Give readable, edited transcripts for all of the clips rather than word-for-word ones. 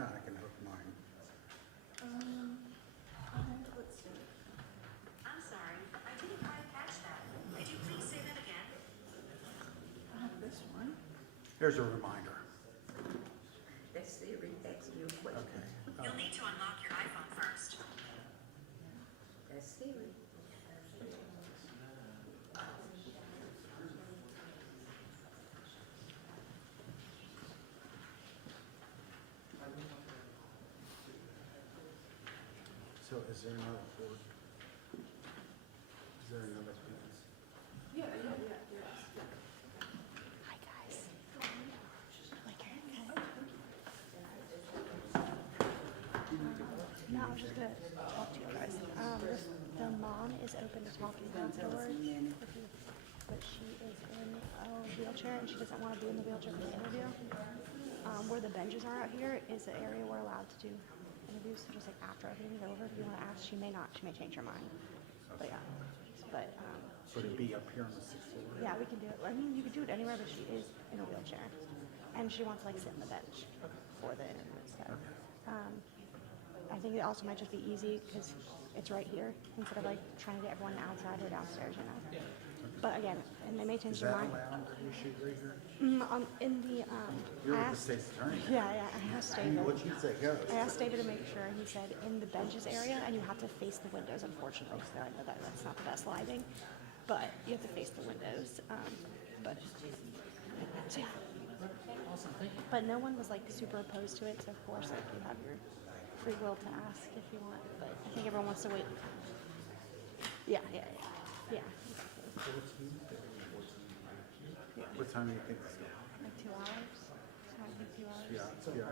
not, I can hook mine. Let's see. I'm sorry, I didn't quite catch that. Could you please say that again? I have this one. Here's a reminder. That's Siri, that's your question. Okay. You'll need to unlock your iPhone first. That's Siri. So is there another board? Is there another piece? Yeah. Hi guys. Like no, I was just gonna talk to you guys. The mom is open to talking afterwards, but she is in a wheelchair and she doesn't want to be in the wheelchair for the interview. Where the benches are out here is the area we're allowed to do interviews. So just like after everything's over, if you want to ask, she may change her mind. But yeah, Would it be up here on the 6th floor? yeah, we can do it. I mean, you could do it anywhere, but she is in a wheelchair, and she wants to like sit in the bench for the interview. So, I think it also might just be easy because it's right here instead of like trying to get everyone outside or downstairs, you know. But again, and they may change Is their that mind. allowed that you shoot right here? In the You're I with the asked, state's attorney. yeah, I asked David. What you say goes. I asked David to make sure. He said in the benches area, and you have to face the windows. Unfortunately, so I know that's not the best lighting, but you have to face the windows. So yeah. But no one was like super opposed to it. So of course, like you have your free will to ask if you want. But I think everyone wants to wait. Yeah. What time do you think it's going? Like 2 hours. So I think 2 hours. Yeah. Yeah.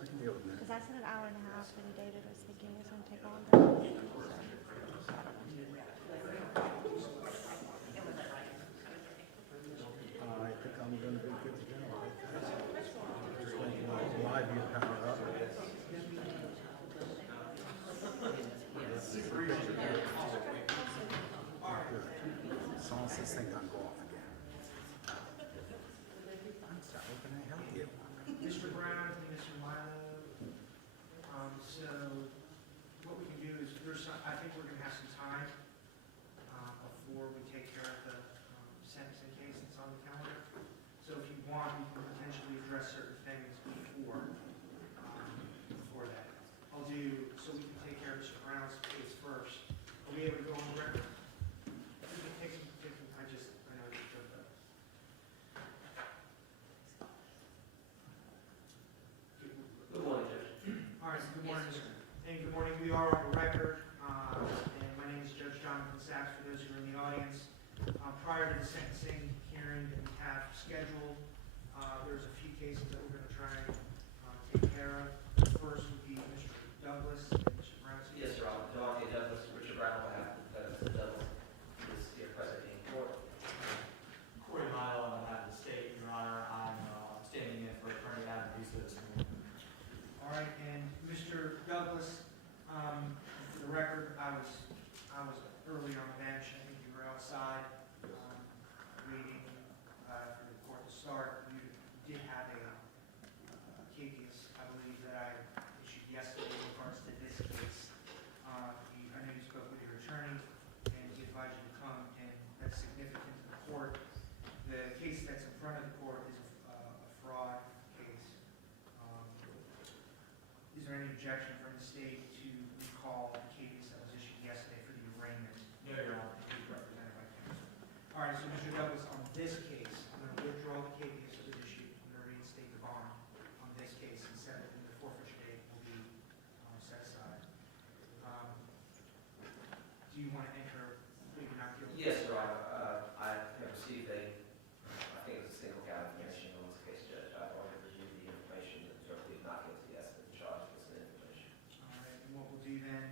I can deal with that. Because I said an hour and a half, and David was thinking it was going to take longer. I think I'm going to be good to go. Just waiting for my live view power up. As long as this thing doesn't go off again. I'm sorry, can I help you? Mr. Brown and Mr. Milo. So what we can do is, I think we're going to have some time before we take care of the sentencing case that's on the calendar. So if you want, we can potentially address certain things before that. I'll do, so we can take care of Mr. Brown's case first. Are we able to go on the record? I know you jumped up. Good morning, Judge. All right, good morning, Mr. And good morning, we are on the record, and my name is Judge Jonathan Sachs, for those who are in the audience. Prior to the sentencing hearing that we have scheduled, there's a few cases that we're going to try and take care of. The first would be Mr. Douglas and Mr. Brown. Yes, sir. I'm Devontae Douglas, Richard Brown, on behalf of Mr. Douglas, is here present in court. Corey Milo on behalf of the state, Your Honor. I'm standing in for Attorney Adam Dusa this morning. All right, and Mr. Douglas, for the record, I was early on the bench. I think you were outside waiting for the court to start. You did have a habeas, I believe, that I issued yesterday in regards to this case. I know you spoke with your attorney, and he advised you to come, and that's significant to the court. The case that's in front of the court is a fraud case. Is there any objection from the state to recall the case that was issued yesterday for the arraignment? No, Your Honor. Represented by counsel. All right, so Mr. Douglas, on this case, I'm going to withdraw the habeas that was issued. I'm going to reinstate the bond on this case and set it, and the forfeiture date will be set aside. Do you want to enter, plead not guilty? Yes, Your Honor. I have received I think it was a single count information on this case, Judge. I've already reviewed the information that you're pleading not guilty as to the charge of this information. All right, and what we'll do then,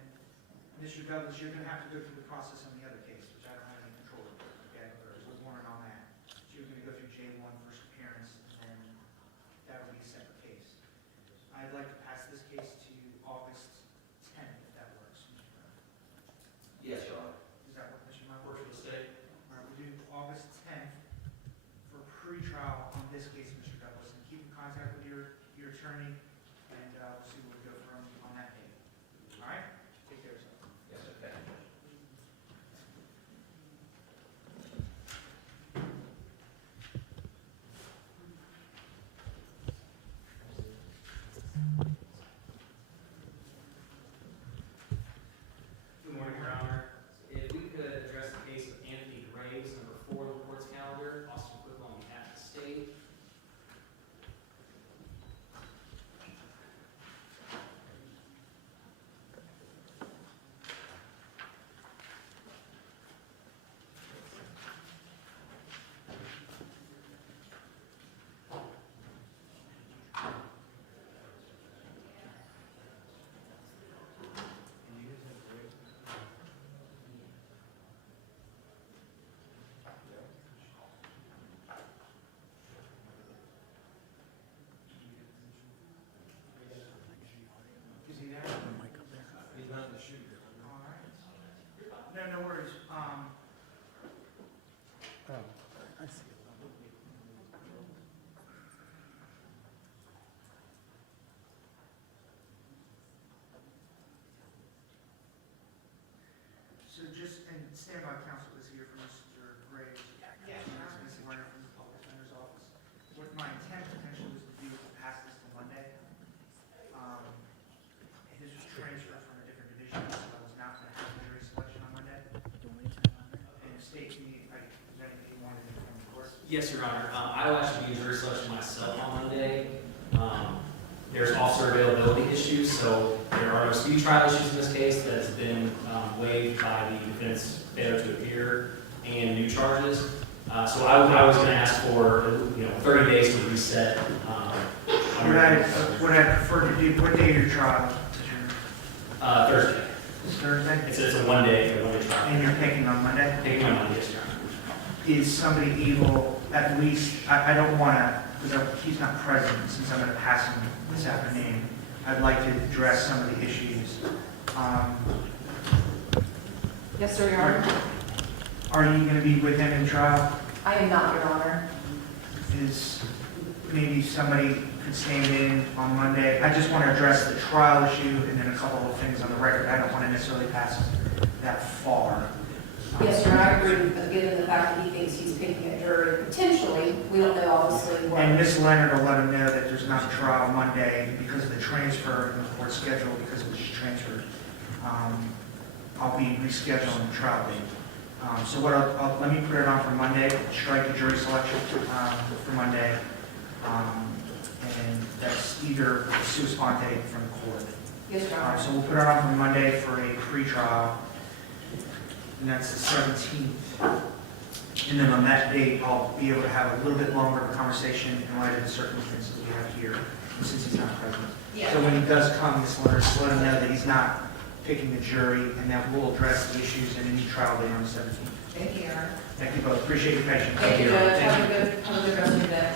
Mr. Douglas, you're going to have to go through the process on the other case, which I don't have any control over, okay? There's a warrant on that. So you're going to go through J1 first appearance, and then that will be a separate case. I'd like to pass this case to August 10th, if that works, Mr. Brown. Yes, Your Honor. Does that work, Mr. Miller? Works for the state. All right, we'll do August 10th for pretrial on this case, Mr. Douglas, and keep in Yes, Your Honor. I will actually be in jury selection myself on Monday. There's officer availability issues, so there are no speedy trial issues in this case that has been waived by the defendant's failure to appear and new charges. So I was going to ask for 30 days to reset. What I prefer to do, what day of your trial? Thursday. This Thursday? It's a one-day trial. And you're picking on Monday? Taking my Monday, yes, Your Honor. Is somebody able, at least, I don't want to, because he's not present, since I'm going to pass him this afternoon, I'd like to address some of the issues. Yes, sir, Your Honor. Are you going to be with him in trial? I am not, Your Honor. Is maybe somebody could stand in on Monday? I just want to address the trial issue and then a couple of things on the record. I don't want to necessarily pass that far. Yes, Your Honor, I agree, given the fact that he thinks he's picking a jury, potentially, we don't know obviously what. And Ms. Leonard will let him know that there's not a trial Monday because of the transfer in the court schedule, because it was just transferred. I'll be rescheduling the trial date. So what let me put it on for Monday, strike the jury selection for Monday. And that's either sua sponte from the court. Yes, Your Honor. So we'll put it on for Monday for a pre-trial. And that's the 17th. And then on that date, I'll be able to have a little bit longer of a conversation in light of the circumstances we have here, since he's not present. Yeah. So when he does come, just let him know that he's not picking the jury, and that we'll address the issues in any trial date on the 17th. Thank you, Your Honor. Thank you both. Appreciate your patience. Thank you, Judge. Have a good rest of your day.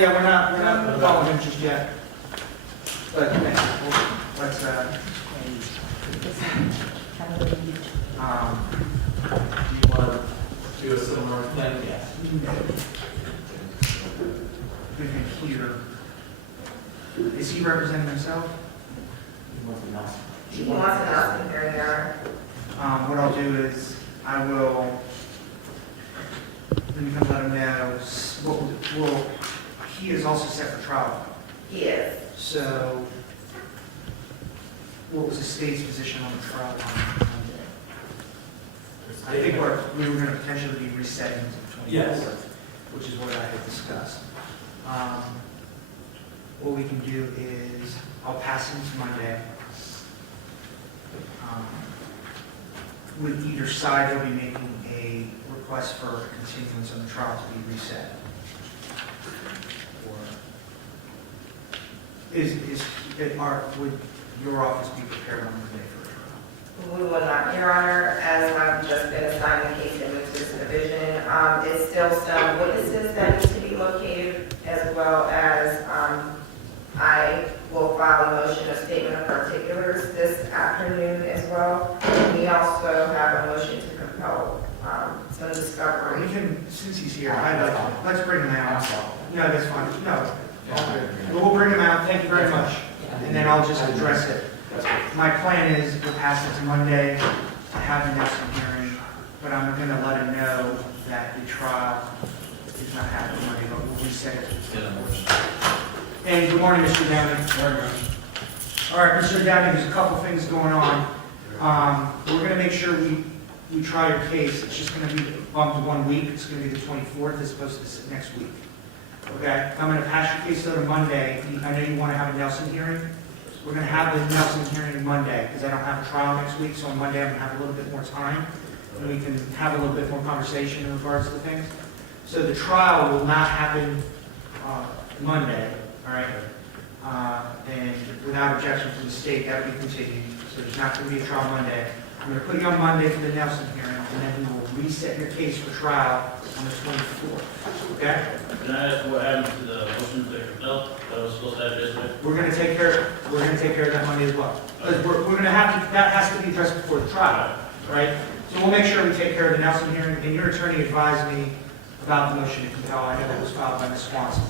Yeah, we're not following him just yet. But, let's, do Do you want to do a similar thing? Yes. we can hear. Is he representing himself? She wants an out here, Your Honor. What I'll do is, I will, we can let him know, he is also set for trial. Yes. So, what was the state's position on the trial on Monday? I think we were gonna potentially be resetting to the 24th, Yes. which is what I had discussed. What we can do is, I'll pass him to Monday. With either side, they'll be making a request for continuance on the trial to be reset. Or would your office be prepared on Monday for a trial? We will not, Your Honor, as I've just been assigned the case in which this division. It's still some witnesses that need to be located, as well as, I will file a motion, a statement of particulars this afternoon as well. We also have a motion to compel, some discovery. We can, since he's here, let's bring him out. No, that's fine, no. all good. We'll bring him out, thank you very much, and then I'll just address it. My plan is, we'll pass it to Monday, to have the next hearing, but I'm gonna let him know that the trial is not happening Monday, but we'll reset it. And good morning, Mr. Downey. All right, Mr. Downey, there's a couple things going on. We're gonna make sure we try your case. It's just gonna be bumped to 1 week. It's gonna be the 24th as opposed to next week. Okay, I'm gonna pass your case to Monday. I know you wanna have a Nelson hearing. We're gonna have the Nelson hearing Monday, because I don't have a trial next week, so on Monday I'm gonna have a little bit more time, and we can have a little bit more conversation in regards to things. So the trial will not happen Monday, all right? And without objection from the state, that will be continued. So there's not gonna be a trial Monday. I'm gonna put you on Monday for the Nelson hearing, and then we will reset your case for trial on the 24th, okay? Can I ask what happened to the motion to compel that was supposed to have this week? We're gonna take care of that Monday as well. Because we're gonna have to, that has to be addressed before the trial, right? So we'll make sure we take care of the Nelson hearing, and your attorney advised me about the motion to compel. I know that was filed by Ms. Swanson.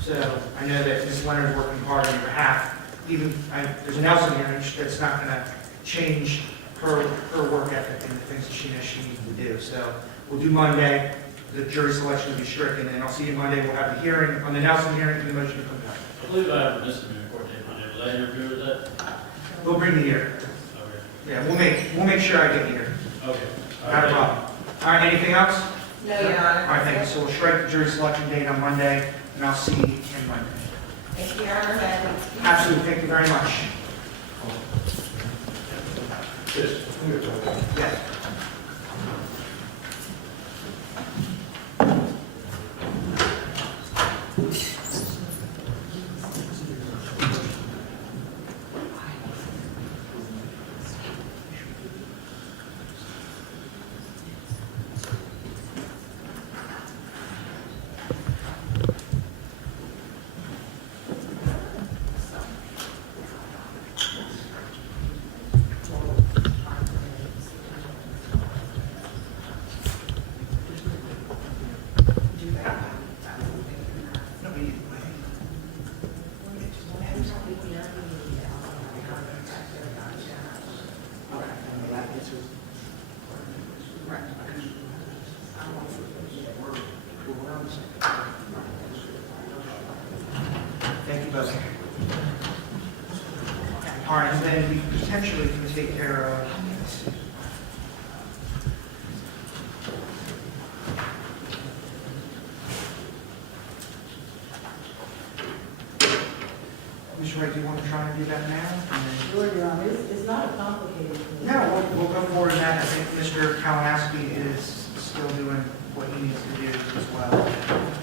So I know that Ms. Leonard's working hard on your behalf. There's a Nelson hearing that's not gonna change her work ethic and the things that she knows she needs to do. So we'll do Monday. the jury selection will be stricken, and I'll see you Monday, we'll have the hearing, on the Nelson hearing, the motion to come back. I believe I have a misdemeanor court date Monday. Was I interviewed with that? We'll bring you here. Okay. Yeah, we'll make sure I get you here. Okay. Not a problem. All right, anything else? No, Your Honor. All right, thank you. So we'll strike the jury selection date on Monday, and I'll see you in Monday. Thank you, Your Honor. And- Absolutely, thank you very much. Yes. Yes. Thank you both. All right, and then we potentially can take care of. Mr. Wright, do you want to try and do that now? And then- Sure, Your Honor, it's not a complicated thing. No, we'll go forward in that. I think Mr. Kalinowski is still doing what he needs to do as well.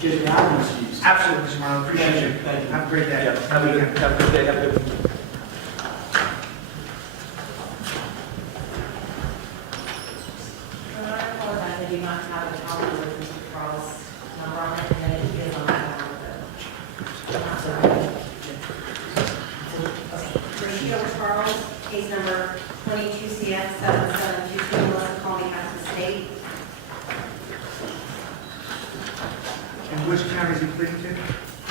Just the items used. Absolutely, Mr. Marlowe, appreciate you. Thank you. Have a great day. Have a good day, have a good. I apologize, I do not have a copy of Mr. Charles' number on it, and then it is on that one. Not sorry. Rashida Charles, case number 22CF7722, Melissa Colby, Hudson State. And which county is he pleading to?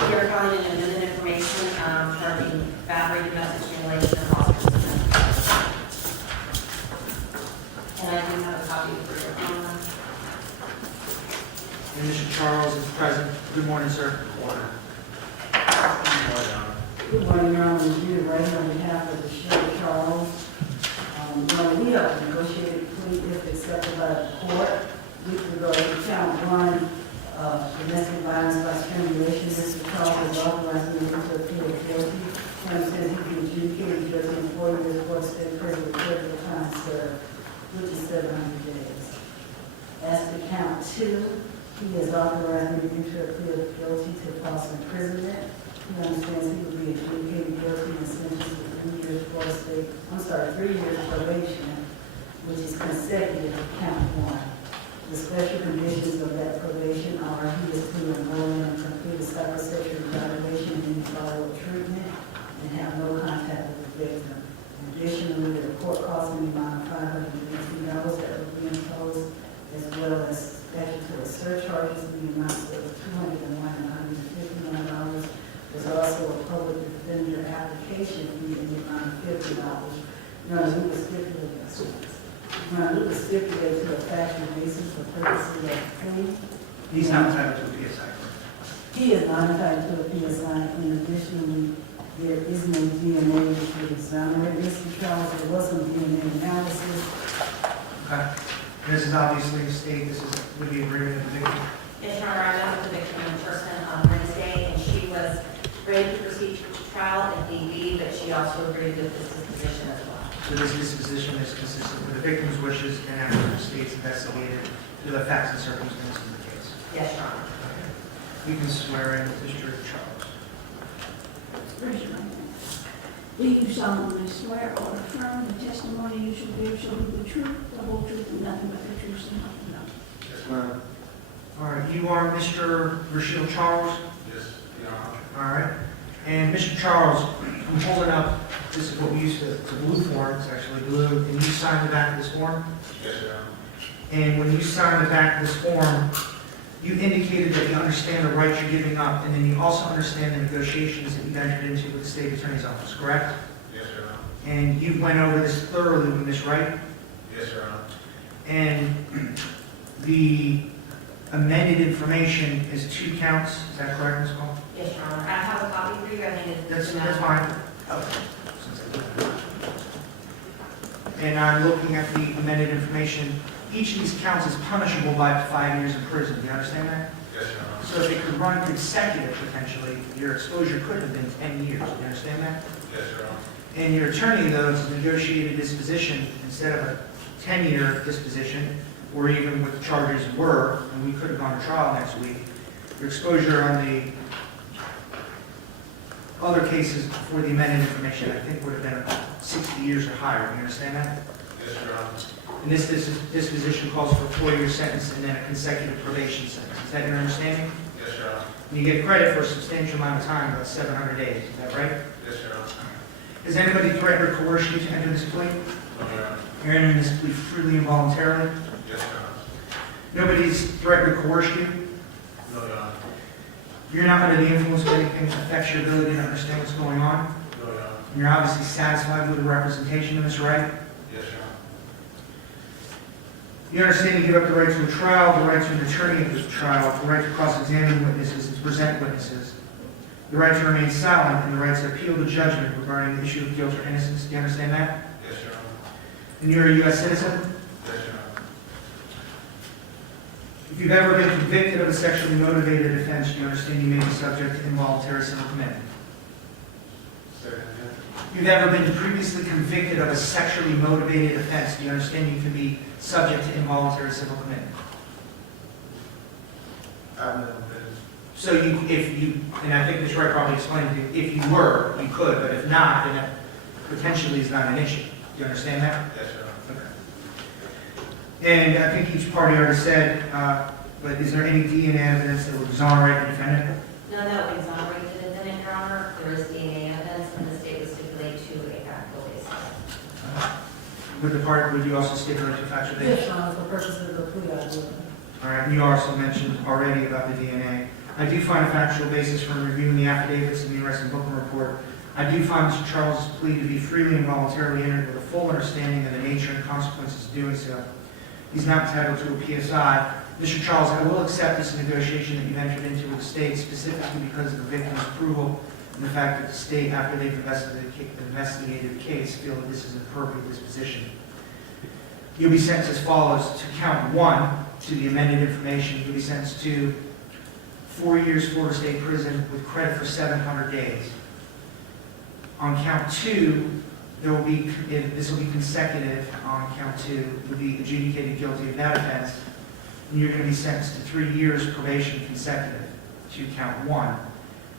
We are calling in amended information, charging battery, domestic stimulation, and hospital. And I do have a copy for your comment. And Mr. Charles is present. Good morning, sir. Good morning, Your Honor, Judy Wright on behalf of the Sheriff Charles. We have negotiated plea if accepted by the court with regard to count one, domestic violence by strangulation. Mr. Charles is authorized me to appeal guilty. And says he can adjudicate guilty in 4 years for state prison with critical time served, which is 700 days. As to count two, he has authorized me to appeal guilty to false imprisonment. He understands he will be adjudicated guilty and sentenced to 3 years for state, 3 years probation, which is consecutive to count one. The special conditions of that probation are he is to enroll in and complete a psychosexual evaluation and any follow-up treatment and have no contact with the victim. Additionally, the court costs an amount of $550 that will be imposed, as well as statutory surcharges in the amounts of $201 and $159. There's also a public defender application fee in the amount of $50. Now, we will stipulate to a factual basis for purposes of plea. He's not entitled to a PSI. He is not entitled to a PSI. In addition, there is no DNA which would exonerate Mr. Charles. There was some DNA analysis. Okay. This is obviously a state, this is with the agreement of the victim. Yes, Your Honor, I met with the victim in person on Wednesday, and she was ready to proceed to trial if need be, but she also agreed with this disposition as well. So this disposition is consistent with the victim's wishes and after the state's investigated to the facts and circumstances of the case. Yes, Your Honor. You can swear in Mr. Charles. Raise your right hand. Do you solemnly swear or affirm the testimony you shall give shall be the truth, the whole truth, and nothing but the truth, and nothing else? Yes, ma'am. All right, you are Mr. Rashid Charles? Yes, Your Honor. All right. And Mr. Charles, I'm holding up, this is what we used to blue form, it's actually blue, and you signed the back of this form? Yes, Your Honor. And when you signed the back of this form, you indicated that you understand the rights you're giving up, and then you also understand the negotiations that you've entered into with the state attorney's office, correct? Yes, Your Honor. And you went over this thoroughly with Ms. Wright? Yes, Your Honor. And the amended information is 2 counts, is that correct, Ms. Cole? Yes, Your Honor. I have a copy for you. I think it's. That's fine. And I'm looking at the amended information. Each of these counts is punishable by up to 5 years in prison. Do you understand that? Yes, Your Honor. So if it could run consecutive potentially, your exposure could have been 10 years. Do you understand that? Yes, Your Honor. And your attorney, though, has negotiated disposition instead of a 10-year disposition, or even what the charges were, and we could have gone to trial next week. Your exposure on the other cases for the amended information, I think, would have been about 60 years or higher. You understand that? Yes, Your Honor. And this disposition calls for a 4-year sentence and then a consecutive probation sentence. Is that your understanding? Yes, Your Honor. And you get credit for a substantial amount of time, about 700 days. Is that right? Yes, Your Honor. Has anybody threatened or coerced you to enter this plea? No, Your Honor. You're entering this plea freely and voluntarily? Yes, Your Honor. Nobody's threatened or coerced you? No, Your Honor. You're not under the influence of anything that affects your ability to understand what's going on? No, Your Honor. And you're obviously satisfied with the representation of this right? Yes, Your Honor. You understand you give up the right to a trial, the right to an attorney at this trial, the right to cross-examine witnesses and to present witnesses, the right to remain silent, and the right to appeal the judgment regarding the issue of guilt or innocence. Do you understand that? Yes, Your Honor. And you're a U.S. citizen? Yes, Your Honor. If you've ever been convicted of a sexually motivated offense, do you understand you may be subject to involuntary civil commitment? Second. If you've ever been previously convicted of a sexually motivated offense, do you understand you can be subject to involuntary civil commitment? I've never been. So and I think this right probably explained to you, if you were, you could, but if not, then that potentially is not an issue. Do you understand that? Yes, Your Honor. Okay. And I think each party already said, but is there any DNA evidence that would exonerate the defendant? No, that would exonerate the defendant, Your Honor. There is DNA evidence, and the state would stipulate to a factual basis. Would you also stipulate to factual basis? Yes, Your Honor, for purposes of the plea, I will. All right, and you also mentioned already about the DNA. I do find a factual basis from reviewing the affidavits and the arrest and booking report. I do find Mr. Charles' plea to be freely and voluntarily entered with a full understanding of the nature and consequences of doing so. He's not entitled to a PSI. Mr. Charles, I will accept this negotiation that you've entered into with the state specifically because of the victim's approval and the fact that the state, after they've investigated the case, feel that this is an appropriate disposition. You'll be sentenced as follows. To count 1, to the amended information, you'll be sentenced to 4 years Florida State Prison with credit for 700 days. On count 2, this will be consecutive on count 2, you'll be adjudicated guilty of that offense, and you're going to be sentenced to 3 years probation consecutive to count 1.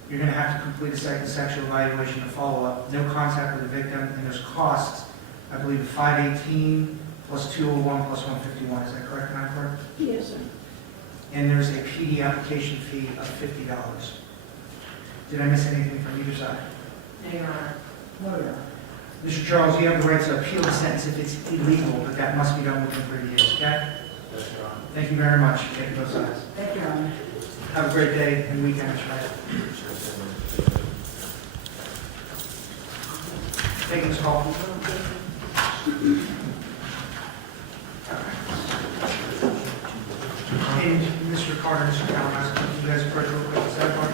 You're going to have to complete a second sexual evaluation and follow-up, no contact with the victim, and there's costs, I believe, 518 plus 201 plus 151. Is that correct, Madam Clerk? Yes, sir. And there's a PD application fee of $50. Did I miss anything from either side? No, Your Honor. No, Your Honor. Mr. Charles, you have the right to appeal the sentence if it's illegal, but that must be done within 3 years, okay? Yes, Your Honor. Thank you very much. Thank you both sides. Thank you, Your Honor. Have a great day and weekend, Mr. Wright. Thank you, Ms. Hall. And Mr. Carter, Mr. Kalamazoo, you guys approach real quick, is that part?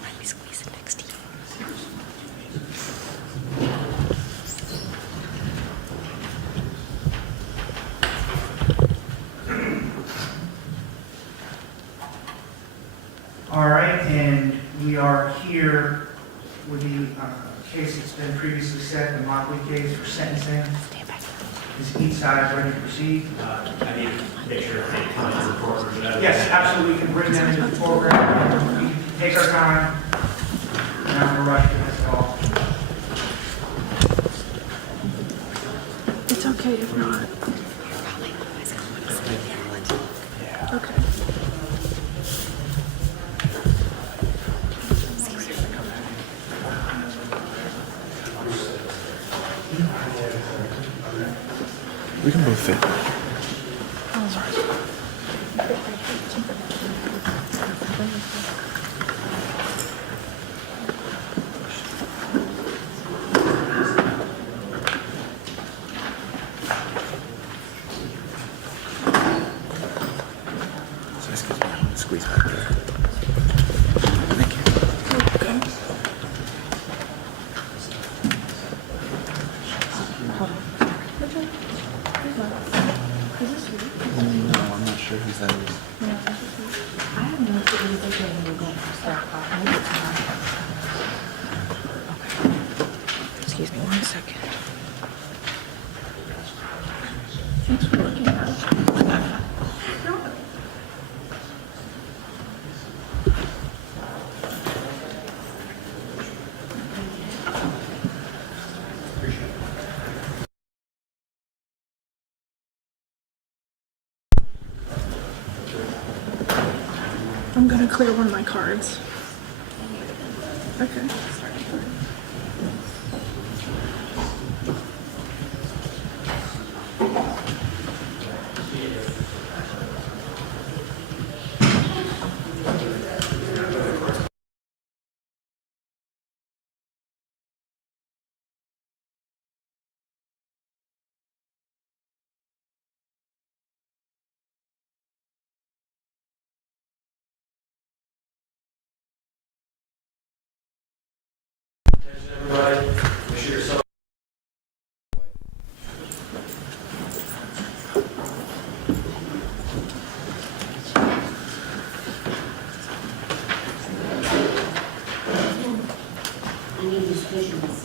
Let me squeeze it next to you. All right, and we are here with the case that's been previously set, the Motley case for sentencing. Is each side ready to proceed? I need to make sure they come into the courtroom. Yes, absolutely, we can bring them into the program. We can take our time. We're not in a rush for this at all. It's okay if not. Okay. We can both fit. So excuse me, I'm gonna squeeze back there. Thank you. No, I'm not sure who that is. I have no clue what they're going to start talking. Excuse me 1 second. Thanks for looking at it. I'm gonna clear one of my cards. Okay. Everybody, make sure yourself. I need these visions.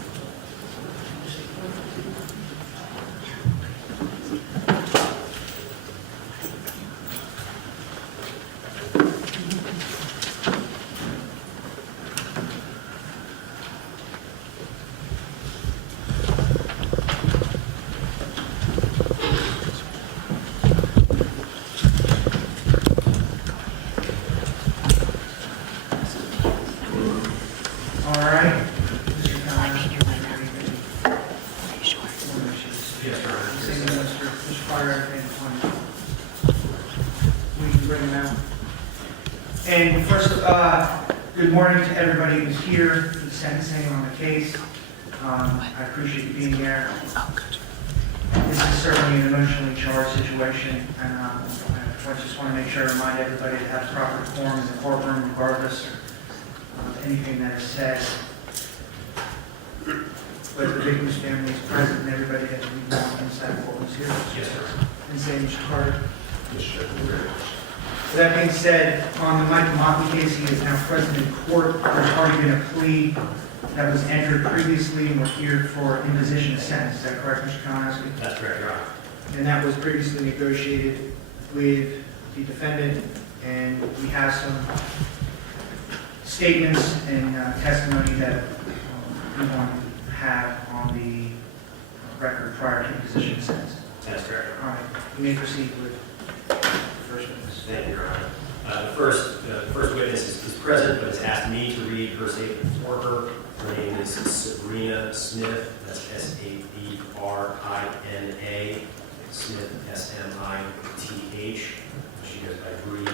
All right. Mr. Connor. Yes, sir. Mr. Carter, and we can bring them out. And first, good morning to everybody who's here for the sentencing on the case. I appreciate you being here. This is certainly an emotionally charged situation, and I just want to make sure I remind everybody to have proper decorum in the courtroom regardless of anything that is said. But the victim's family is present and everybody has been involved inside what was here. Yes, sir. And say, Mr. Carter. With that being said, on the Michael Motley case, he is now present in court. There's already been a plea that was entered previously, and we're here for imposition of sentence. Is that correct, Mr. Konowski? That's correct, Your Honor. And that was previously negotiated with the defendant, and we have some statements and testimony that we want to have on the record prior to imposition of sentence. That's correct. All right, you may proceed with the first witness. Thank you, Your Honor. The first witness is present, but has asked me to read her statement for her. Her name is Sabrina Smith. That's Sabrina. Smith, Smith. She goes by Bree, Bri.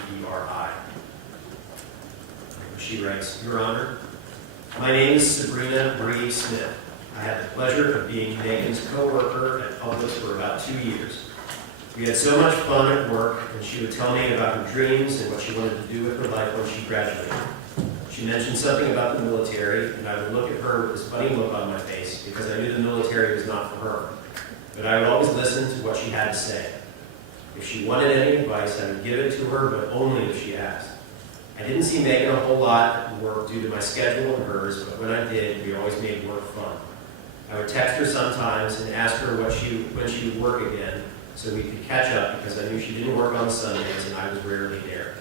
She writes, Your Honor, my name is Sabrina Bree Smith. I had the pleasure of being Megan's co-worker at Publix for about 2 years. We had so much fun at work, and she would tell me about her dreams and what she wanted to do with her life when she graduated. She mentioned something about the military, and I would look at her with this funny look on my face because I knew the military was not for her. But I would always listen to what she had to say. If she wanted any advice, I would give it to her, but only if she asked. I didn't see Megan a whole lot at work due to my schedule and hers, but when I did, we always made work fun. I would text her sometimes and ask her when she would work again so we could catch up because I knew she didn't work on Sundays and I was rarely there.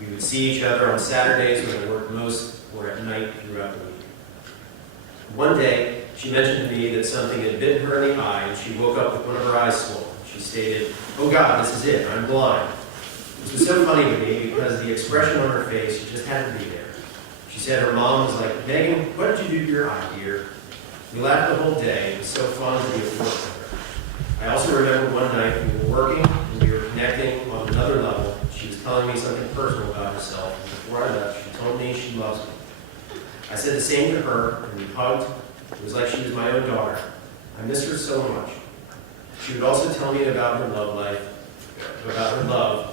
We would see each other on Saturdays when I worked most or at night throughout the week. One day, she mentioned to me that something had bitten her in the eye and she woke up with one of her eyes swollen. She stated, "Oh God, this is it, I'm blind." This was so funny to me because the expression on her face, she just had to be there. She said her mom was like, "Megan, what did you do to your eye, dear?" We laughed the whole day. It was so fun to be at work with her. I also remember one night we were working and we were connecting on another level. She was telling me something personal about herself. And before I left, she told me she loves me. I said the same to her and we hugged. It was like she was my own daughter. I miss her so much. She would also tell me about her love life,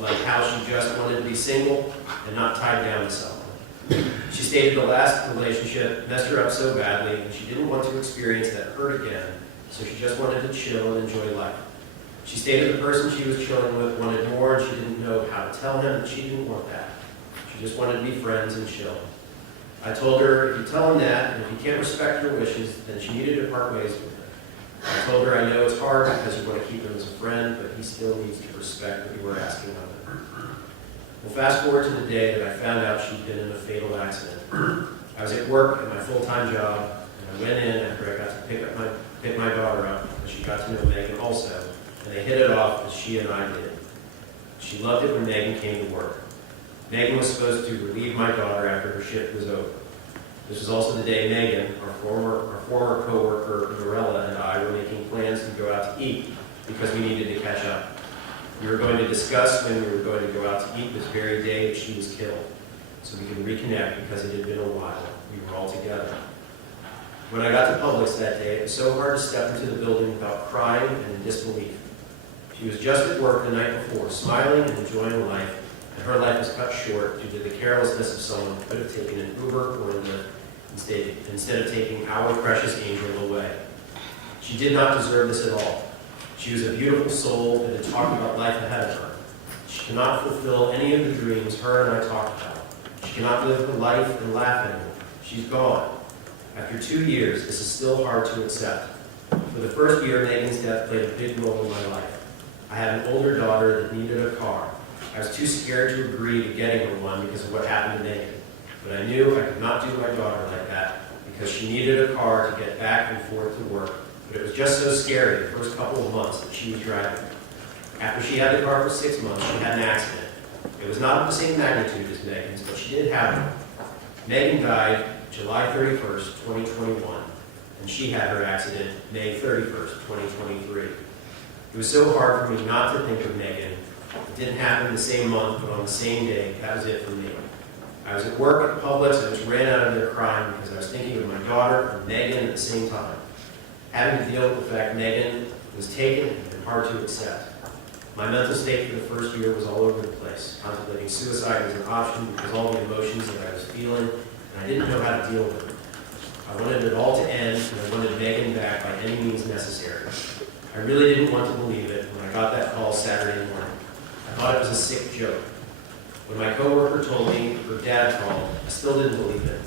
like how she just wanted to be single and not tied down to someone. She stated the last relationship messed her up so badly and she didn't want to experience that hurt again, so she just wanted to chill and enjoy life. She stated the person she was chilling with wanted more and she didn't know how to tell him that she didn't want that. She just wanted to be friends and chill. I told her, if you tell him that, and if he can't respect your wishes, then she needed to part ways with him. I told her I know it's hard because you want to keep him as a friend, but he still needs to respect what you were asking of him. Well, fast forward to the day that I found out she'd been in a fatal accident. I was at work at my full-time job, and I went in after I got to pick my daughter up, because she got to know Megan also, and they hit it off as she and I did. She loved it when Megan came to work. Megan was supposed to relieve my daughter after her shift was over. This was also the day Megan, our former coworker, Norella, and I were making plans to go out to eat because we needed to catch up. We were going to discuss when we were going to go out to eat this very day that she was killed, so we could reconnect because it had been a while. We were all together. When I got to Publix that day, it was so hard to step into the building without crying and in disbelief. She was just at work the night before, smiling and enjoying life, and her life was cut short due to the carelessness of someone who could have taken an Uber or a Lyft instead of taking our precious angel away. She did not deserve this at all. She was a beautiful soul that had talked about life ahead of her. She cannot fulfill any of the dreams her and I talked about. She cannot live her life and laugh anymore. She's gone. After 2 years, this is still hard to accept. For the first year, Megan's death played a big role in my life. I had an older daughter that needed a car. I was too scared to agree to getting her one because of what happened to Megan. But I knew I could not do my daughter like that because she needed a car to get back and forth to work. But it was just so scary the first couple of months that she was driving. After she had the car for 6 months, she had an accident. It was not of the same magnitude as Megan's, but she did have one. Megan died July 31st, 2021, and she had her accident May 31st, 2023. It was so hard for me not to think of Megan. It didn't happen the same month, but on the same day, that was it for me. I was at work at Publix and I just ran out of there crying because I was thinking of my daughter and Megan at the same time. Having to deal with the fact Megan was taken and hard to accept. My mental state for the first year was all over the place. Contemplating suicide was an option because all the emotions that I was feeling, and I didn't know how to deal with them. I wanted it all to end, and I wanted Megan back by any means necessary. I really didn't want to believe it when I got that call Saturday morning. I thought it was a sick joke. When my coworker told me her dad called, I still didn't believe it.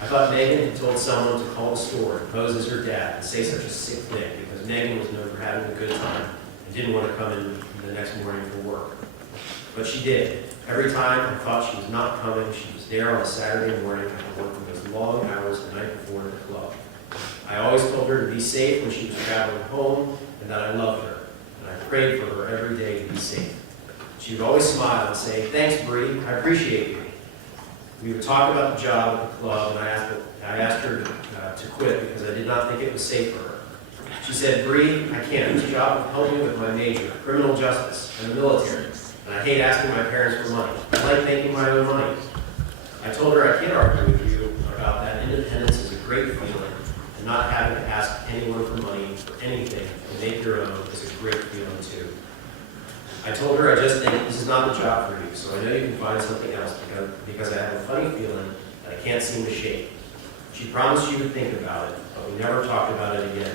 I thought Megan had told someone to call the store and pose as her dad and say such a sick thing because Megan was known for having a good time and didn't want to come in the next morning for work. But she did. Every time I thought she was not coming, she was there on a Saturday morning after working those long hours the night before at the club. I always told her to be safe when she was traveling home and that I loved her, and I prayed for her every day to be safe. She would always smile and say, "Thanks, Bree, I appreciate you." We would talk about the job at the club, and I asked her to quit because I did not think it was safe for her. She said, "Bree, I can't. This job will help me with my major, criminal justice, and the military, and I hate asking my parents for money. I like making my own money." I told her I can't argue with you about that. Independence is a great feeling, and not having to ask anyone for money for anything and make your own is a great feeling too. I told her I just think this is not the job for you, so I know you can find something else because I have a funny feeling that I can't seem to shake. She promised she would think about it, but we never talked about it again.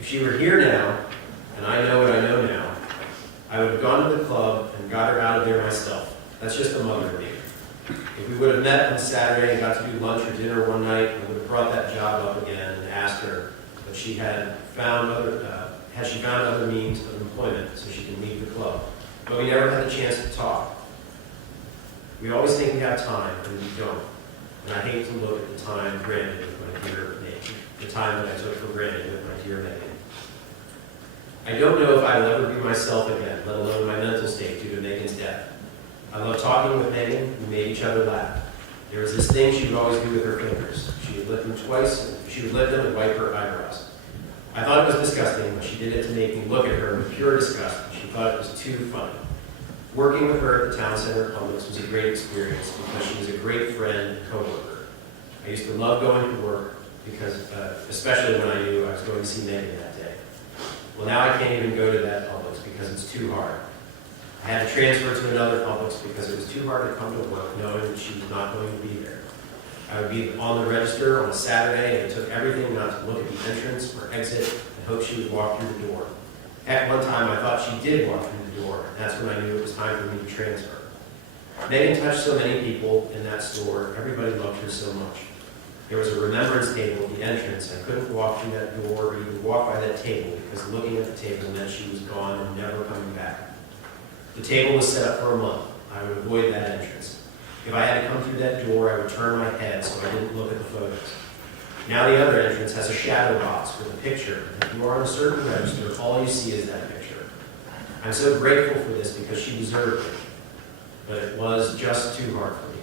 If she were here now, and I know what I know now, I would have gone to the club and got her out of there myself. That's just a mother of me. If we would have met on Saturday and got to do lunch or dinner one night, I would have brought that job up again and asked her if she had found other means of employment so she can leave the club. But we never had the chance to talk. We always think we have time, and we don't. And I hate to look at the time granted with my dear Megan, the time that I took for granted with my dear Megan. I don't know if I will ever be myself again, let alone my mental state due to Megan's death. I love talking with Megan. We made each other laugh. There was this thing she would always do with her fingers. She would lift them twice. She would lift them and wipe her eyebrows. I thought it was disgusting, but she did it to make me look at her with pure disgust. She thought it was too funny. Working with her at the Town Center Publix was a great experience because she was a great friend and coworker. I used to love going to work because, especially when I knew I was going to see Megan that day. Well, now I can't even go to that Publix because it's too hard. I had to transfer to another Publix because it was too hard to come to work knowing that she was not going to be there. I would be on the register on a Saturday, and it took everything not to look at the entrance or exit and hope she would walk through the door. At one time, I thought she did walk through the door, and that's when I knew it was time for me to transfer. Megan touched so many people in that store. Everybody loved her so much. There was a remembrance table at the entrance. I couldn't walk through that door or even walk by that table because looking at the table meant she was gone and never coming back. The table was set up for a month. I would avoid that entrance. If I had to come through that door, I would turn my head so I didn't look at the photos. Now the other entrance has a shadow box with a picture. If you are on a certain register, all you see is that picture. I'm so grateful for this because she deserved it, but it was just too hard for me.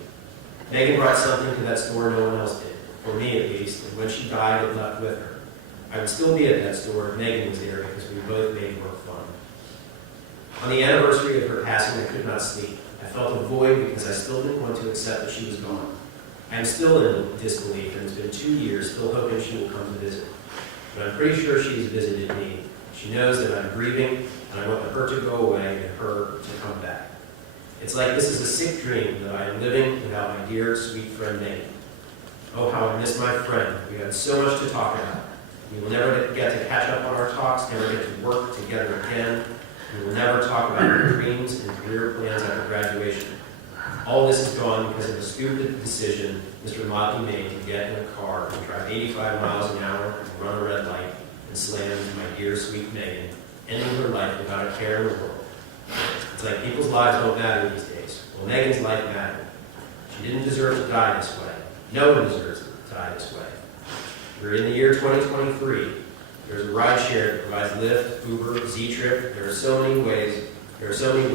Megan brought something to that store no one else did, for me at least, and when she died, it left with her. I would still be at that store if Megan was there because we both made work fun. On the anniversary of her passing, I could not sleep. I felt a void because I still didn't want to accept that she was gone. I am still in disbelief, and it's been 2 years, still hoping she will come to visit. But I'm pretty sure she's visited me. She knows that I'm grieving, and I want her to go away and her to come back. It's like this is a sick dream that I am living without my dear, sweet friend Megan. Oh, how I miss my friend. We had so much to talk about. We will never get to catch up on our talks, never get to work together again. We will never talk about our dreams and career plans after graduation. All this is gone because of a stupid decision Mr. Motley made to get in a car and drive 85 miles an hour and run a red light and slam into my dear, sweet Megan, ending her life without a care in the world. It's like people's lives don't matter these days. Well, Megan's life mattered. She didn't deserve to die this way. No one deserves to die this way. We're in the year 2023. There's a ride share that provides Lyft, Uber, Z-Trip. There are so many ways, or so many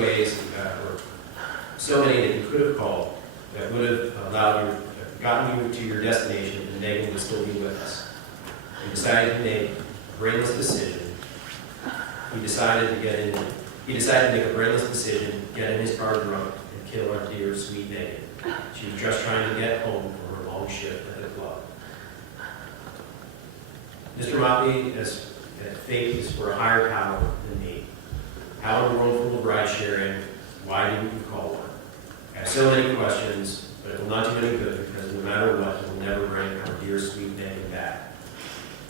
that you could have called that would have allowed you, gotten you to your destination, and Megan would still be with us. We decided to make a brainless decision. He decided to make a brainless decision, get in his car drunk, and kill our dear, sweet Megan. She was just trying to get home from her long shift at the club. Mr. Motley has faith is for a higher power than me. How in a world full of ride sharing, why didn't you call one? I have so many questions, but it will not do any good because no matter what, it will never bring our dear sweet Megan back.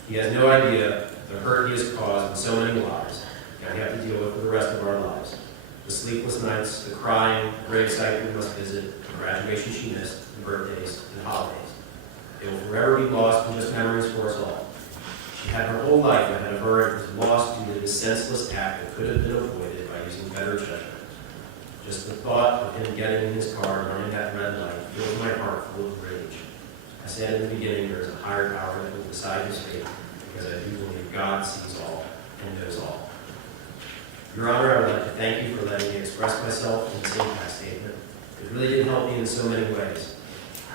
He has no idea the hurt he has caused in so many lives that we have to deal with for the rest of our lives. The sleepless nights, the crying, the gravesite we must visit, the graduation she missed, the birthdays, and holidays. They will forever be lost in just memories for us all. She had her whole life ahead of her and was lost due to this senseless act that could have been avoided by using better judgment. Just the thought of him getting in his car and running that red light filled my heart full of rage. I said in the beginning there is a higher power that will decide his fate because I do believe God sees all and knows all. Your Honor, I would like to thank you for letting me express myself in this impact statement. It really did help me in so many ways.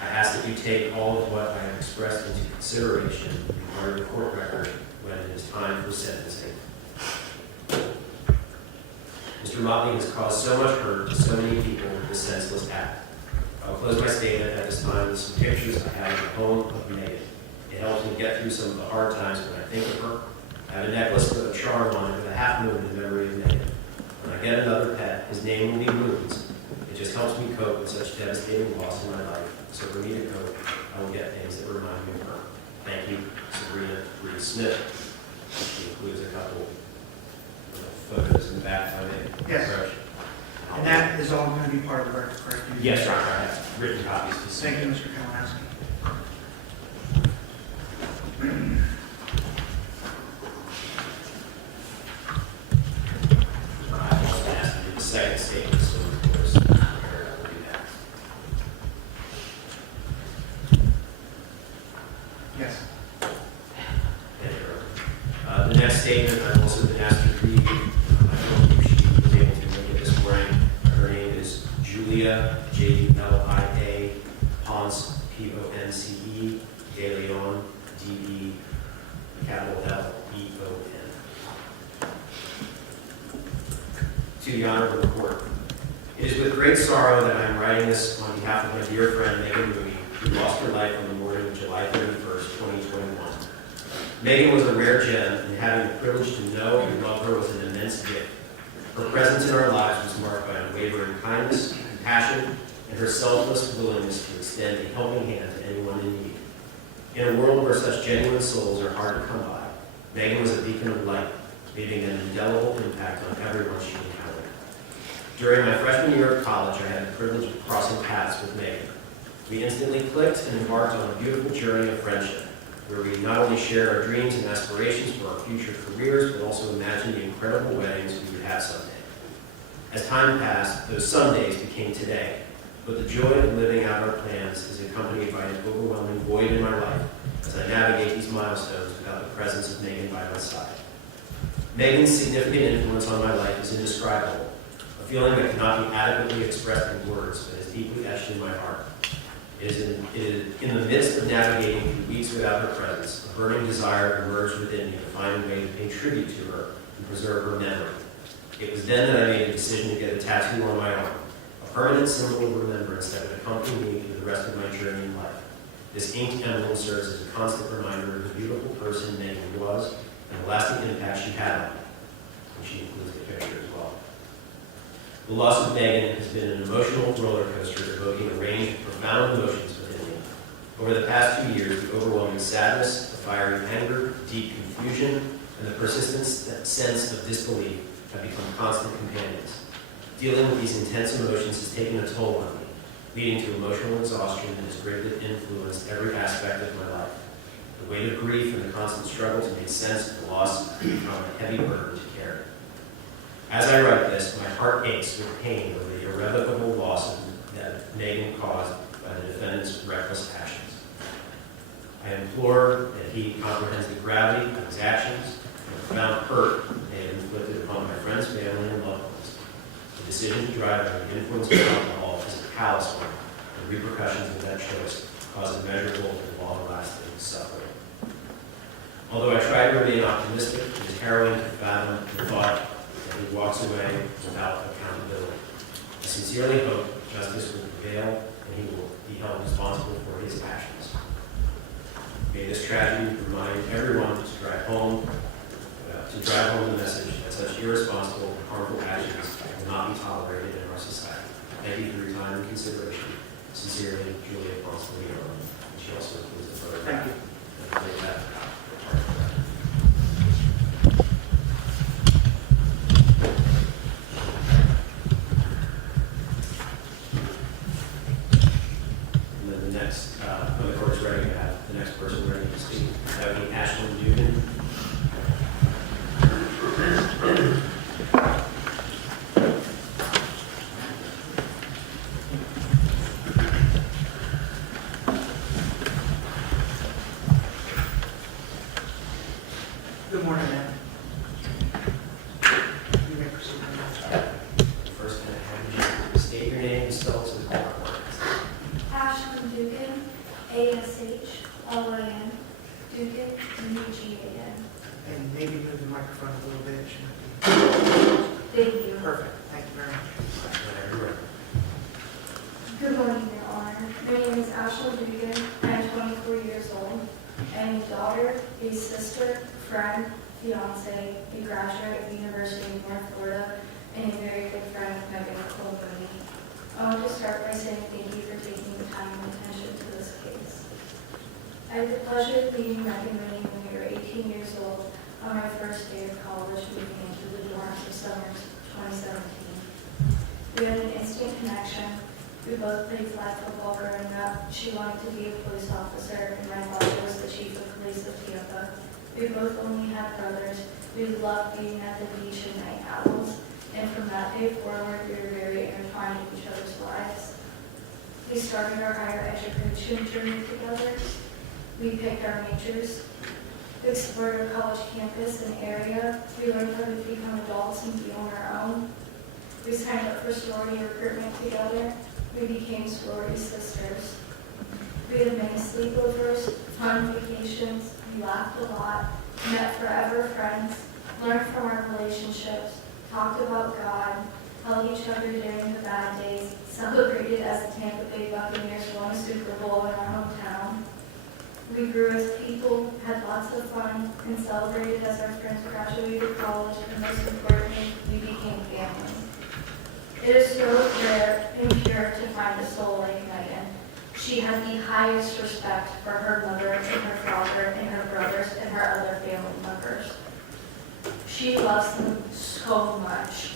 I ask that you take all of what I have expressed into consideration in part of the court record when it is time for sentencing. Mr. Motley has caused so much hurt to so many people with this senseless act. I will close my statement at this time with some pictures I have at the home of Megan. It helps me get through some of the hard times when I think of her. I have a necklace with a charm on it with a half moon in memory of Megan. When I get another pet, his name will be Moons. It just helps me cope with such devastating loss in my life. So for me to cope, I will get things that remind me of her. Thank you, Sabrina Reed Smith. She includes a couple of photos in the back of it. Yes. Approach. And that is all going to be part of the record, correct? Yes, Your Honor, I have written copies to Thank you, Mr. Kalinowski. I just asked you the second statement, so of course, I will do that. Yes. The next statement, I've also been asked to read. I don't think she was able to make it this morning. Her name is Julia, Julia, Ponce, Ponce, De Leon, DE, capital Leon. To the Honorable Court. It is with great sorrow that I am writing this on behalf of my dear friend Megan Mooney, who lost her life on the morning of July 31st, 2021. Megan was a rare gem, and having the privilege to know and love her was an immense gift. Her presence in our lives was marked by unwavering kindness, compassion, and her selfless willingness to extend a helping hand to anyone in need. In a world where such genuine souls are hard to come by, Megan was a beacon of light, leaving an indelible impact on everyone she encountered. During my freshman year of college, I had the privilege of crossing paths with Megan. We instantly clicked and embarked on a beautiful journey of friendship, where we not only shared our dreams and aspirations for our future careers, but also imagined the incredible weddings we would have someday. As time passed, those somedays became today, but the joy of living out our plans is accompanied by an overwhelming void in my life as I navigate these milestones without the presence of Megan by my side. Megan's significant influence on my life is indescribable, a feeling that cannot be adequately expressed in words, but is deeply etched in my heart. It is in the midst of navigating through weeks without her presence, a burning desire emerged within me to find a way to pay tribute to her and preserve her memory. It was then that I made a decision to get a tattoo on my arm, a permanent symbol of remembrance that would accompany me through the rest of my journey in life. This inked emblem serves as a constant reminder of the beautiful person Megan was and the lasting impact she had on me. And she includes the picture as well. The loss of Megan has been an emotional roller coaster, evoking a range of profound emotions within me. Over the past 2 years, the overwhelming sadness, the fiery anger, deep confusion, and the persistent sense of disbelief have become constant companions. Dealing with these intense emotions has taken a toll on me, leading to emotional exhaustion that has greatly influenced every aspect of my life. The weight of grief and the constant struggle to make sense of the loss have become a heavy burden to carry. As I write this, my heart aches with pain over the irrevocable loss that Megan caused by the defendant's reckless actions. I implore that he comprehends the gravity of his actions and the profound hurt they have inflicted upon my friends, family, and loved ones. The decision to drive under the influence of alcohol is a callous one, and the repercussions of that choice cause immeasurable and long-lasting suffering. Although I try to remain optimistic, it is harrowing to fathom the thought that he walks away without accountability. I sincerely hope justice will prevail and he will be held responsible for his actions. May this tragedy remind everyone to drive home the message that such irresponsible and harmful actions will not be tolerated in our society. Thank you for your time and consideration. Sincerely, Julia Ponce de Leon. And she also includes the photograph. Thank you. And then the next, when the court's ready to have the next person ready to speak, that would be Ashley Dugan. Good morning, ma'am. You may proceed. First, can I have you state your name and spell to the court? Ashley Dugan, ASHLIN, Dugan, DUGAN. And maybe move the microphone a little bit. It should Thank be you. perfect. Thank you very much. Whenever you're ready. Good morning, Your Honor. My name is Ashley Dugan. I am 24 years old. I am a daughter, a sister, friend, fiance, a graduate of the University of North Florida, and a very good friend of Megan Mooney. I want to start by saying thank you for taking the time and attention to this case. I had the pleasure of meeting Megan Mooney when we were 18 years old on my first day of college, moving into the dorms of summer 2017. We had an instant connection. We both played flag football growing up. She wanted to be a police officer, and my father was the chief of police of Tampa. We both only had brothers. We loved being at the beach and night owls, and from that day forward, we were very intertwined in each other's lives. We started our higher education journey together. We picked our majors. We explored our college campus and area. We learned how to become adults and be on our own. We signed up for sorority recruitment together. We became sorority sisters. We had many sleepovers, fun vacations. We laughed a lot, met forever friends, learned from our relationships, talked about God, held each other during the bad days, celebrated as the Tampa Bay Buccaneers won a Super Bowl in our hometown. We grew as people, had lots of fun, and celebrated as our friends graduated college, and most importantly, we became family. It is so rare and pure to find a soul like Megan. She had the highest respect for her mother and her father and her brothers and her other family members. She loves them so much.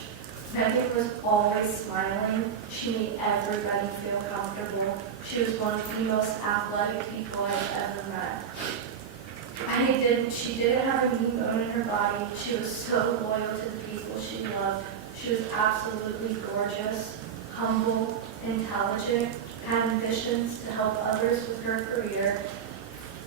Megan was always smiling. She made everybody feel comfortable. She was one of the most athletic people I've ever met. She didn't have a mean bone in her body. She was so loyal to the people she loved. She was absolutely gorgeous, humble, intelligent, had ambitions to help others with her career.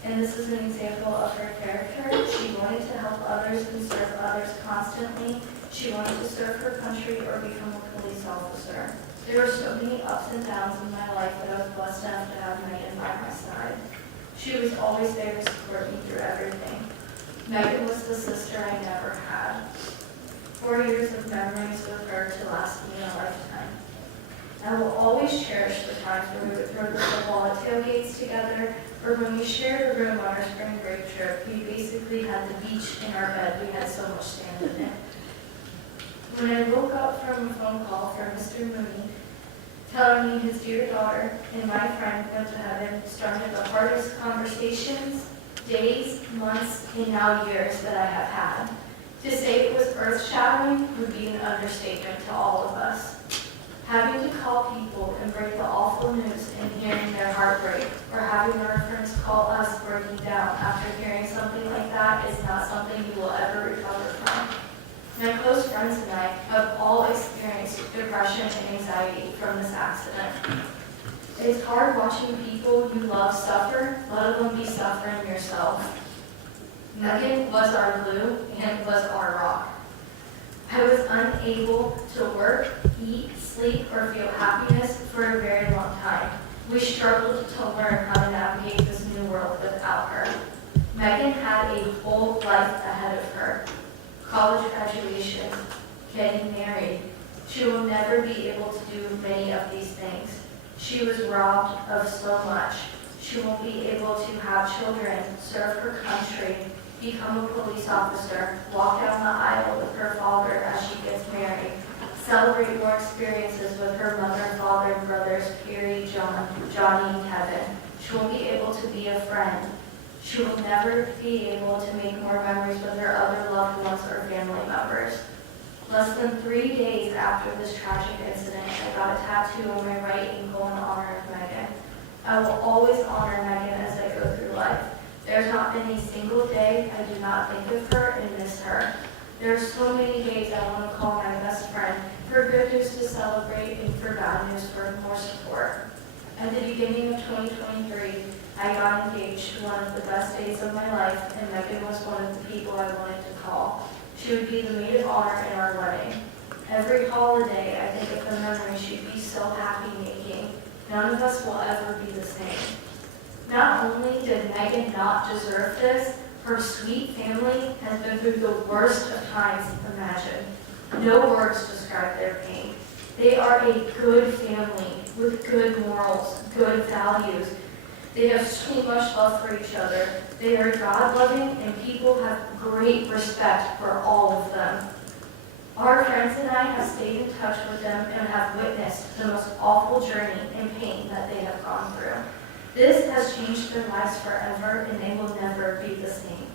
And this is an example of her character. She wanted to help others and serve others constantly. She wanted to serve her country or become a police officer. There were so many ups and downs in my life that I was blessed enough to have Megan by my side. She was always there to support me through everything. Megan was the sister I never had. 4 years of memories with her to last me a lifetime. I will always cherish the times when we would throw the football at tailgates together, or when we shared a room on our spring break trip. We basically had the beach in our bed. We had so much sand in it. When I woke up from a phone call from Mr. Mooney, telling me his dear daughter and my friend went to heaven, started the hardest conversations, days, months, and now years that I have had. To say it was earth-shattering would be an understatement to all of us. Having to call people and break the awful news and hearing their heartbreak, or having our friends call us breaking down after hearing something like that is not something you will ever recover from. My close friends and I have all experienced depression and anxiety from this accident. It is hard watching people you love suffer, let alone be suffering yourself. Megan was our glue and was our rock. I was unable to work, eat, sleep, or feel happiness for a very long time. We struggled to learn how to navigate this new world without her. Megan had a whole life ahead of her. College graduation, getting married. She will never be able to do many of these things. She was robbed of so much. She won't be able to have children, serve her country, become a police officer, walk down the aisle with her father as she gets married, celebrate more experiences with her mother, father, and brothers, Carrie, John, Johnny, and Kevin. She won't be able to be a friend. She will never be able to make more memories with her other loved ones or family members. Less than 3 days after this tragic incident, I got a tattoo on my right ankle in honor of Megan. I will always honor Megan as I go through life. There's not been a single day I do not think of her and miss her. There are so many days I want to call my best friend for good news to celebrate and for bad news for more support. At the beginning of 2023, I got engaged, one of the best days of my life, and Megan was one of the people I wanted to call. She would be the maid of honor in our wedding. Every holiday, I think of the memories she'd be so happy making. None of us will ever be the same. Not only did Megan not deserve this, her sweet family has been through the worst of times imagined. No words describe their pain. They are a good family with good morals, good values. They have so much love for each other. They are God-loving, and people have great respect for all of them. Our friends and I have stayed in touch with them and have witnessed the most awful journey and pain that they have gone through. This has changed their lives forever, and they will never be the same.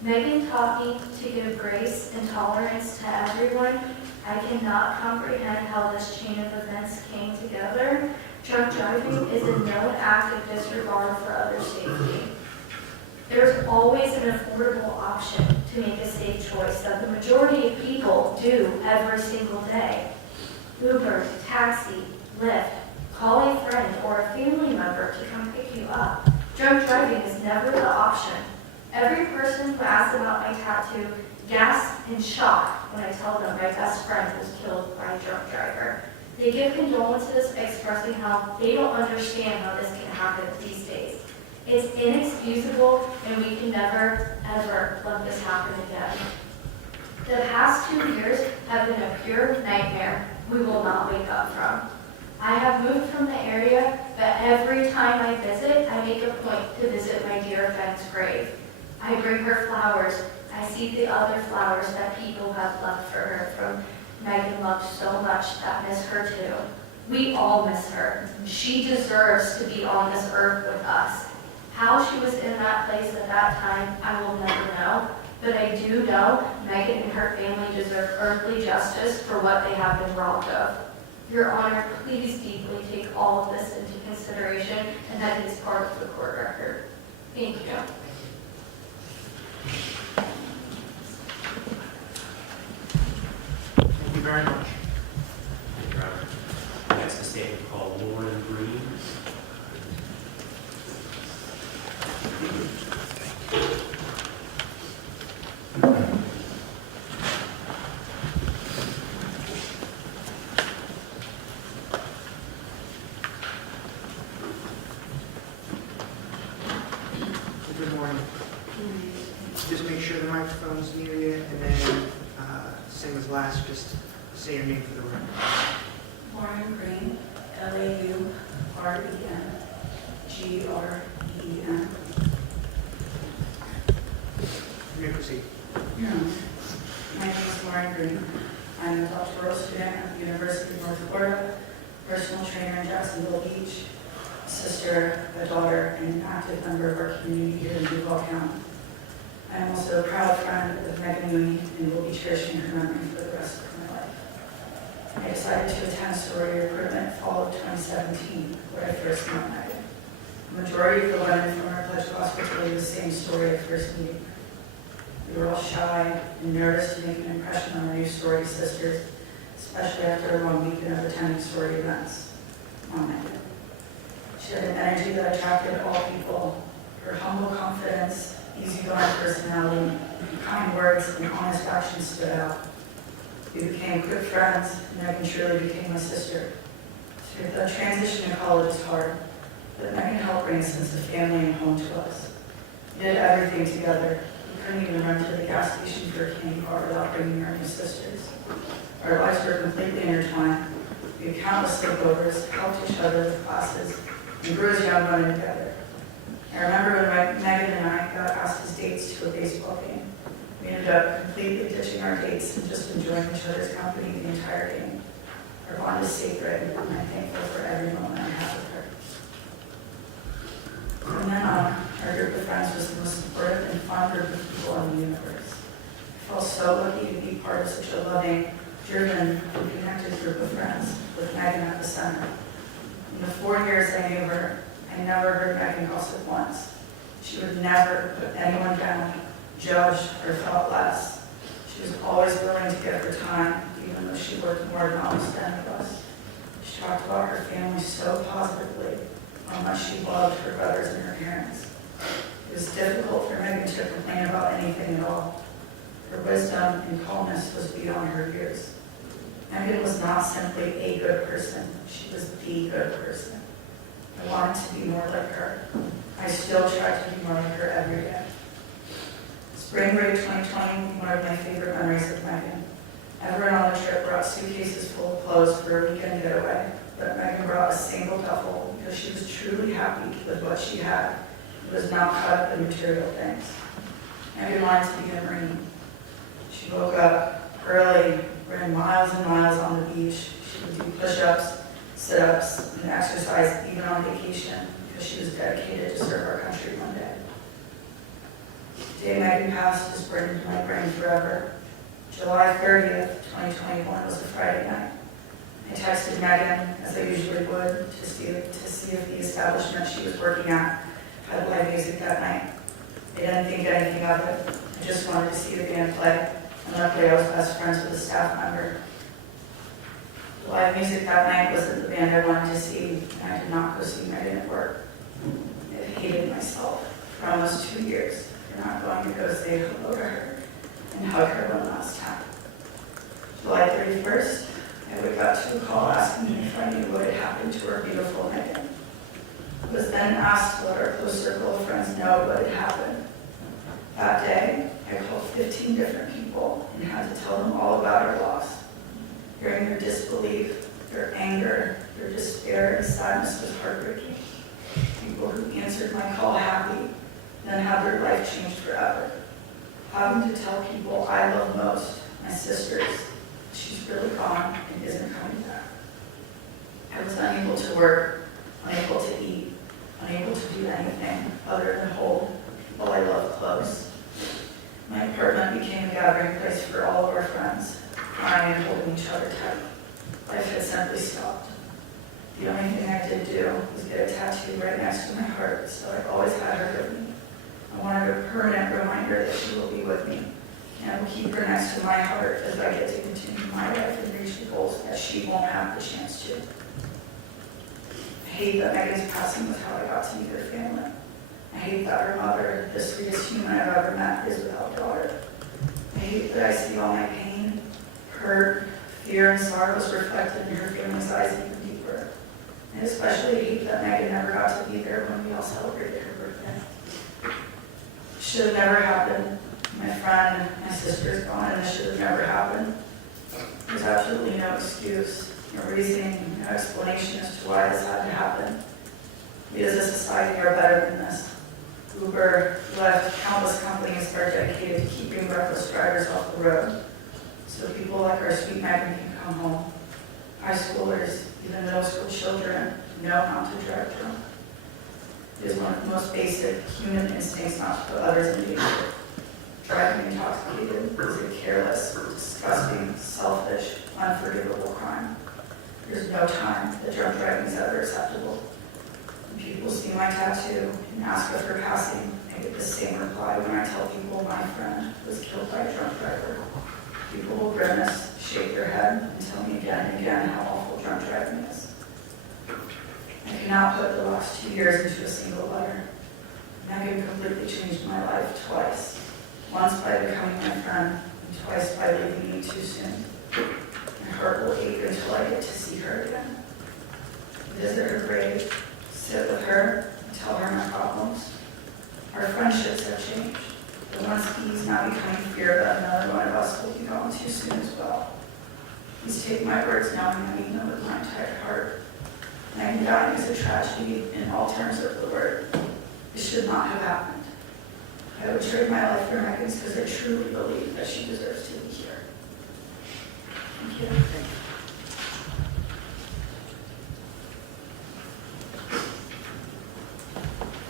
Megan taught me to give grace and tolerance to everyone. I cannot comprehend how this chain of events came together. Drunk driving is a known act of disregard for other safety. There's always an affordable option to make a safe choice that the majority of people do every single day. Uber, taxi, Lyft, call a friend or a family member to come pick you up. Drunk driving is never the option. Every person who asks about my tattoo gasps in shock when I tell them my best friend was killed by a drunk driver. They give condolences expressing how they don't understand how this can happen these days. It's inexcusable and we can never, ever let this happen again. The past 2 years have been a pure nightmare we will not wake up from. I have moved from the area, but every time I visit, I make a point to visit my dear friend's grave. I bring her flowers. I see the other flowers that people have left for her from Megan loved so much that miss her too. We all miss her. She deserves to be on this earth with us. How she was in that place at that time, I will never know. But I do know Megan and her family deserve earthly justice for what they have been robbed of. Your Honor, please deeply take all of this into consideration and that it is part of the court record. Thank you. Thank you very much. Thank you, Robert. Next, a statement called Lauren Green. Good morning. Just make sure the microphone's near you, and then, same as last, just say your name for the record. Lauren Green, LAURENGREEN. You may proceed. Yeah. My name is Lauren Green. I'm a doctoral student at the University of North Florida, personal trainer in Jacksonville Beach, a sister, a daughter, and an active member of our community here in Duval County. I am also a proud friend of Megan Mooney and will be cherishing her memory for the rest of my life. I decided to attend sorority recruitment fall of 2017, where I first met Megan. The majority of the women from our pledge class will tell you the same story of first meeting. We were all shy and nervous to make an impression on our new sorority sisters, especially after a long weekend of attending sorority events. On Megan. She had an energy that attracted all people. Her humble confidence, easygoing personality, kind words, and honest actions stood out. We became good friends, and Megan truly became my sister. The transition to college is hard, but Megan helped bring a sense of family and home to us. We did everything together. We couldn't even run to the gas station for a candy bar without bringing our new sisters. Our lives were completely intertwined. We had countless sleepovers, helped each other with classes, and grew as young women together. I remember when Megan and I got asked as dates to a baseball game. We ended up completely ditching our dates and just enjoying each other's company the entire game. Our bond is sacred, and I'm thankful for every moment I have with her. From then on, our group of friends was the most supportive and fun group of people in the universe. I felt so lucky to be part of such a loving, driven, and connected group of friends with Megan at the center. In the 4 years I knew her, I never heard Megan gossip once. She would never put anyone down, judge, or felt less. She was always willing to give her time, even though she worked more than almost any of us. She talked about her family so positively, how much she loved her brothers and her parents. It was difficult for Megan to complain about anything at all. Her wisdom and calmness was beyond her years. Megan was not simply a good person, she was the good person. I wanted to be more like her. I still try to be more like her every day. Spring break 2020 was one of my favorite memories of Megan. Everyone on the trip brought suitcases full of clothes for a weekend getaway, but Megan brought a single duffel because she was truly happy with what she had. It was not caught up in material things. Megan wanted to be a Marine. She woke up early, ran miles and miles on the beach. She would do push-ups, sit-ups, and exercise even on vacation because she was dedicated to serve our country one day. Today Megan passed is burned into my brain forever. July 30th, 2021 was a Friday night. I texted Megan, as I usually would, to see if the establishment she was working at had live music that night. I didn't think anything of it. I just wanted to see the band play, and luckily I was best friends with a staff member. The live music that night wasn't the band I wanted to see, and I did not go see Megan at work. I hated myself for almost 2 years for not going to go say hello to her and hug her one last time. July 31st, I wake up to a call asking me if I knew what had happened to our beautiful Megan. I was then asked to let our close circle of friends know what had happened. That day, I called 15 different people and had to tell them all about our loss. Hearing their disbelief, their anger, their despair and sadness was heartbreaking. People who answered my call happy, then had their life changed forever. Having to tell people I love most, my sisters, she's really gone and isn't coming back. I was unable to work, unable to eat, unable to do anything other than hold people I love close. My apartment became a gathering place for all of our friends, crying and holding each other tight. Life had simply stopped. The only thing I did do was get a tattoo right next to my heart, so I've always had her with me. I wanted a permanent reminder that she will be with me, and I will keep her next to my heart as I get to continue my life and reach the goals that she won't have the chance to. I hate that Megan's passing was how I got to meet her family. I hate that her mother, the sweetest human I've ever met, is without a daughter. I hate that I see all my pain, hurt, fear, and sorrows reflected in her family's eyes even deeper. I especially hate that Megan never got to be there when we all celebrated her birthday. It should have never happened. My friend, my sister's gone, and this should have never happened. There's absolutely no excuse, no reasoning, no explanation as to why this had to happen. We as a society are better than this. Uber, Lyft, countless companies are dedicated to keeping reckless drivers off the road, so people like our sweet Megan can come home. High schoolers, even middle school children, know how to drive drunk. It is one of the most basic human instincts not to put others in danger. Driving intoxicated is a careless, disgusting, selfish, unforgivable crime. There's no time that drunk driving is ever acceptable. When people see my tattoo and ask of her passing, I get the same reply when I tell people my friend was killed by a drunk driver. People will grimace, shake their head, and tell me again and again how awful drunk driving is. I cannot put the last 2 years into a single letter. Megan completely changed my life twice. Once by becoming my friend, and twice by leaving me too soon. My heart will ache until I get to see her again. Visit her grave, sit with her, and tell her my problems. Our friendships have changed. The once ease now becoming fear that another one of us will be gone too soon as well. Please take my words knowing I mean them with my entire heart. Megan dying is a tragedy in all terms of the word. It should not have happened. I would trade my life for Megan's because I truly believe that she deserves to be here. Thank you.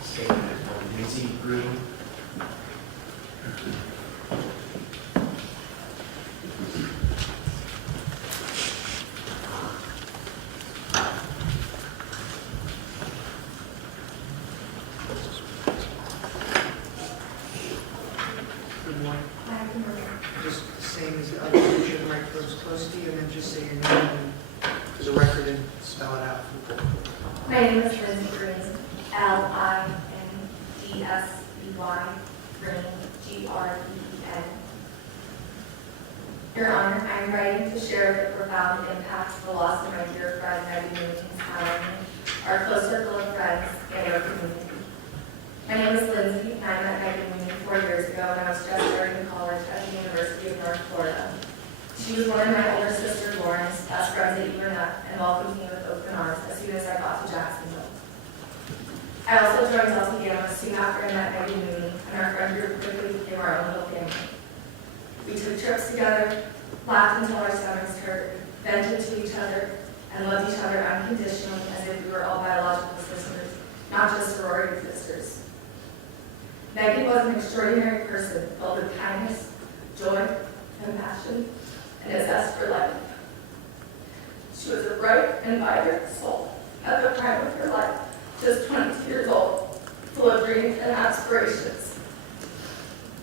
Statement from Nancy Green. Good morning. Hi, good morning. Just the same as the other, put your microphones close to you, and then just say your name and for the record and spell it out. My name is Lindsay Green, L-I-N-D-S-B-Y, Green, G-R-E-E-N. Your Honor, I am writing to share the profound impact the loss of my dear friend Megan Mooney has had on me, our close circle of friends, and our community. My name is Lindsay, and I met Megan Mooney 4 years ago when I was just starting college at the University of North Florida. She was one of my older sister Lauren's best friends at UNF and welcomed me with open arms as soon as I got to Jacksonville. I also joined Delta Gamma soon after I met Megan Mooney, and our friend group quickly became our own little family. We took trips together, laughed until our stomachs hurt, vented to each other, and loved each other unconditionally as if we were all biological sisters, not just sorority sisters. Megan was an extraordinary person, filled with kindness, joy, compassion, and a zest for life. She was a bright and vibrant soul at the prime of her life, just 22 years old, full of dreams and aspirations.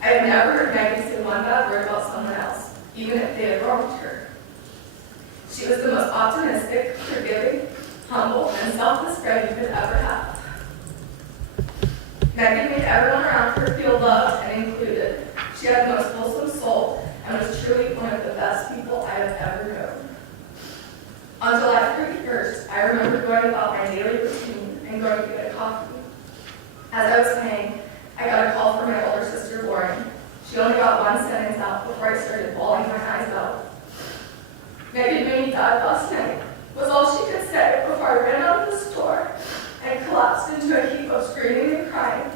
I have never heard Megan say one bad word about someone else, even if they had wronged her. She was the most optimistic, forgiving, humble, and selfless friend you could ever have. Megan made everyone around her feel loved and included. She had the most wholesome soul and was truly one of the best people I have ever known. On July 31st, I remember going about my daily routine and going to get a coffee. As I was paying, I got a call from my older sister, Lauren. She only got one sentence out before I started bawling my eyes out. Megan Mooney died last night, was all she could say before I ran out of the store and collapsed into a heap of screaming and crying.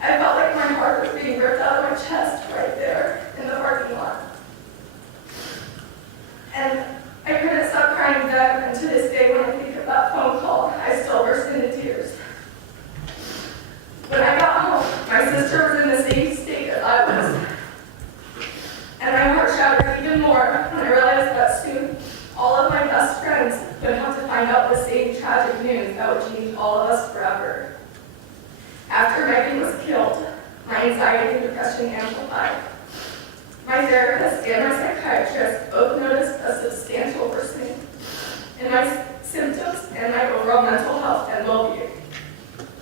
I felt like my heart was being ripped out of my chest right there in the parking lot. And I couldn't stop crying then, and to this day when I think of that phone call, I still burst into tears. When I got home, my sister was in the same state as I was. And my heart shattered even more when I realized that soon all of my best friends would have to find out the same tragic news that would change all of us forever. After Megan was killed, my anxiety and depression amplified. My therapist and my psychiatrist both noticed a substantial worsening in my symptoms and my overall mental health and well-being.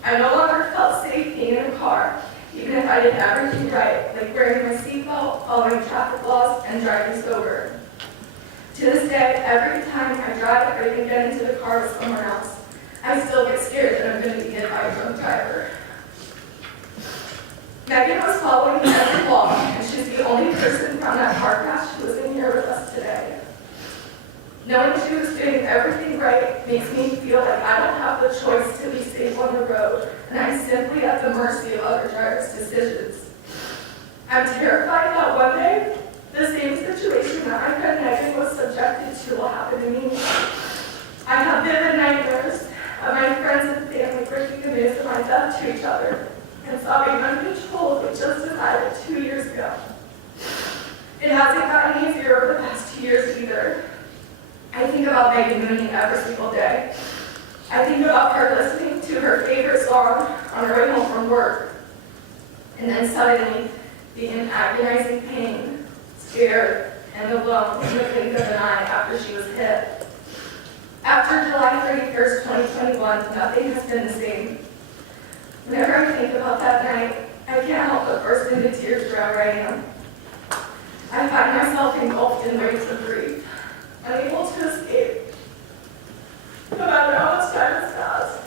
I no longer felt safe being in a car, even if I did everything right, like wearing my seatbelt, following traffic laws, and driving sober. To this day, every time I drive or even get into the car with someone else, I still get scared that I'm going to be hit by a drunk driver. Megan was following every law, and she's the only person from that car crash who is in here with us today. Knowing she was doing everything right makes me feel like I don't have the choice to be safe on the road, and I'm simply at the mercy of other drivers' decisions. I'm terrified that one day, the same situation that my friend Megan was subjected to will happen to me. I have vivid nightmares of my friends and family breaking the news of my death to each other and sobbing uncontrollably just as I did 2 years ago. It hasn't gotten easier over the past 2 years either. I think about Megan Mooney every single day. I think about her listening to her favorite song on her way home from work, and then suddenly being in agonizing pain, scared, and alone in the blink of an eye after she was hit. After July 31st, 2021, nothing has been the same. Whenever I think about that night, I can't help but burst into tears wherever I am. I find myself engulfed in waves of grief, unable to escape, no matter how much time has passed.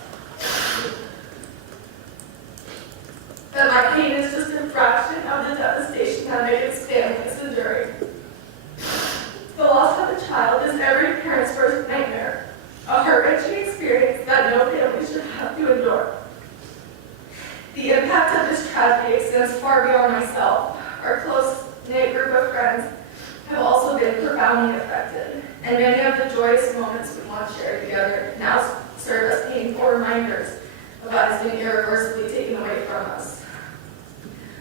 That my pain is just a fraction of the devastation that Megan's family is enduring. The loss of a child is every parent's worst nightmare, a heart-wrenching experience that no family should have to endure. The impact of this tragedy extends far beyond myself. Our close-knit group of friends have also been profoundly affected, and many of the joyous moments we once shared together now serve as painful reminders of what has been irreversibly taken away from us.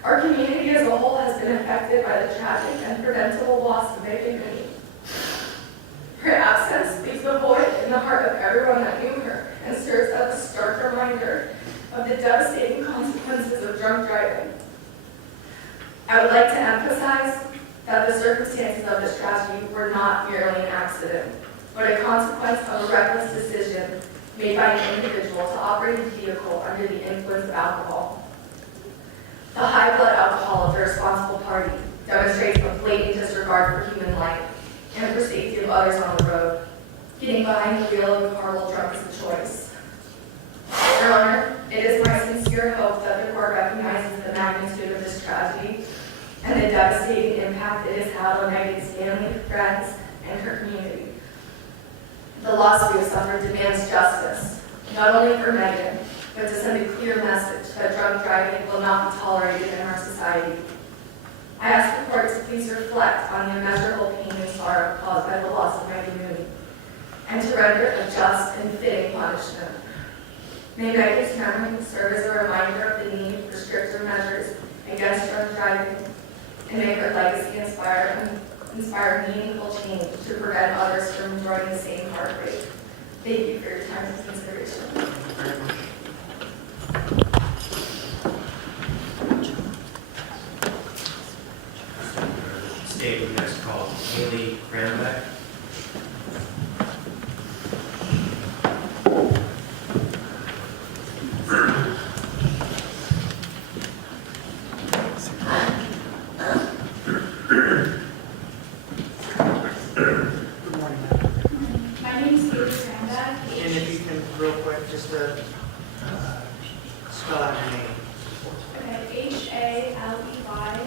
Our community as a whole has been affected by the tragic and preventable loss of Megan Mooney. Her absence leaves a void in the heart of everyone that knew her and serves as a stark reminder of the devastating consequences of drunk driving. I would like to emphasize that the circumstances of this tragedy were not merely an accident, but a consequence of a reckless decision made by an individual to operate a vehicle under the influence of alcohol. The high blood alcohol of the responsible party demonstrates a blatant disregard for human life and for safety of others on the road. Getting behind the wheel of a car while drunk is a choice. Your Honor, it is my sincere hope that the court recognizes the magnitude of this tragedy and the devastating impact it has had on Megan's family, friends, and her community. The loss we have suffered demands justice, not only for Megan, but to send a clear message that drunk driving will not be tolerated in our society. I ask the court to please reflect on the immeasurable pain and sorrow caused by the loss of Megan Mooney, and to render a just and fitting punishment. May Megan's memory serve as a reminder of the need for stricter for measures against drug driving and make her legacy inspire meaningful change to prevent others from joining the same heartbreak. Thank you for your time and consideration. Very much. State with next call, Haley Cranbeck. Good morning, ma'am. My name is Haley Cranbeck. And if you can, real quick, just spell out your name. Okay, HALEYKRAMBEECK.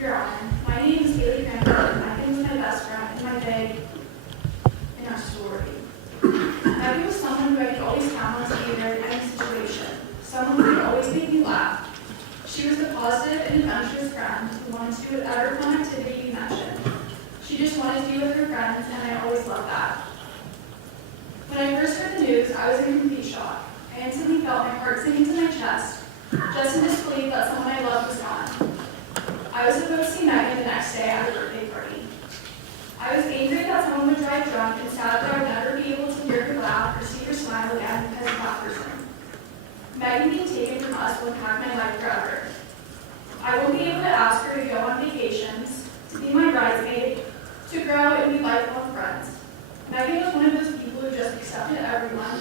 Your Honor, my name is Haley Cranbeck, and Megan was my best friend and my babe in our sorority. Megan was someone who I could always count on to be there in any situation, someone who could always make me laugh. She was the positive and adventurous friend who wanted to do whatever fun activity you mentioned. She just wanted to be with her friends, and I always loved that. When I first heard the news, I was in complete shock. I instantly felt my heart sink into my chest, just in disbelief that someone I loved was gone. I was supposed to see Megan the next day at her birthday party. I was angry that someone would drive drunk and sad that I would never be able to hear her laugh or see her smile again because of that person. Megan being taken from us will impact my life forever. I won't be able to ask her to go on vacations, to be my bridesmaid, to grow and be lifelong friends. Megan was one of those people who just accepted everyone.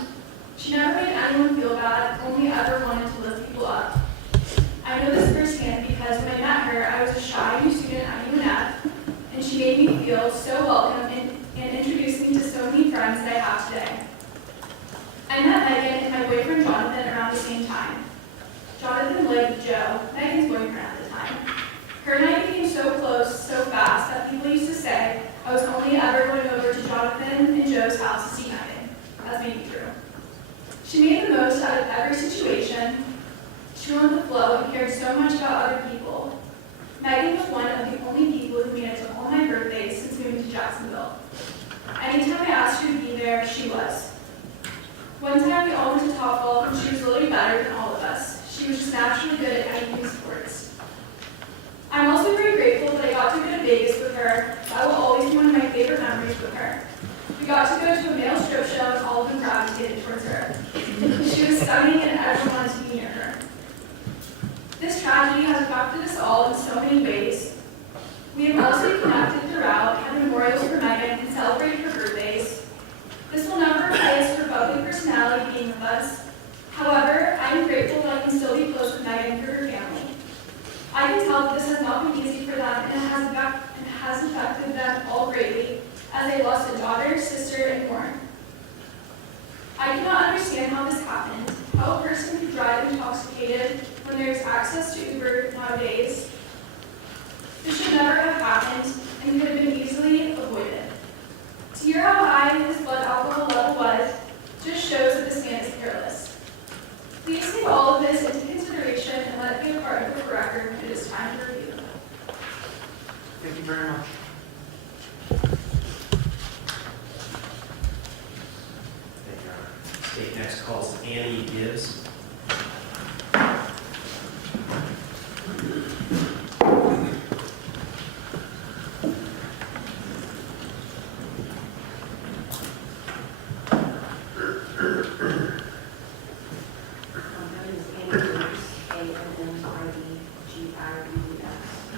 She never made anyone feel bad, only ever wanted to lift people up. I know this firsthand because when I met her, I was a shy new student at UNF, and she made me feel so welcome and introduced me to so many friends that I have today. I met Megan and my boyfriend Jonathan around the same time. Jonathan lived Joe, Megan's boyfriend at the time. Her and I became so close, so fast, that people used to say I was only ever going over to Jonathan and Joe's house to see Megan. That's maybe true. She made the most out of every situation. She went with the flow and cared so much about other people. Megan was one of the only people who made it to all my birthdays since moving to Jacksonville. Anytime I asked her to be there, she was. One time we all went to Top Golf and she was literally better than all of us. She was just naturally good at anything sports. I'm also very grateful that I got to go to Vegas with her. That will always be one of my favorite memories with her. We got to go to a male strip show and all of them gravitated towards her. She was stunning and everyone wanted to be near her. This tragedy has affected us all in so many ways. We have also connected throughout, had memorials for Megan, and celebrated her birthdays. This will never replace her bubbly personality being with us. However, I am grateful that I can still be close with Megan through her family. I can tell that this has not been easy for them and has affected them all greatly as they lost a daughter, sister, and more. I cannot understand how this happened, how a person could drive intoxicated when there is access to Uber nowadays. This should never have happened and could have been easily avoided. To hear how high his blood alcohol level was just shows that this man is careless. Please take all of this into consideration and let it be a part of the record when it is time to review. Thank you very much. Thank you, Your Honor. State next call is Annie Gibbs.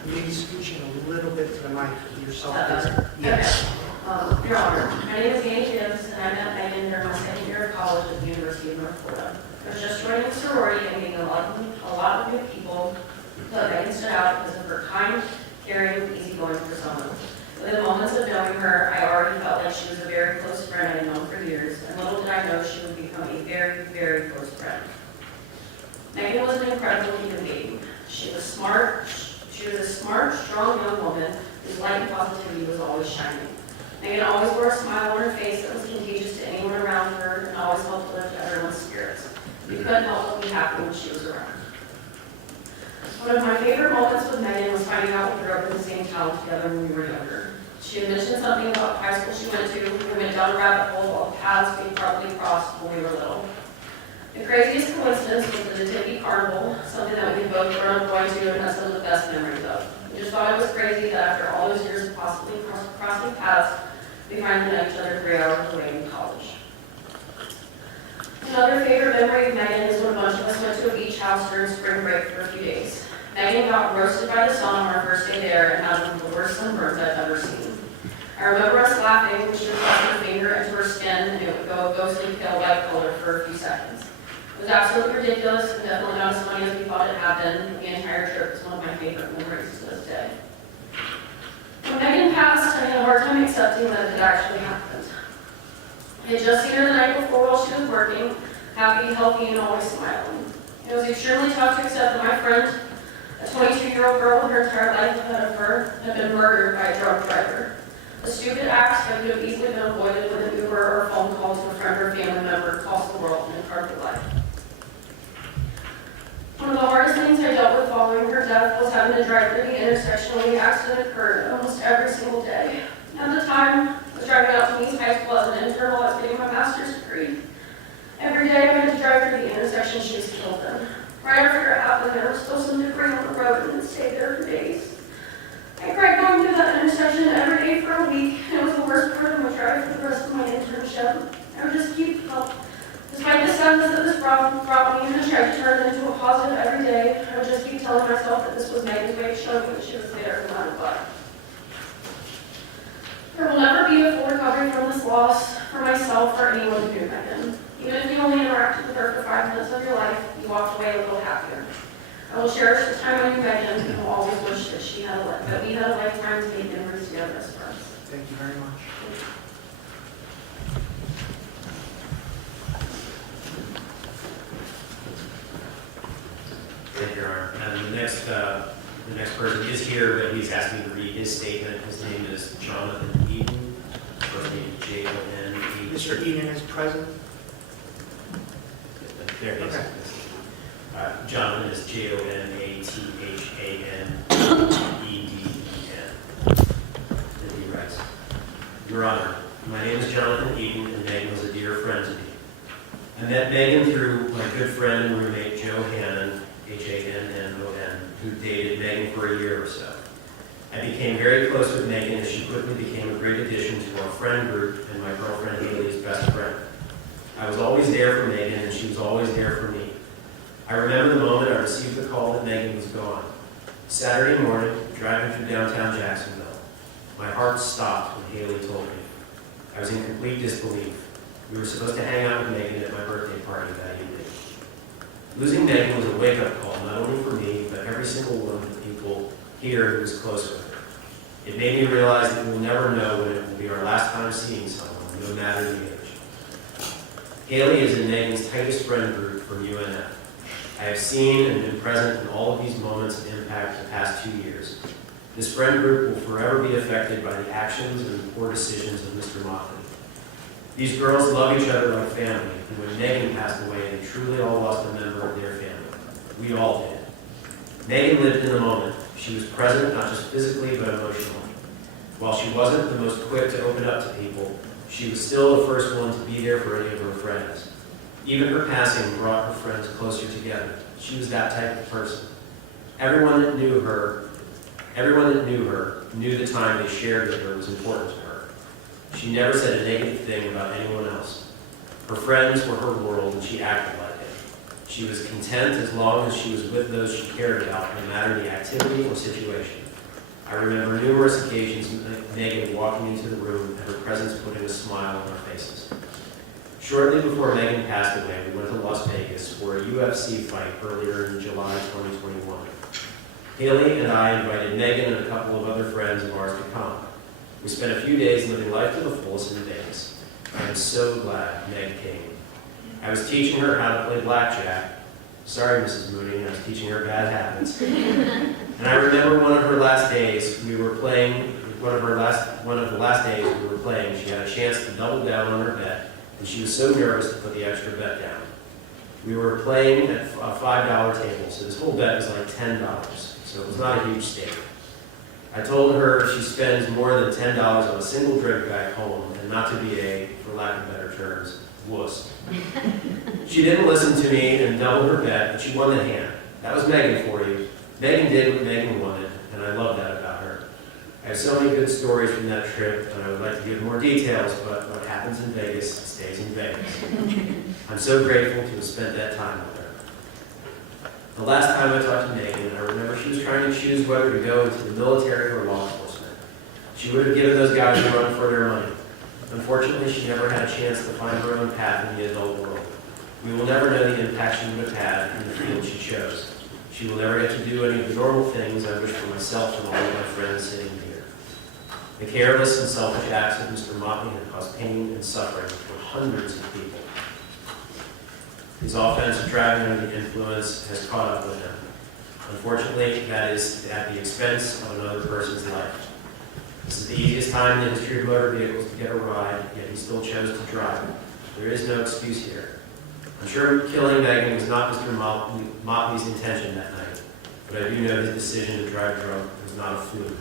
Maybe scooching a little bit to the mic for yourself. Better? Yes. Your Honor, my name is Annie Gibbs, and I met Megan during my second year of college at the University of North Florida. I was just joining a sorority and meeting a lot of new people, but Megan stood out because of her kind, caring, easygoing persona. Within moments of knowing her, I already felt like she was a very close friend I had known for years, and little did I know she would become a very, very close friend. Megan was an incredible human being. She was smart. She was a smart, strong young woman whose light and positivity was always shining. Megan always wore a smile on her face that was contagious to anyone around her and always helped lift everyone's spirits. We couldn't help but be happy when she was around. One of my favorite moments with Megan was finding out we grew up in the same town together when we were younger. She had mentioned something about high school she went to. We went down a rabbit hole while paths we probably crossed when we were little. The craziest coincidence was the Nativity Carnival, something that we had both grown up going to and had some of the best memories of. We just thought it was crazy that after all those years of possibly crossing paths, we finally met each other 3 hours away in college. Another favorite memory of Megan is when a bunch of us went to a beach house during spring break for a few days. Megan got roasted by the sun on our first day there and had one of the worst sunburns I've ever seen. I remember us laughing when she was pressing her finger into her skin and it would go a ghostly pale white color for a few seconds. It was absolutely ridiculous and definitely not as funny as we thought it happened. The entire trip was one of my favorite memories to this day. When Megan passed, I had a hard time accepting that it had actually happened. I had just seen her the night before while she was working, happy, healthy, and always smiling. It was extremely tough to accept that my friend, a 22-year-old girl with her entire life ahead of her, had been murdered by a drunk driver. A stupid act that could have easily been avoided with an Uber or a phone call to a friend or family member cost the world an incredible life. One of the hardest things I dealt with following her death was having to drive through the intersection when the accident occurred almost every single day. At the time, I was driving out to East High School as an intern while I was getting my master's degree. Every day I had to drive through the intersection she was killed in. Right after it happened, there was still some debris on the road and it stayed there for days. I cried going through that intersection every day for a week, and it was the worst part of my drive for the rest of my internship. I would just keep up. Despite the sadness that this brought me, and I tried to turn it into a positive every day, I would just keep telling myself that this was Megan's way of showing me that she was there no matter what. There will never be a full recovery from this loss for myself or anyone who knew Megan. Even if you only interacted with her for 5 minutes of your life, you walked away a little happier. I will cherish the time I knew Megan and will always wish that we had a lifetime to make memories together as friends. Thank you very much. Thank you, Your Honor. And the next person is here, but he's asked me to read his statement. His name is Jonathan Eden. First name is J-O-N-E. Mr. Eden is present. There he is. Okay. Jonathan is Jonathan And he writes, Your Honor, my name is Jonathan Eden, and Megan was a dear friend to me. I met Megan through my good friend and roommate Joe Hannon, Hannon, who dated Megan for a year or so. I became very close with Megan as she quickly became a great addition to our friend group and my girlfriend Haley's best friend. I was always there for Megan, and she was always there for me. I remember the moment I received the call that Megan was gone. Saturday morning, driving through downtown Jacksonville. My heart stopped when Haley told me. I was in complete disbelief. We were supposed to hang out with Megan at my birthday party that evening. Losing Megan was a wake-up call, not only for me, but every single one of the people here who was close with her. It made me realize that we will never know when it will be our last time seeing someone, no matter the age. Haley is in Megan's tightest friend group from UNF. I have seen and been present in all of these moments of impact the past 2 years. This friend group will forever be affected by the actions and poor decisions of Mr. Motley. These girls love each other like family, and when Megan passed away, they truly all lost a member of their family. We all did. Megan lived in the moment. She was present, not just physically, but emotionally. While she wasn't the most quick to open up to people, she was still the first one to be there for any of her friends. Even her passing brought her friends closer together. She was that type of person. Everyone that knew her knew the time they shared with her was important to her. She never said a negative thing about anyone else. Her friends were her world, and she acted like it. She was content as long as she was with those she cared about, no matter the activity or situation. I remember numerous occasions Megan walking into the room and her presence putting a smile on our faces. Shortly before Megan passed away, we went to Las Vegas for a UFC fight earlier in July 2021. Haley and I invited Megan and a couple of other friends of ours to come. We spent a few days living life to the fullest in Vegas. I am so glad Meg came. I was teaching her how to play blackjack. Sorry, Mrs. Mooney, I was teaching her bad habits. And I remember one of the last days we were playing, she had a chance to double down on her bet, and she was so nervous to put the extra bet down. We were playing at a $5 table, so this whole bet was like $10, so it was not a huge stake. I told her she spends more than $10 on a single drink back home and not to be a, for lack of better terms, wuss. She didn't listen to me and doubled her bet, but she won the hand. That was Megan for you. Megan did what Megan wanted, and I love that about her. I have so many good stories from that trip, and I would like to give more details, but what happens in Vegas stays in Vegas. I'm so grateful to have spent that time with her. The last time I talked to Megan, I remember she was trying to choose whether to go into the military or law enforcement. She would have given those guys a run for their money. Unfortunately, she never had a chance to find her own path in the adult world. We will never know the impact she would have had in the field she chose. She will never get to do any of the normal things I wish for myself and all of my friends sitting here. The careless and selfish acts of Mr. Motley have caused pain and suffering for hundreds of people. His offensive driving under the influence has caught up with him. Unfortunately, that is at the expense of another person's life. This is the easiest time in the history of motor vehicles to get a ride, yet he still chose to drive. There is no excuse here. I'm sure killing Megan was not Mr. Motley's intention that night, but I do know his decision to drive drunk was not a fluke.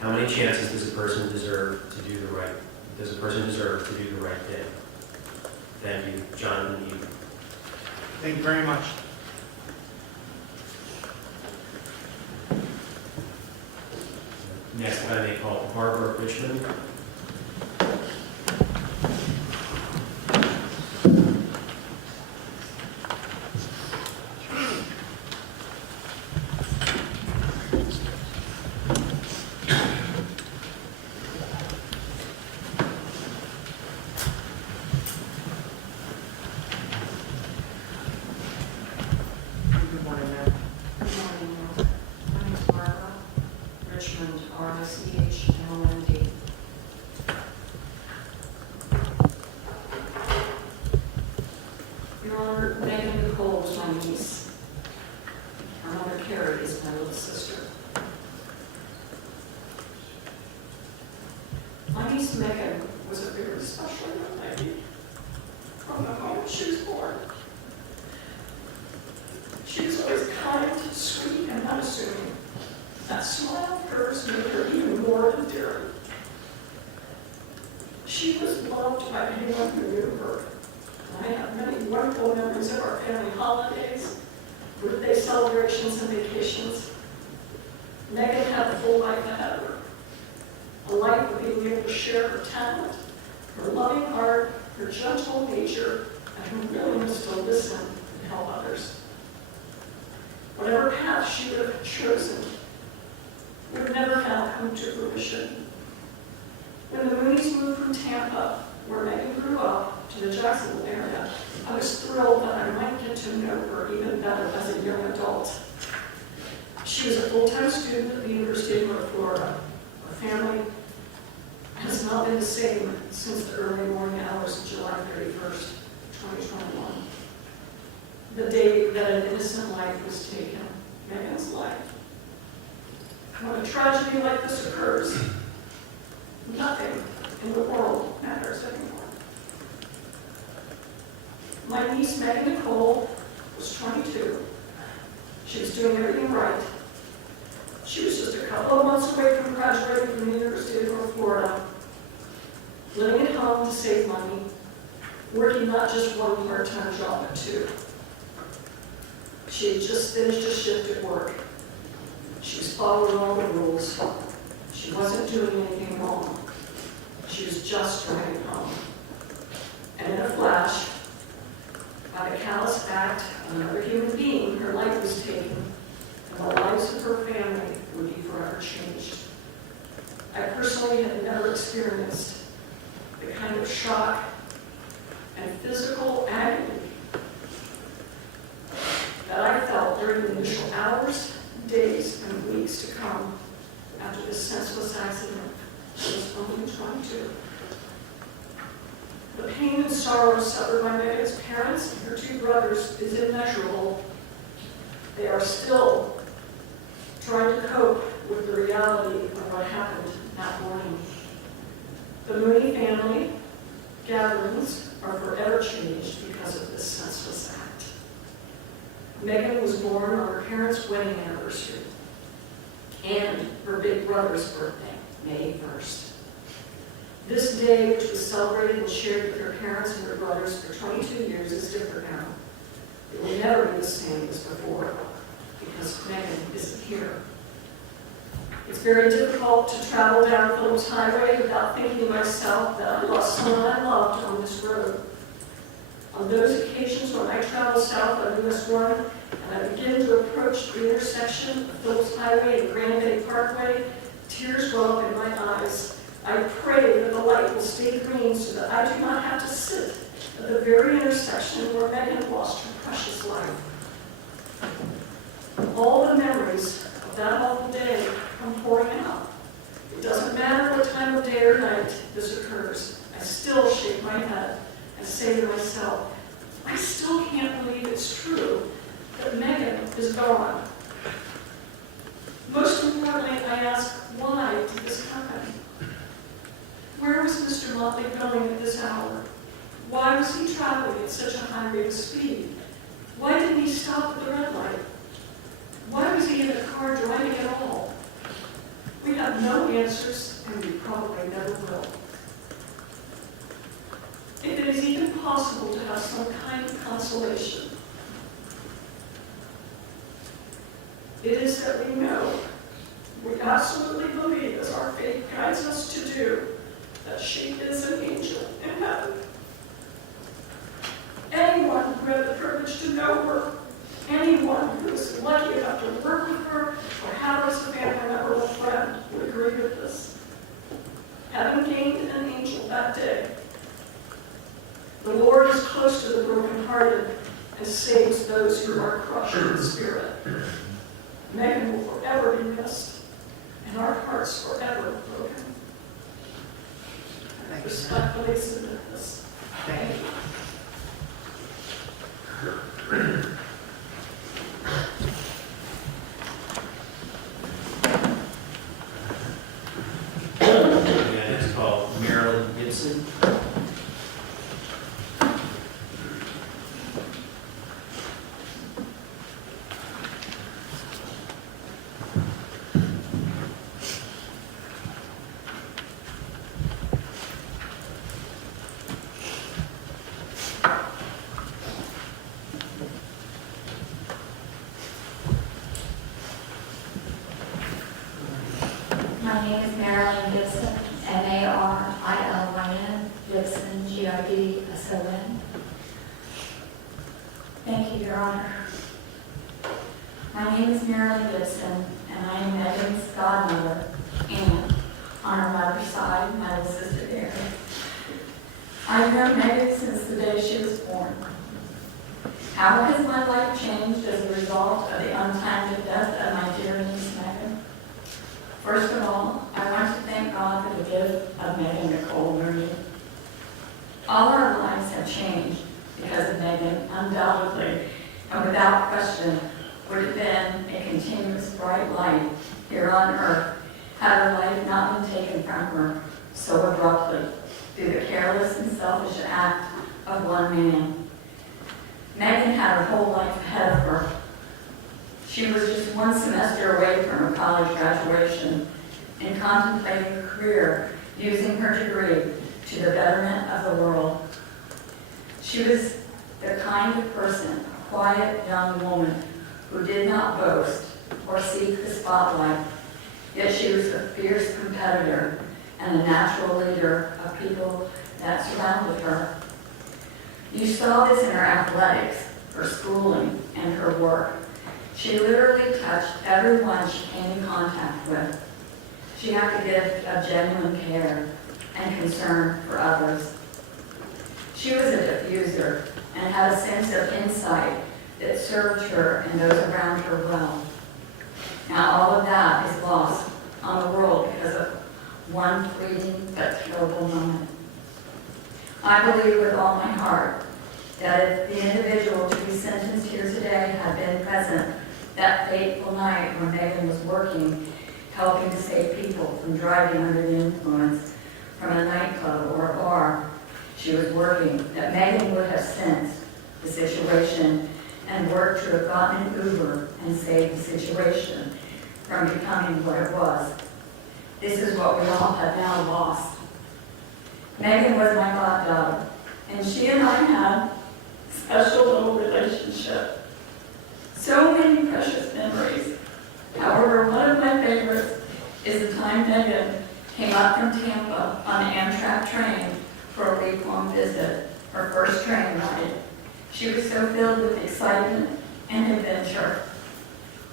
How many chances does a person deserve to do the right? Does a person deserve to do the right thing? Thank you, Jonathan Eden. Thank you very much. Next, I may call Barbara Richmond. Good morning, ma'am. Good morning, my name is Barbara Richmond, R-I-C-H-M-O-N-D. Your Honor, Megan Nicole was my niece. Her mother Carrie is my little sister. My niece Megan was a very special young lady from the moment she was born. She was always kind, sweet, and unassuming. That smile of hers made her even more endearing. She was loved by anyone who knew her. I have many wonderful memories of our family holidays, birthday celebrations, and vacations. Megan had a full life ahead of her. A life of being able to share her talent, her loving heart, her gentle nature, and her willingness to listen and help others. Whatever path she would have chosen would never have come to fruition. When the Mooneys moved from Tampa, where Megan grew up, to the Jacksonville area, I was thrilled that I might get to know her even better as a young adult. She was a full-time student at the University of North Florida. Her family has not been the same since the early morning hours of July 31st, 2021. The day that an innocent life was taken, Megan's life. When a tragedy like this occurs, nothing in the world matters anymore. My niece Megan Nicole was 22. She was doing everything right. She was just a couple of months away from graduating from the University of North Florida, living at home to save money, working not just one part-time job, but two. She had just finished a shift at work. She was following all the rules. She wasn't doing anything wrong. She was just driving home. And in a flash, by the callous act of another human being, her life was taken, and the lives of her family would be forever changed. I personally had never experienced the kind of shock and physical agony that I felt during the initial hours, days, and weeks to come after this senseless accident. She was only 22. The pain and sorrow suffered by Megan's parents and her two brothers is immeasurable. They are still trying to cope with the reality of what happened that morning. The Mooney family gatherings are forever changed because of this senseless act. Megan was born on her parents' wedding anniversary. and her big brother's birthday, May 1st. This day, which was celebrated and shared with her parents and her brothers for 22 years, is different now. It will never be the same as before, because Megan isn't here. It's very difficult to travel down Phillips Highway without thinking to myself that I lost someone I loved on this road. On those occasions when I travel south on US 1 and I begin to approach the intersection of Phillips Highway and Grand Bay Parkway, tears well up in my eyes. I pray that the light will stay green so that I do not have to sit at the very intersection where Megan lost her precious life. All the memories of that awful day come pouring out. It doesn't matter what time of day or night this occurs. I still shake my head and say to myself, I still can't believe it's true that Megan is gone. Most importantly, I ask, why did this happen? Where was Mr. Motley going at this hour? Why was he traveling at such a high rate of speed? Why didn't he stop at the red light? Why was he in a car driving at all? We have no answers, and we probably never will. If it is even possible to have some kind of consolation, it is that we know, we absolutely believe, as our faith guides us to do, that she is an angel in heaven. Anyone who had the privilege to know her, anyone who was lucky enough to work with her or have her as a family member or friend would agree with this. Having gained an angel that day, the Lord is close to the brokenhearted and saves those who are crushed in spirit. Megan will forever be missed, and our hearts forever broken. I respectfully submit this. Thank you. And it's called Marilyn Gibson. My name is Marilyn Gibson, Marilyn Gibson, Gibson. Thank you, Your Honor. My name is Marilyn Gibson, and I am Megan's godmother, and on her mother's side, my little sister Erin. I've known Megan since the day she was born. How has my life changed as a result of the untimely death of my dear niece Megan? First of all, I want to thank God for the gift of Megan Nicole Mooney. All our lives have changed because of Megan, undoubtedly, and without question, would have been a continuous bright light here on earth had her life not been taken from her so abruptly through the careless and selfish act of one man. Megan had her whole life ahead of her. She was just one semester away from her college graduation and contemplating a career using her degree to the betterment of the world. She was the kind of person, a quiet young woman who did not boast or seek the spotlight, yet she was a fierce competitor and a natural leader of people that surrounded her. You saw this in her athletics, her schooling, and her work. She literally touched everyone she came in contact with. She had the gift of genuine care and concern for others. She was a diffuser and had a sense of insight that served her and those around her well. Now all of that is lost on the world because of one fleeting but terrible moment. I believe with all my heart that if the individual to be sentenced here today had been present that fateful night when Megan was working, helping to save people from driving under the influence from a nightclub or a bar she was working, that Megan would have sensed the situation and worked to have gotten an Uber and saved the situation, from becoming what it was. This is what we all have now lost. Megan was my goddaughter, and she and I had a special little relationship. So many precious memories. However, one of my favorites is the time Megan came up from Tampa on an Amtrak train for a week-long visit, her first train ride. She was so filled with excitement and adventure.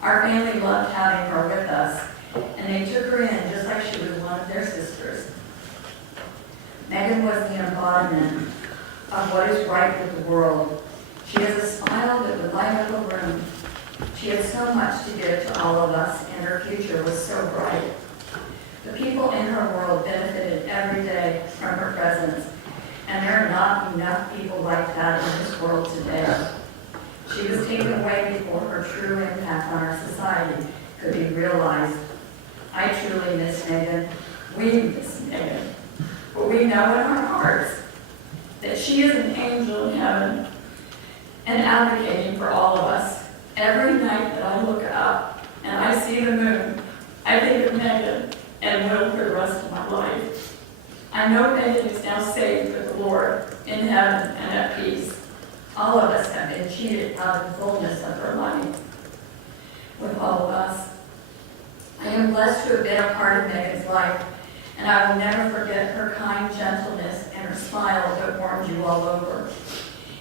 Our family loved having her with us, and they took her in just like she was one of their sisters. Megan was the embodiment of what is right with the world. She has a smile that would light up a room. She had so much to give to all of us, and her future was so bright. The people in her world benefited every day from her presence, and there are not enough people like that in this world today. She was taken away before her true impact on our society could be realized. I truly miss Megan. We miss Megan. But we know in our hearts that she is an angel in heaven and advocating for all of us. Every night that I look up and I see the moon, I think of Megan and will for the rest of my life. I know Megan is now saved with the Lord in heaven and at peace. All of us have been cheated out of the fullness of her life. With all of us, I am blessed to have been a part of Megan's life, and I will never forget her kind gentleness and her smile that warmed you all over.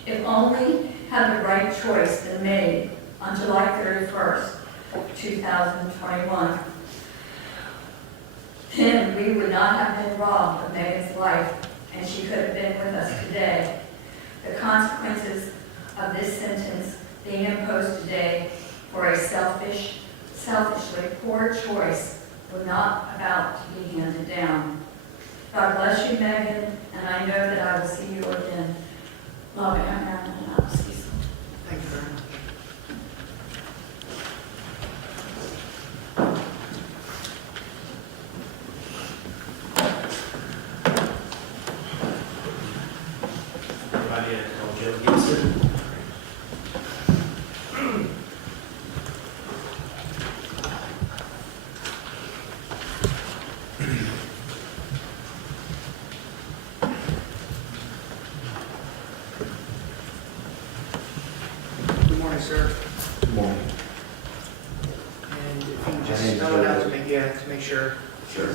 If only had the right choice been made on July 31st, 2021, then we would not have been robbed of Megan's life, and she could have been with us today. The consequences of this sentence being imposed today for a selfishly poor choice were not about to be handed down. God bless you, Megan, and I know that I will see you again. Love you, and I will see you soon. Thank you very much. Everybody at Joe Gibson. Good morning, sir. Good morning. And if you My just name is spell it out Joe. to make sure. Sure.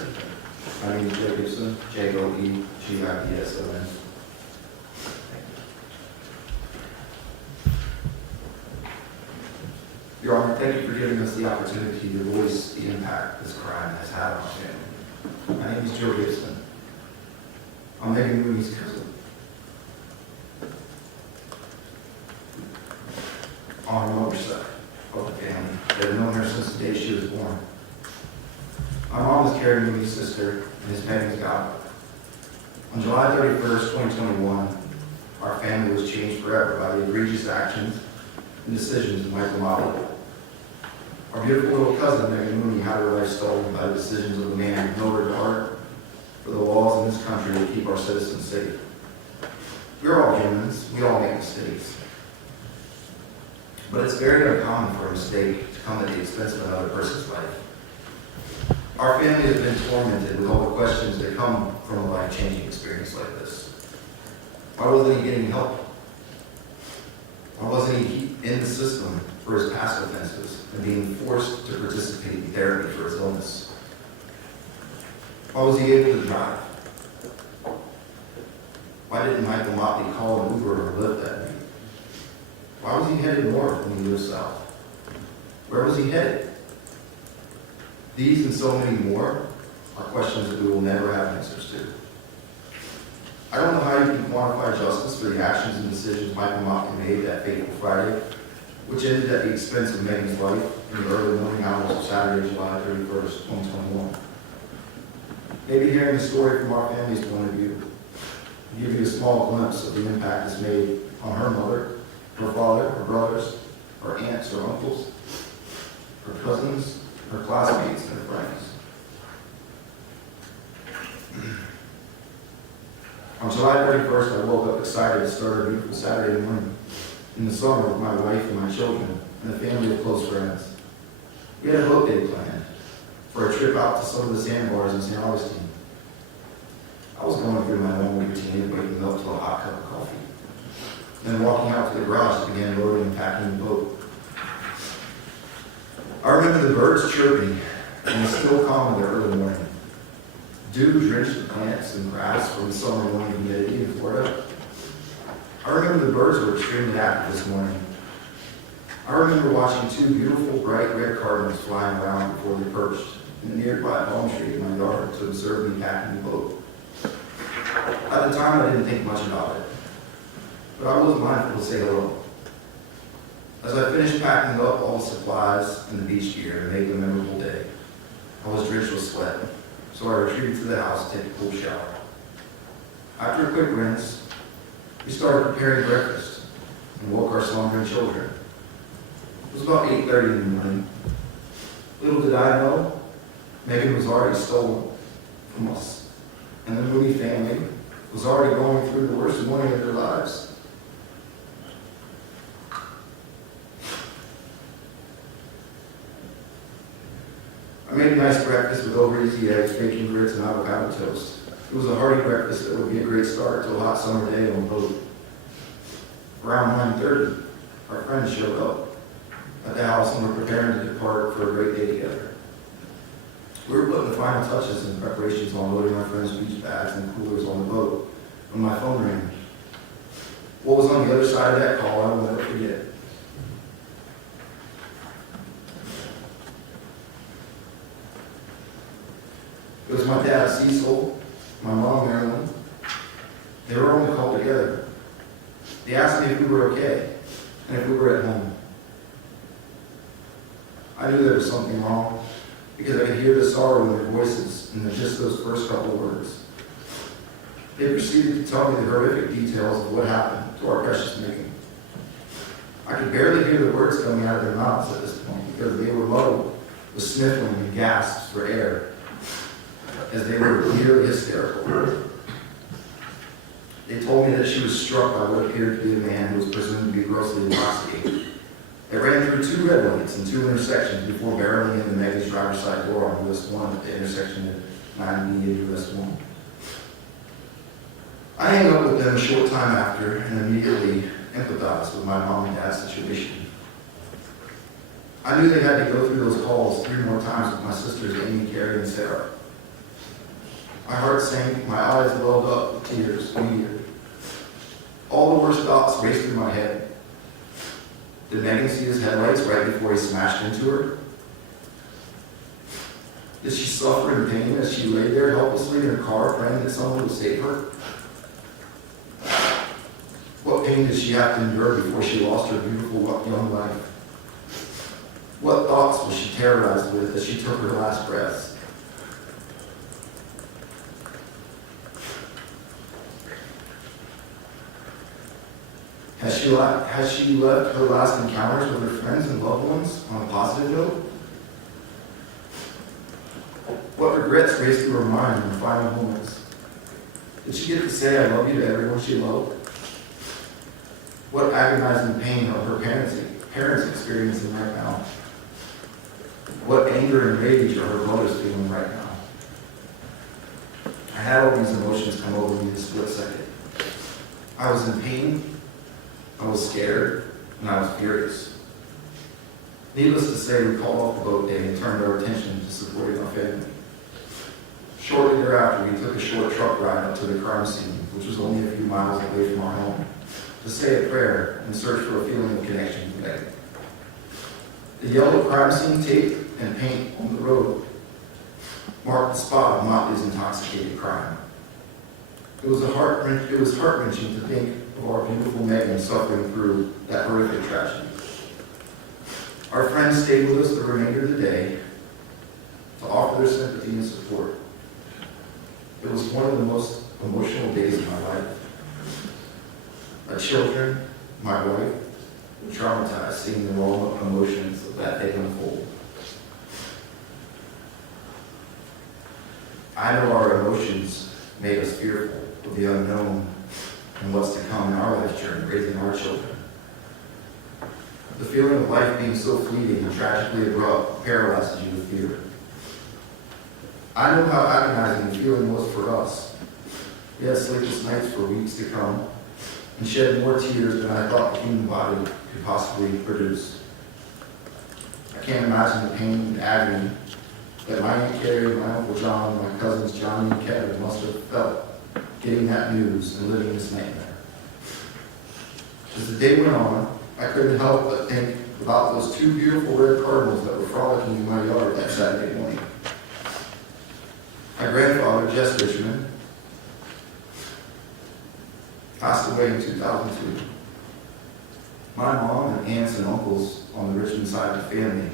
My name is Joe Gibson, Joegibson. Your Honor, thank you for giving us the opportunity to voice the impact this crime has had on our family. My name is Joe Gibson. I'm Megan Mooney's cousin. On her mother's side of the family. They've known her since the day she was born. My mom is Carrie Mooney's sister and is Megan's godmother. On July 31st, 2021, our family was changed forever by the egregious actions and decisions of Michael Motley. Our beautiful little cousin, Megan Mooney, had her life stolen by the decisions of a man with no regard for the laws in this country to keep our citizens safe. We're all humans. We all make mistakes. But it's very uncommon for a mistake to come at the expense of another person's life. Our family has been tormented with all the questions that come from a life-changing experience like this. Why wasn't he getting help? Why wasn't he in the system for his past offenses and being forced to participate in therapy for his illness? Why was he able to drive? Why didn't Michael Motley call an Uber or Lyft that night? Why was he headed north when he lived south? Where was he headed? These and so many more are questions that we will never have answers to. I don't know how you can quantify justice for the actions and decisions Michael Motley made that fateful Friday, which ended at the expense of Megan's life in the early morning hours of Saturday, July 31st, 2021. Maybe hearing the story from our family's point of view will give you a small glimpse of the impact it's made on her mother, her father, her brothers, her aunts, her uncles, her cousins, her classmates, and her friends. On July 31st, I woke up excited to start a beautiful Saturday morning in the summer with my wife and my children and a family of close friends. We had a boat day planned. for a trip out to some of the sandbars in St. Augustine. I was going through my normal routine of waking up to a hot cup of coffee. Then walking out to the garage to begin loading and packing the boat. I remember the birds chirping and the still calm of the early morning. Dew drenched the plants and grass from the summer morning humidity in Florida. I remember the birds were extremely active this morning. I remember watching two beautiful bright red cardinals flying around before they perched in a nearby palm tree in my yard to observe me packing the boat. At the time, I didn't think much about it, but I was mindful to say hello. As I finished packing up all the supplies and the beach gear to make a memorable day, I was drenched with sweat, so I retreated to the house to take a cool shower. After a quick rinse, we started preparing breakfast and woke our slumbering children. It was about 8:30 in the morning. Little did I know, Megan was already stolen from us, and the Mooney family was already going through the worst morning of their lives. I made a nice breakfast with over easy eggs, bacon, grits, and avocado toast. It was a hearty breakfast that would be a great start to a hot summer day on the boat. Around 9:30, our friends showed up at the house and were preparing to depart for a great day together. We were putting the final touches and preparations on loading our friends' beach bags and coolers on the boat when my phone rang. What was on the other side of that call, I will never forget. It was my dad, Cecil, my mom, Marilyn. They were on the call together. They asked me if we were okay and if we were at home. I knew there was something wrong because I could hear the sorrow in their voices in just those first couple of words. They proceeded to tell me the horrific details of what happened to our precious Megan. I could barely hear the words coming out of their mouths at this point because they were muddled with sniffling and gasps for air as they were nearly hysterical. They told me that she was struck by what appeared to be a man who was presumed to be grossly intoxicated. They ran through two red lights and two intersections before barreling into Megan's driver's side door on US 1 at the intersection of 9B and US 1. I hung up with them a short time after and immediately empathized with my mom and dad's situation. I knew they had to go through those calls 3 more times with my sisters Amy, Carrie, and Sarah. My heart sank, my eyes welled up with tears immediately. All the worst thoughts raced through my head. Did Megan see his headlights right before he smashed into her? Did she suffer in pain as she lay there helplessly in her car praying that someone would save her? What pain did she have to endure before she lost her beautiful young life? What thoughts was she terrorized with as she took her last breaths? Has she left her last encounters with her friends and loved ones on a positive note? What regrets raced through her mind in the final moments? Did she get to say I love you to everyone she loved? What agonizing pain are her parents experiencing right now? What anger and rage are her brothers feeling right now? I had all these emotions come over me in a split second. I was in pain, I was scared, and I was furious. Needless to say, we called off the boat day and turned our attention to supporting our family. Shortly thereafter, we took a short truck ride up to the crime scene, which was only a few miles away from our home, to say a prayer and search for a feeling of connection to Megan. The yellow crime scene tape and paint on the road marked the spot of Motley's intoxicated crime. It was heart-wrenching to think of our beautiful Megan suffering through that horrific tragedy. Our friends stayed with us the remainder of the day to offer their sympathy and support. It was one of the most emotional days of my life. My children, my wife, were traumatized seeing the raw emotions of that day unfold. I know our emotions made us fearful of the unknown and what's to come in our life journey, raising our children. The feeling of life being so fleeting and tragically abrupt paralyzes you with fear. I know how agonizing the feeling was for us. We had sleepless nights for weeks to come and shed more tears than I thought the human body could possibly produce. I can't imagine the pain and agony that my Aunt Carrie, my Uncle John, and my cousins Johnny and Kevin must have felt getting that news and living this nightmare. As the day went on, I couldn't help but think about those two beautiful red cardinals that were frolicking in my yard that Saturday morning. My grandfather, Jess Richmond, passed away in 2002. My mom and aunts and uncles on the Richmond side of the family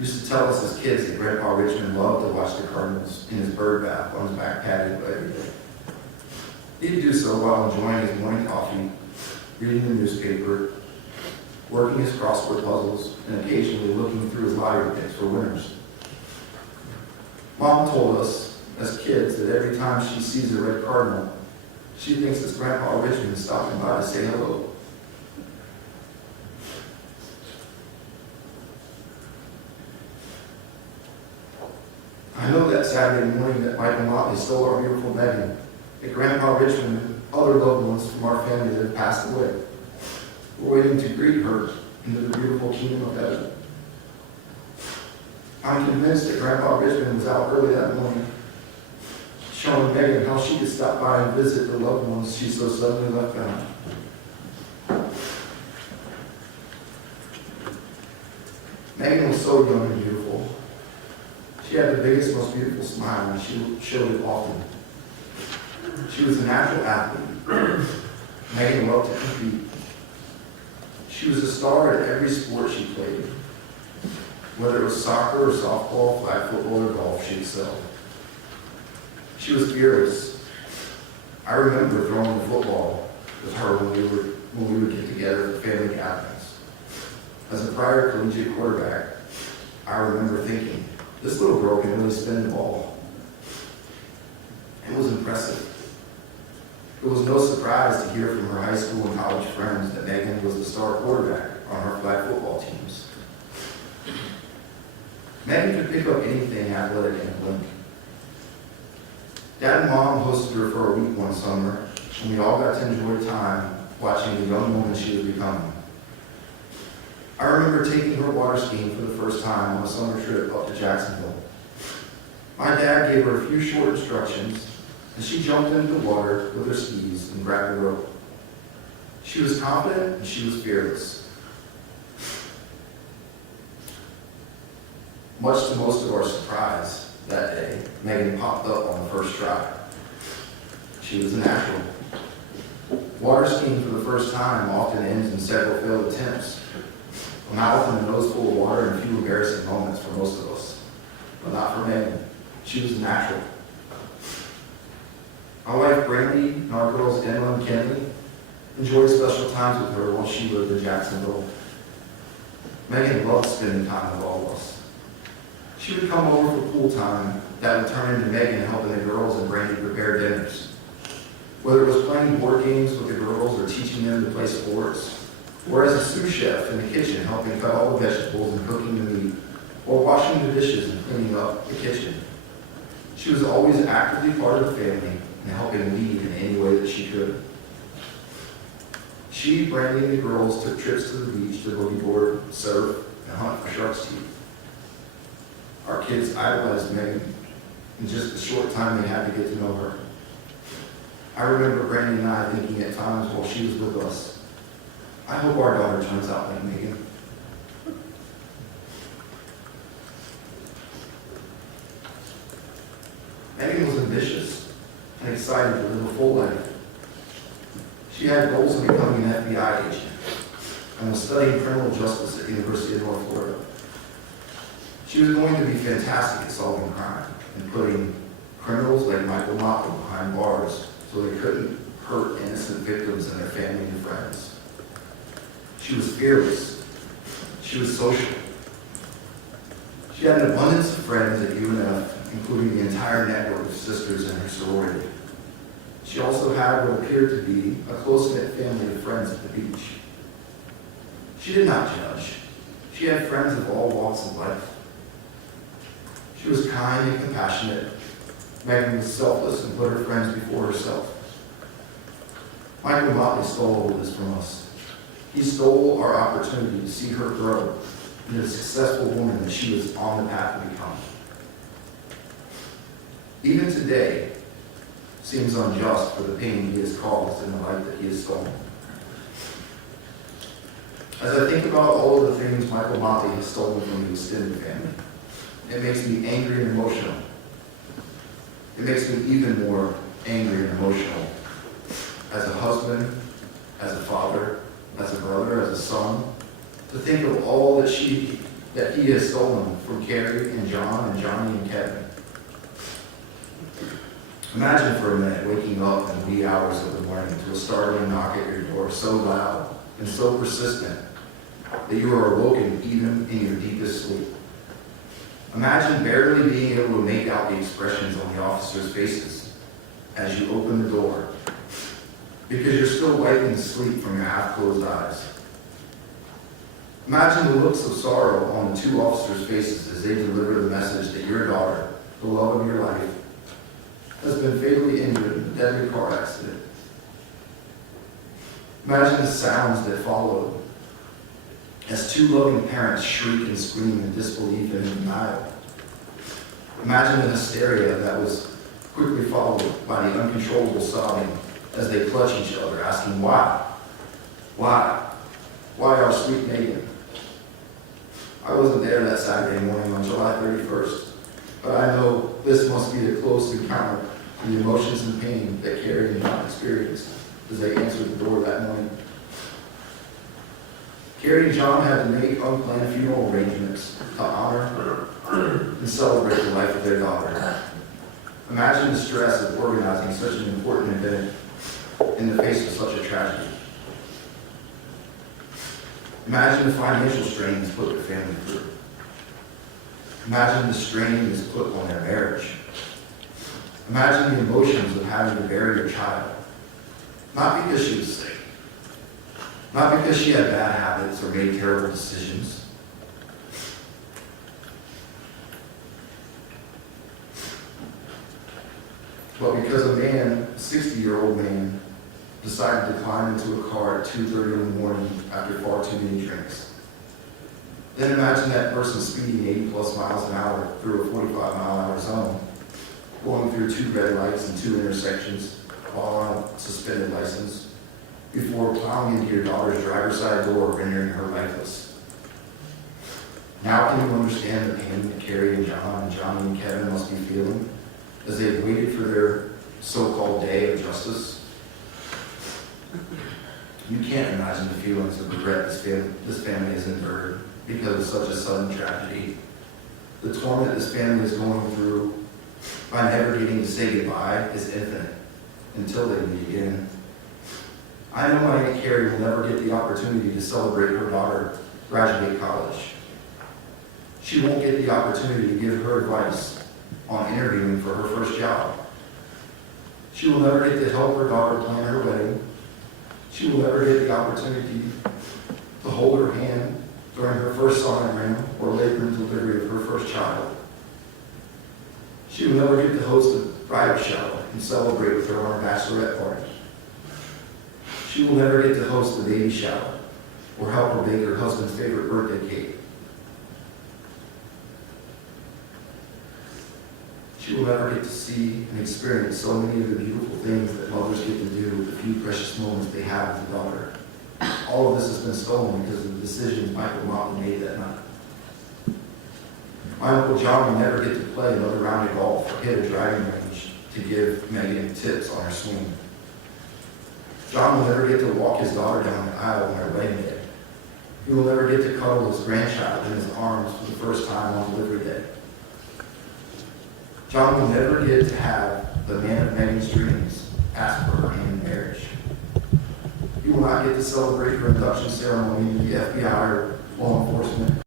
used to tell us as kids that Grandpa Richmond loved to watch the Cardinals in his bird bath on his back patio every day. He'd do so while enjoying his morning coffee, reading the newspaper, working his crossword puzzles, and occasionally looking through his lottery picks for winners. Mom told us as kids that every time she sees a red cardinal, she thinks it's Grandpa Richmond stopping by to say hello. I know that Saturday morning that Mike and Motley stole our beautiful Megan, that Grandpa Richmond and other loved ones from our family that have passed away were waiting to greet her into the beautiful kingdom of heaven. I'm convinced that Grandpa Richmond was out early that morning, showing Megan how she could stop by and visit the loved ones she so suddenly left behind. Megan was so young and beautiful. She had the biggest, most beautiful smile, and she showed it often. She was a natural athlete. Megan loved to compete. She was a star at every sport she played. Whether it was soccer or softball, flag football, or golf, she excelled. She was fearless. I remember throwing the football with her when we would get together at family gatherings. As a prior collegiate quarterback, I remember thinking, this little girl can really spin the ball. It was impressive. It was no surprise to hear from her high school and college friends that Megan was the star quarterback on her flag football teams. Megan could pick up anything athletic in a blink. Dad and Mom hosted her for a week one summer, and we all got to enjoy time watching the young woman she was becoming. I remember taking her water skiing for the first time on a summer trip up to Jacksonville. My dad gave her a few short instructions, and she jumped into the water with her skis and grabbed the rope. She was confident and she was fearless. Much to most of our surprise that day, Megan popped up on the first try. She was a natural. Water skiing for the first time often ends in several failed attempts. A mouth and a nose full of water and a few embarrassing moments for most of us. But not for Megan. She was a natural. My wife Brandy and our girls Emma and Kenley enjoyed special times with her while she lived in Jacksonville. Megan loved spending time with all of us. She would come over for pool time that would turn into Megan helping the girls and Brandy prepare dinners. Whether it was playing board games with the girls or teaching them to play sports, or as a sous chef in the kitchen helping cut all the vegetables and cooking the meat, or washing the dishes and cleaning up the kitchen. She was always actively part of the family and helping lead in any way that she could. She, Brandy, and the girls took trips to the beach to boogie board, surf, and hunt for shark's teeth. Our kids idolized Megan in just the short time they had to get to know her. I remember Brandy and I thinking at times while she was with us, I hope our daughter turns out like Megan. Megan was ambitious and excited to live a full life. She had goals of becoming an FBI agent and was studying criminal justice at the University of North Florida. She was going to be fantastic at solving crime and putting criminals like Michael Motley behind bars so they couldn't hurt innocent victims and their family and friends. She was fearless. She was social. She had an abundance of friends at UNF, including the entire network of sisters in her sorority. She also had what appeared to be a close-knit family of friends at the beach. She did not judge. She had friends of all walks of life. She was kind and compassionate Megan was selfless and put her friends before herself. Michael Motley stole all of this from us. He stole our opportunity to see her grow into the successful woman that she was on the path to become. Even today seems unjust for the pain he has caused and the life that he has stolen. As I think about all of the things Michael Motley has stolen from the extended family, it makes me angry and emotional. It makes me even more angry and emotional as a husband, as a father, as a brother, as a son, to think of all that he has stolen from Carrie and John and Johnny and Kevin. Imagine for a minute waking up in the wee hours of the morning to a startling knock at your door so loud and so persistent that you are awoken even in your deepest sleep. Imagine barely being able to make out the expressions on the officers' faces as you open the door because you're still wiping the sleep from your half-closed eyes. Imagine the looks of sorrow on the two officers' faces as they deliver the message that your daughter, the love of your life, has been fatally injured in a deadly car accident. Imagine the sounds that followed as two loving parents shriek and scream in disbelief and in denial. Imagine the hysteria that was quickly followed by the uncontrollable sobbing as they clutch each other, asking why? Why? Why our sweet Megan? I wasn't there that Saturday morning on July 31st, but I know this must be the close encounter to the emotions and pain that Carrie and John experienced as they answered the door that morning. Carrie and John had to make unplanned funeral arrangements to honor and celebrate the life of their daughter. Imagine the stress of organizing such an important event in the face of such a tragedy. Imagine the financial strain this put the family through. Imagine the strain this put on their marriage. Imagine the emotions of having to bury your child. Not because she was sick. Not because she had bad habits or made terrible decisions. But because a man, a 60-year-old man, decided to climb into a car at 2:30 in the morning after far too many drinks. Then imagine that person speeding 80 plus miles an hour through a 45-mile-an-hour zone, going through 2 red lights and 2 intersections while on a suspended license, before plowing into your daughter's driver's side door, rendering her lifeless. Now can you understand the pain that Carrie and John and Johnny and Kevin must be feeling as they've waited for their so-called day of justice? You can't imagine the feelings of regret this family has endured because of such a sudden tragedy. The torment this family is going through by never getting to say goodbye is infinite until they meet again. I know my Aunt Carrie will never get the opportunity to celebrate her daughter graduate college. She won't get the opportunity to give her advice on interviewing for her first job. She will never get to help her daughter plan her wedding. She will never get the opportunity to hold her hand during her first sonogram or labor and delivery of her first child. She will never get to host a bridal shower and celebrate with her on her bachelorette party. She will never get to host a baby shower or help her bake her husband's favorite birthday cake. She will never get to see and experience so many of the beautiful things that mothers get to do with the few precious moments they have with a daughter. All of this has been stolen because of the decisions Michael Motley made that night. My Uncle John will never get to play another round of golf or hit a driving range to give Megan tips on her swing. John will never get to walk his daughter down the aisle on her wedding day. He will never get to cuddle his grandchild in his arms for the first time on delivery day. John will never get to have the man of Megan's dreams ask for her hand in marriage. He will not get to celebrate her induction ceremony to the FBI or law enforcement.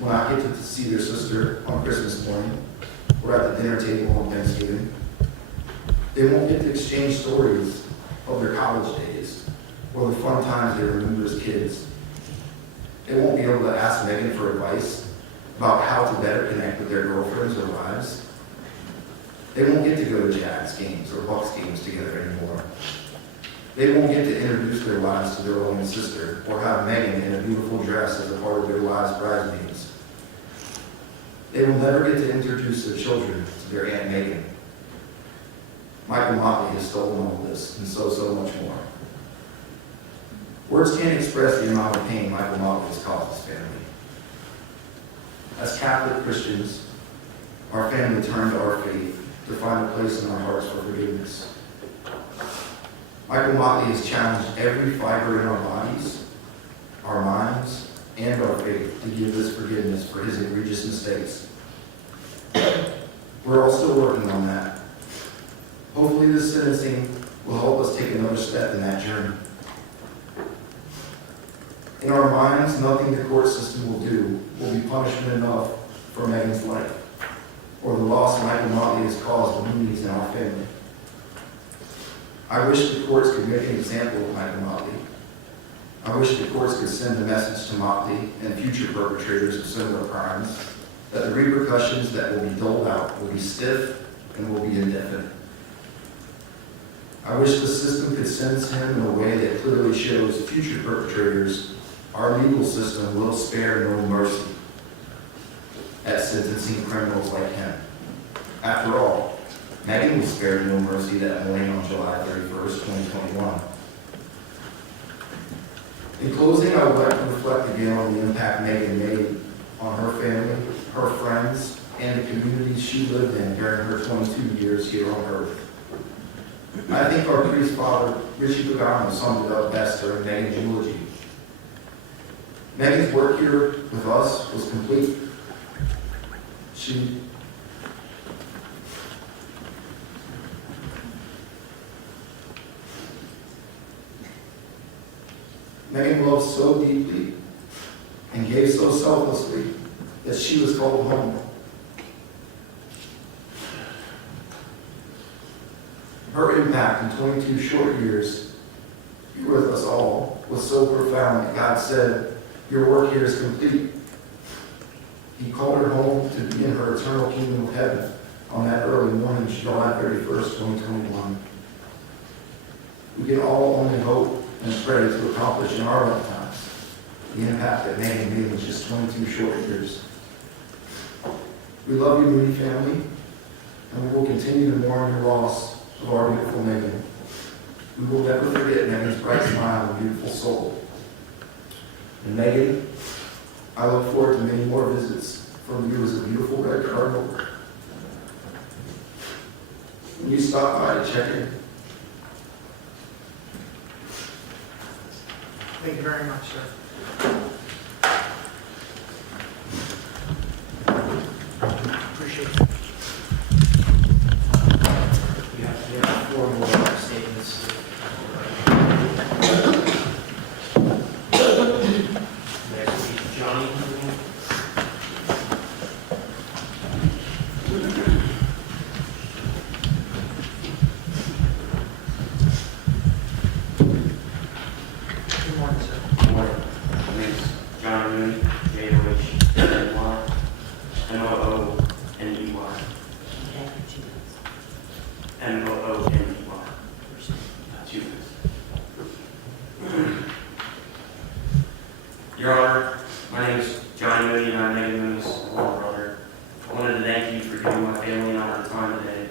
Will not get to see their sister on Christmas morning or at the dinner table on Thanksgiving. They won't get to exchange stories of their college days or the fun times they remember as kids. They won't be able to ask Megan for advice about how to better connect with their girlfriends or wives. They won't get to go to Jags games or Bucks games together anymore. They won't get to introduce their wives to their only sister or have Megan in a beautiful dress as a part of their wives' bridesmaids. They will never get to introduce their children to their Aunt Megan. Michael Motley has stolen all this and so much more. Words can't express the amount of pain Michael Motley has caused his family. As Catholic Christians, our family turn to our faith to find a place in our hearts for forgiveness. Michael Motley has challenged every fiber in our bodies, our minds, and our faith to give this forgiveness for his egregious mistakes. We're all still working on that. Hopefully this sentencing will help us take another step in that journey. In our minds, nothing the court system will do will be punishment enough for Megan's life or the loss Michael Motley has caused the Moonies in our family. I wish the courts could make an example of Michael Motley. I wish the courts could send a message to Motley and future perpetrators of similar crimes that the repercussions that will be doled out will be stiff and will be indefinite. I wish the system could sentence him in a way that clearly shows future perpetrators our legal system will spare no mercy at sentencing criminals like him. After all, Megan was spared no mercy that morning on July 31st, 2021. In closing, I would like to reflect again on the impact Megan made on her family, her friends, and the communities she lived in during her 22 years here on Earth. I think our priest father, Richie Pagano, summed it up best during Megan's eulogy. Megan's work here with us was complete. Megan loved so deeply and gave so selflessly that she was called home. Her impact in 22 short years here with us all was so profound that God said, "Your work here is complete." He called her home to be in her eternal kingdom of heaven on that early morning, July 31st, 2021. We can all only hope and pray to accomplish in our lifetimes the impact that Megan made in just 22 short years. We love you, Mooney family, and we will continue to mourn your loss of our beautiful Megan. We will never forget Megan's bright smile and beautiful soul. And Megan, I look forward to many more visits from you as a beautiful red cardinal. When you stop by to check in. Thank you very much, sir. Appreciate it. We have 4 more statements. Next is Johnny. Good morning, sir. Good morning. My name is John Mooney, J-O-H-N-Y, M-O-O-N-E-Y. M-O-O-N-E-Y. 2 minutes. Your Honor, my name is John Mooney, and I'm Megan Mooney's older brother. I wanted to thank you for giving my family and I the time today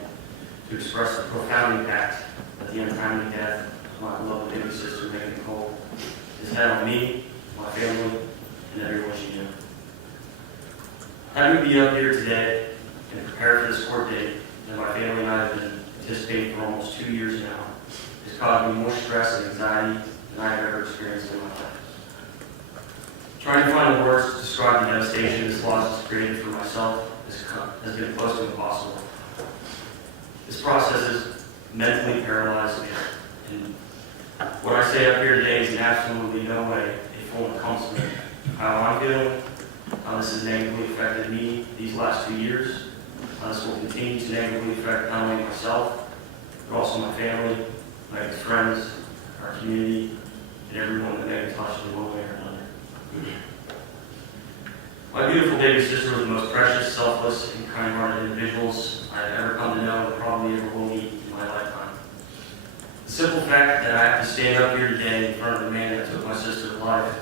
to express the profound impact that the untimely death of my beloved baby sister, Megan Cole, has had on me, my family, and everyone she knew. Having me be up here today and prepare for this court date that my family and I have been anticipating for almost 2 years now has caused me more stress and anxiety than I have ever experienced in my life. Trying to find the words to describe the devastation this loss has created for myself has been close to impossible. This process has mentally paralyzed me, and what I say up here today is in absolutely no way a full encompassment of how I'm feeling how this has negatively affected me these last 2 years. This will continue to negatively affect not only myself, but also my family, my friends, our community, and everyone that Megan touched in one way or another. My beautiful baby sister was the most precious, selfless, and kind-hearted individuals I've ever come to know and probably ever will meet in my lifetime. The simple fact that I have to stand up here today in front of the man that took my sister's life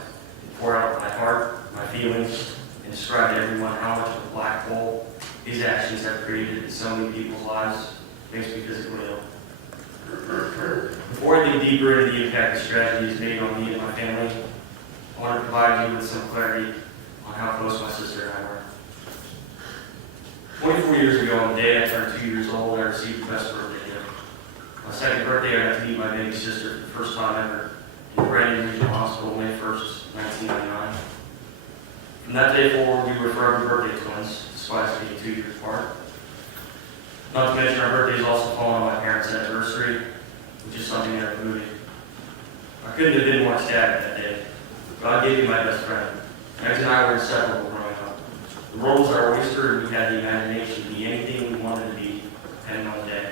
and pour out my heart, my feelings, and describe to everyone how much of a black hole these actions have created in so many people's lives makes me physically ill. Before I dig deeper into the impact this tragedy has made on me and my family, I want to provide you with some clarity on how close my sister and I were. 24 years ago, on the day I turned 2 years old, I received the best birthday gift. My second birthday, I got to meet my baby sister for the first time ever in Brandon Regional Hospital, May 1st, 1999. From that day forward, we were forever birthday twins, despite us being 2 years apart. Not to mention our birthdays also fall on my parents' anniversary, which is something that I moved. I couldn't have been more ecstatic that day. God gave me my best friend. Megan and I were inseparable growing up. The world was our oyster, and we had the imagination to be anything we wanted to be, depending on the day.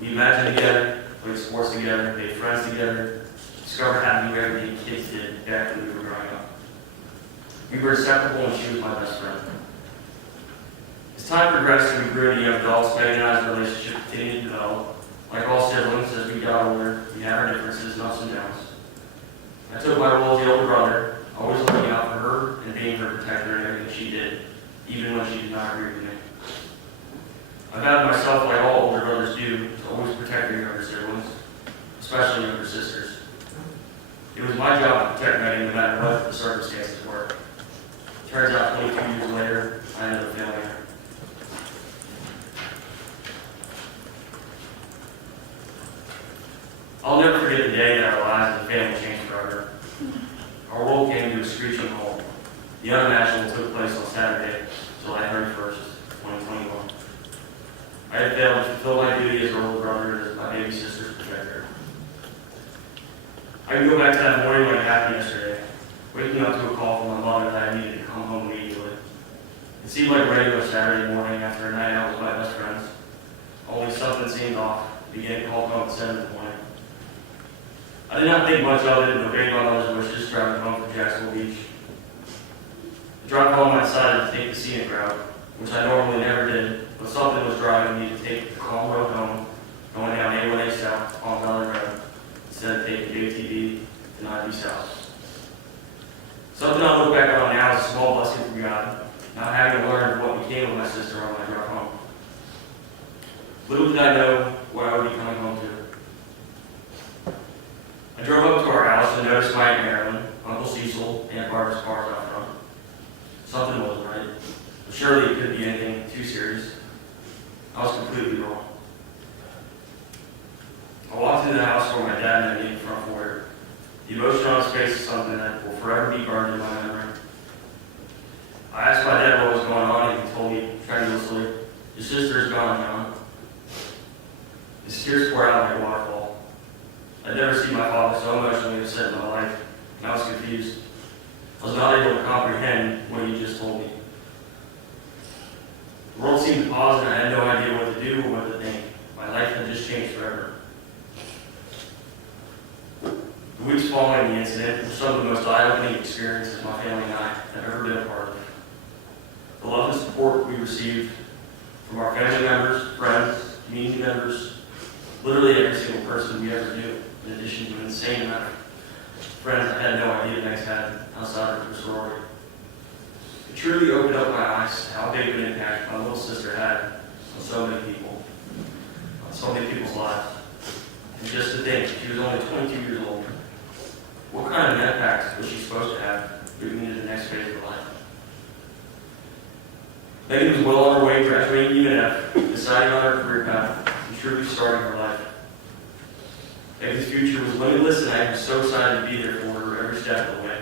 We imagined together, played sports together, made friends together, discovered how to do everything kids did back when we were growing up. We were inseparable, and she was my best friend. As time progressed and we grew into young adults, Megan and I's relationship continued to develop. Like all siblings, as we got older, we had our differences and ups and downs. I took my role as the older brother, always looking out for her and being her protector in everything she did, even when she did not agree with me. I vowed myself, like all older brothers do, to always protect your younger siblings, especially younger sisters. It was my job to protect Megan no matter what the circumstances were. Turns out 22 years later, I ended up failing her. I'll never forget the day that our lives as a family changed forever. Our world came to a screeching halt. The unimaginable took place on Saturday, July 31st, 2021. I had failed to fulfill my duty as her older brother and as my baby sister's protector. I can go back to that morning like it happened yesterday, waking up to a call from my mother that I needed to come home immediately. It seemed like a regular Saturday morning after a night out with my best friends, only something seemed off to be getting called home at 7 in the morning. I did not think much of it and obeyed my mother's wishes, driving home from Jacksonville Beach. To drive home, I decided to take the scenic route, which I normally never did, but something was driving me to take the calm road home, going down A1A South on Valley Road, instead of taking the ATV to 90 South. Something I look back on now is a small blessing from God, not having to learn what became of my sister on my drive home. Little did I know what I would be coming home to. I drove up to our house and noticed my Aunt Marilyn, Uncle Cecil, Aunt Barbara's cars out front. Something wasn't right, but surely it couldn't be anything too serious. I was completely wrong. I walked into the house where my dad met me in the front foyer. The emotion on his face is something that will forever be burned in my memory. I asked my dad what was going on, and he told me tremulously, "Your sister is gone, John." His tears poured out like a waterfall. I'd never seen my father so emotionally upset in my life, and I was confused. I was not able to comprehend what he just told me. The world seemed to pause, and I had no idea what to do or what to think. My life had just changed forever. The weeks following the incident were some of the most eye-opening experiences my family and I have ever been a part of. The love and support we received from our family members, friends, community members, literally every single person we ever knew, in addition to an insane amount of friends I had no idea Megs had outside of her sorority. It truly opened up my eyes to how big of an impact my little sister had on so many people, on so many people's lives. And just to think, she was only 22 years old. What kind of impact was she supposed to have moving into the next phase of her life? Megan was well on her way graduating UNF, deciding on her career path, and truly starting her life. Megan's future was limitless, and I was so excited to be there for her every step of the way.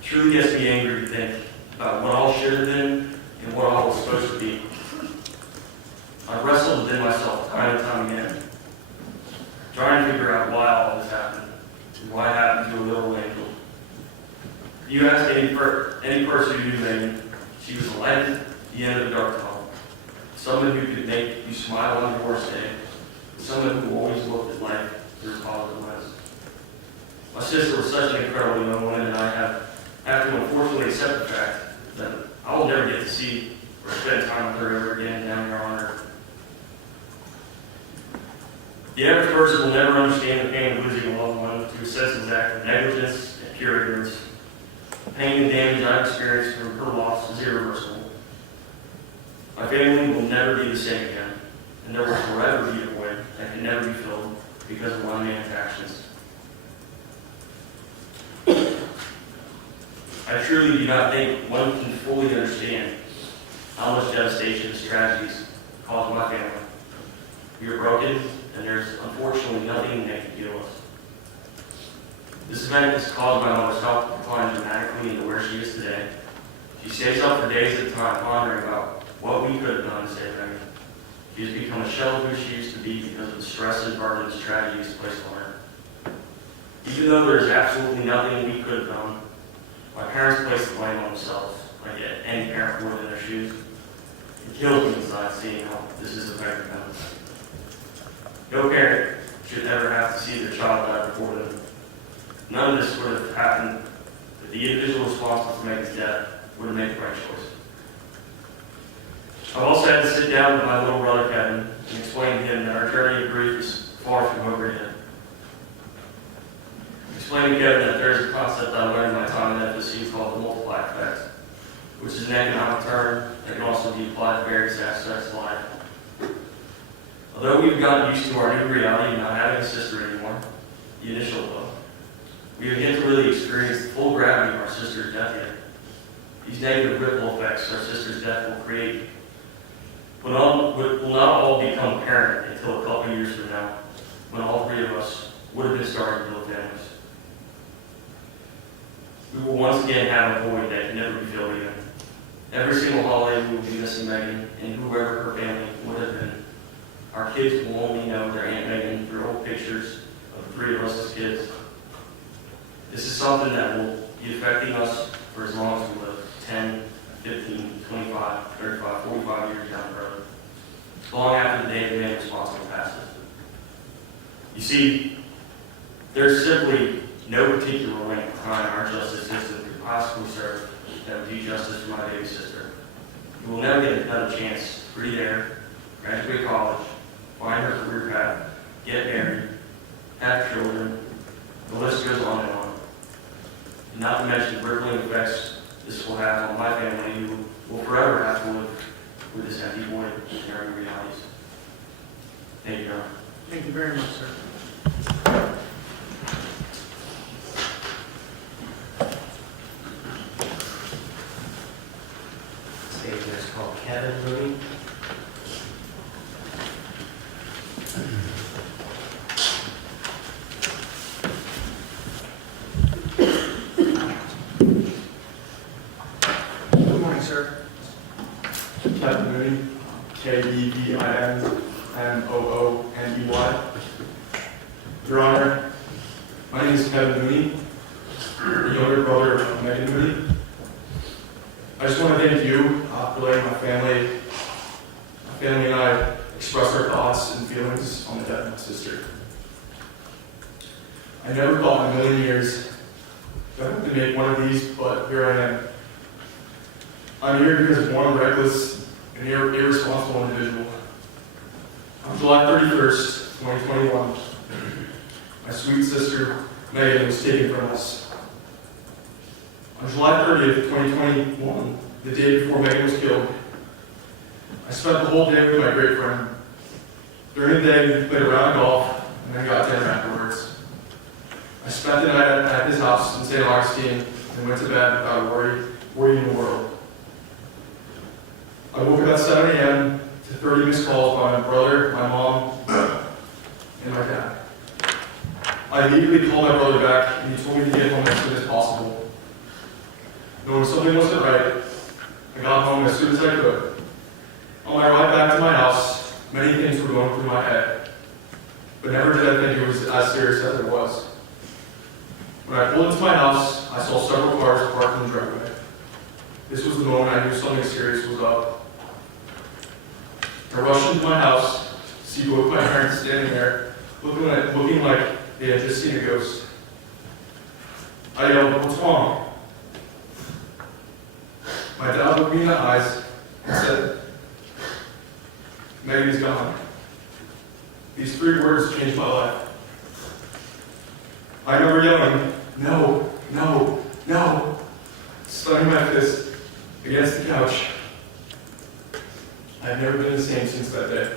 It truly gets me angry to think about what all should have been and what all was supposed to be. I wrestled within myself time and time again, trying to figure out why all this happened, and why it happened to a little angel. you ask any person who knew Megan, she was a light at the end of the dark tunnel. Someone who could make you smile on your worst day. Someone who always looked at life through a positive lens. My sister was such an incredible young woman, and I have to unfortunately accept the fact that I will never get to see or spend time with her ever again down here on earth. The average person will never understand the pain of losing a loved one to a senseless act of negligence and pure ignorance. The pain and damage I've experienced from her loss is irreversible. My family will never be the same again, and there will forever be a void that can never be filled because of one man's actions. I truly do not think one can fully understand how much devastation these tragedies caused my family. We are broken, and there's unfortunately nothing that can heal us. This event has caused my mother's health to decline dramatically into where she is today. She stays up for days at a time pondering about what we could have done to save Megan. She has become a shell of who she used to be because of the stress and burden this tragedy has placed on her. Even though there is absolutely nothing we could have done, my parents placed the blame on themselves, like any parent would in their shoes. It kills me inside seeing how this is affecting them. No parent should ever have to see their child die before them. None of this would have happened if the individual responsible for Megan's death would have made the right choice. I've also had to sit down with my little brother Kevin and explain to him that our journey of grief is far from over yet. Explain to Kevin that there is a concept I learned in my time in FSC called the multiply effect, which is an economic term that can also be applied to various aspects of life. Although we've gotten used to our new reality of not having a sister anymore, the initial blow, we have yet to really experience the full gravity of our sister's death yet. These negative ripple effects our sister's death will create will not all become apparent until a couple years from now, when all three of us would have been starting to build families. We will once again have a void that can never be filled again. Every single holiday we will be missing Megan and whoever her family would have been. Our kids will only know their Aunt Megan through old pictures of the three of us as kids. This is something that will be affecting us for as long as we live, 10, 15, 25, 35, 45 years down the road, long after the day the man responsible passes. You see, there's simply no particular length of time our justice system could possibly serve that would do justice for my baby sister. You will never get another chance to breathe air, graduate college, find her career path, get married, have children. The list goes on and on. And not to mention the rippling effects this will have on my family, who will forever have to live with this empty void in our new realities. Thank you, Your Honor. Thank you very much, sir. Stage is called Kevin Mooney. Good morning, sir. Kevin Mooney, K-E-V-I-N-M-O-O-N-E-Y. Your Honor, my name is Kevin Mooney, the younger brother of Megan Mooney. I just want to thank you for letting my family and I express our thoughts and feelings on the death of my sister. I never thought in a million years that I would make one of these, but here I am. I'm here because of one reckless and irresponsible individual. On July 31st, 2021, my sweet sister, Megan, was taken from us. On July 30th, 2021, the day before Megan was killed, I spent the whole day with my great friend. During the day, we played a round of golf and then got dinner afterwards. I spent the night at his house in St. Augustine and went to bed without a worry in the world. I woke up at 7 a.m. to 30 missed calls by my brother, my mom, and my dad. I immediately called my brother back, and he told me to get home as soon as possible. Knowing something wasn't right, I got home as soon as I could. On my ride back to my house, many things were going through my head, but never did I think it was as serious as it was. When I pulled into my house, I saw several cars parked in the driveway. This was the moment I knew something serious was up. I rushed into my house, see both my parents standing there, looking like they had just seen a ghost. I yelled, "What's wrong?" My dad looked me in the eyes and said, "Megan's gone." These 3 words changed my life. I remember yelling, "No, no, no," slamming my fist against the couch. I've never been the same since that day.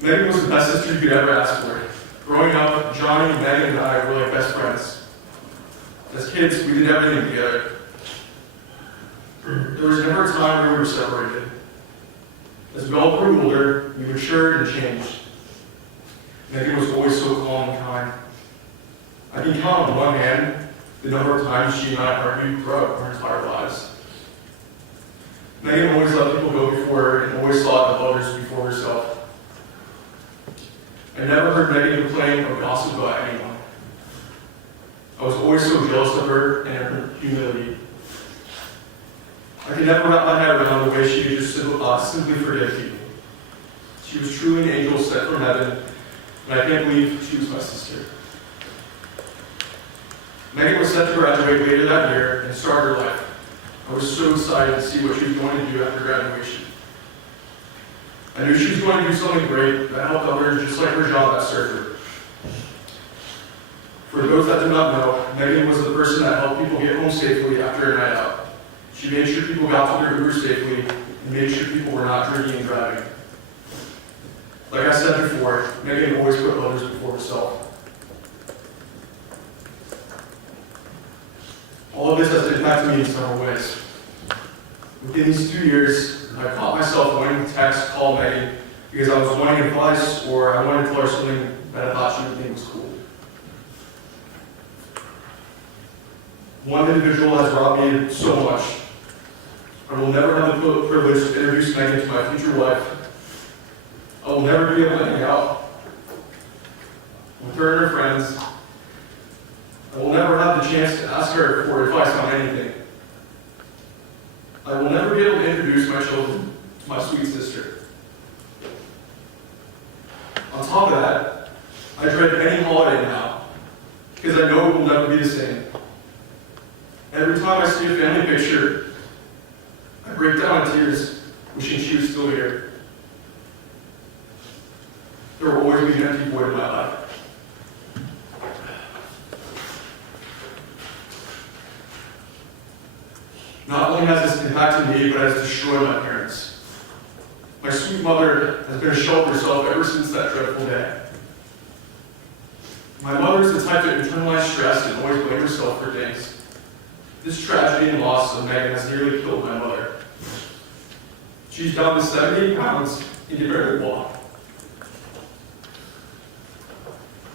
Megan was the best sister you could ever ask for. Growing up, Johnny, Megan, and I were like best friends. As kids, we did everything together. There was never a time where we were separated. As we all grew older, we matured and changed. Megan was always so calm and kind. I can count on one hand the number of times she and I argued throughout our entire lives. Megan always let people go before her and always thought of others before herself. I never heard Megan complain or gossip about anyone. I was always so jealous of her and her humility. I could never wrap my head around the way she could just simply forgive people. She was truly an angel sent from heaven, and I can't believe she was my sister. Megan was set to graduate later that year and start her life. I was so excited to see what she was going to do after graduation. I knew she was going to do something great that helped others just like her job at Surfer. For those that do not know, Megan was the person that helped people get home safely after a night out. She made sure people got to their Uber safely and made sure people were not drinking and driving. Like I said before, Megan always put others before herself. All of this has impacted me in several ways. Within these 2 years, I caught myself wanting to text, call Megan, because I was wanting advice or I wanted to tell her something that I thought she would think was cool. One individual has brought me so much. I will never have the privilege to introduce Megan to my future wife. I will never be able to hang out with her and her friends. I will never have the chance to ask her for advice on anything. I will never be able to introduce my children to my sweet sister. On top of that, I dread any holiday now, because I know it will never be the same. Every time I see a family picture, I break down in tears, wishing she was still here. There will always be an empty void in my life. Not only has this impacted me, but has destroyed my parents. My sweet mother has been a shell of herself ever since that dreadful day. My mother is the type to internalize stress and always blame herself for things. This tragedy and loss of Megan has nearly killed my mother. She's down to 78 pounds and can barely walk.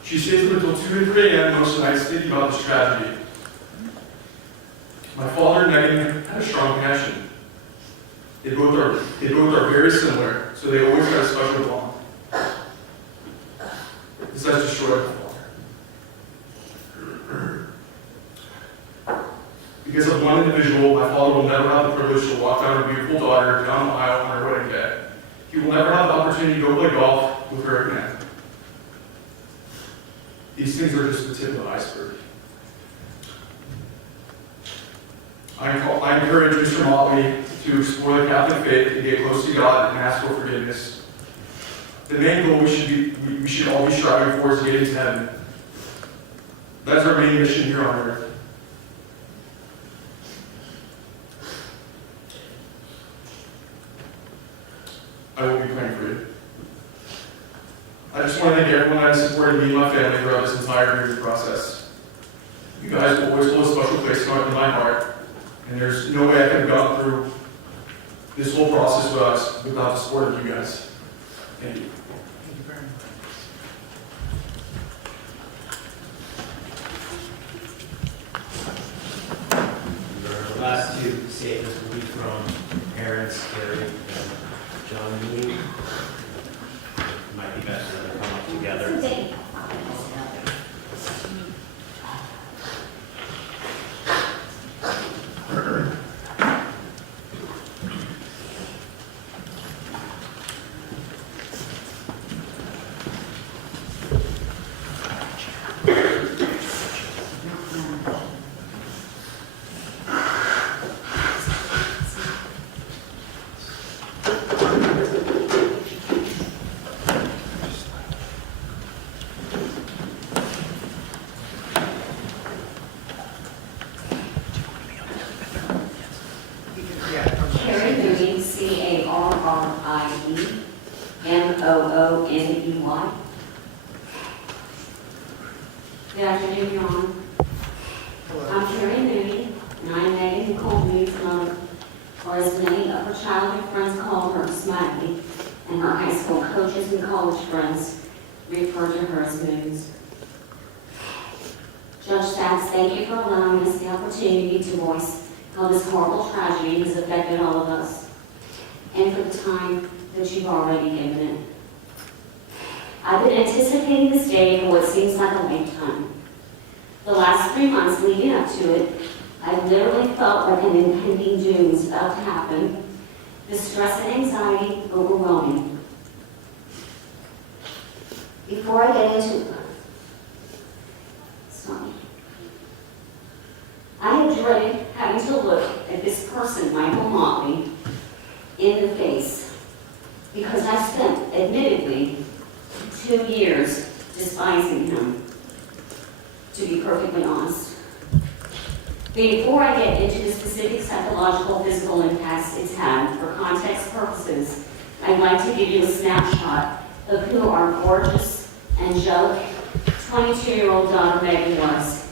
She stays up until 2 and 3 a.m. most nights thinking about this tragedy. My father and Megan had a strong connection. They both are very similar, so they always had a special bond. This has destroyed my father. Because of one individual, my father will never have the privilege to walk down her beautiful daughter down the aisle on her wedding day. He will never have the opportunity to go play golf with her again. These things are just the tip of the iceberg. I encourage Mr. Motley to explore the Catholic faith and get close to God and ask for forgiveness. The main goal we should all be striving for is getting to heaven. That's our main mission here on earth. I will be praying for you. I just want to thank everyone that has supported me and my family throughout this entire grieving process. You guys will always hold a special place in my heart. And there's no way I could have gotten through this whole process without the support of you guys. Thank you. Thank you very much. The last 2 statements will be from parents, Gary and John Mooney. It might be better to come up together. Good afternoon, Your Honor. I'm Carrie Mooney, and I'm Megan Mooney's mother, or as many of her childhood friends call her, Smiley, and her high school coaches and college friends refer to her as Moons. Judge Sachs, thank you for allowing us the opportunity to voice how this horrible tragedy has affected all of us, and for the time that you've already given it. I've been anticipating this day for what seems like a lifetime. The last 3 months leading up to it, I literally felt like an impending doom was about to happen. The stress and anxiety overwhelming. Before I get into I had dreaded having to look at this person, Michael Motley, in the face, because I spent, admittedly, 2 years despising him, to be perfectly honest. Before I get into the specific psychological, physical impacts it's had, for context purposes, I'd like to give you a snapshot of who our gorgeous, angelic, 22-year-old daughter Megan was,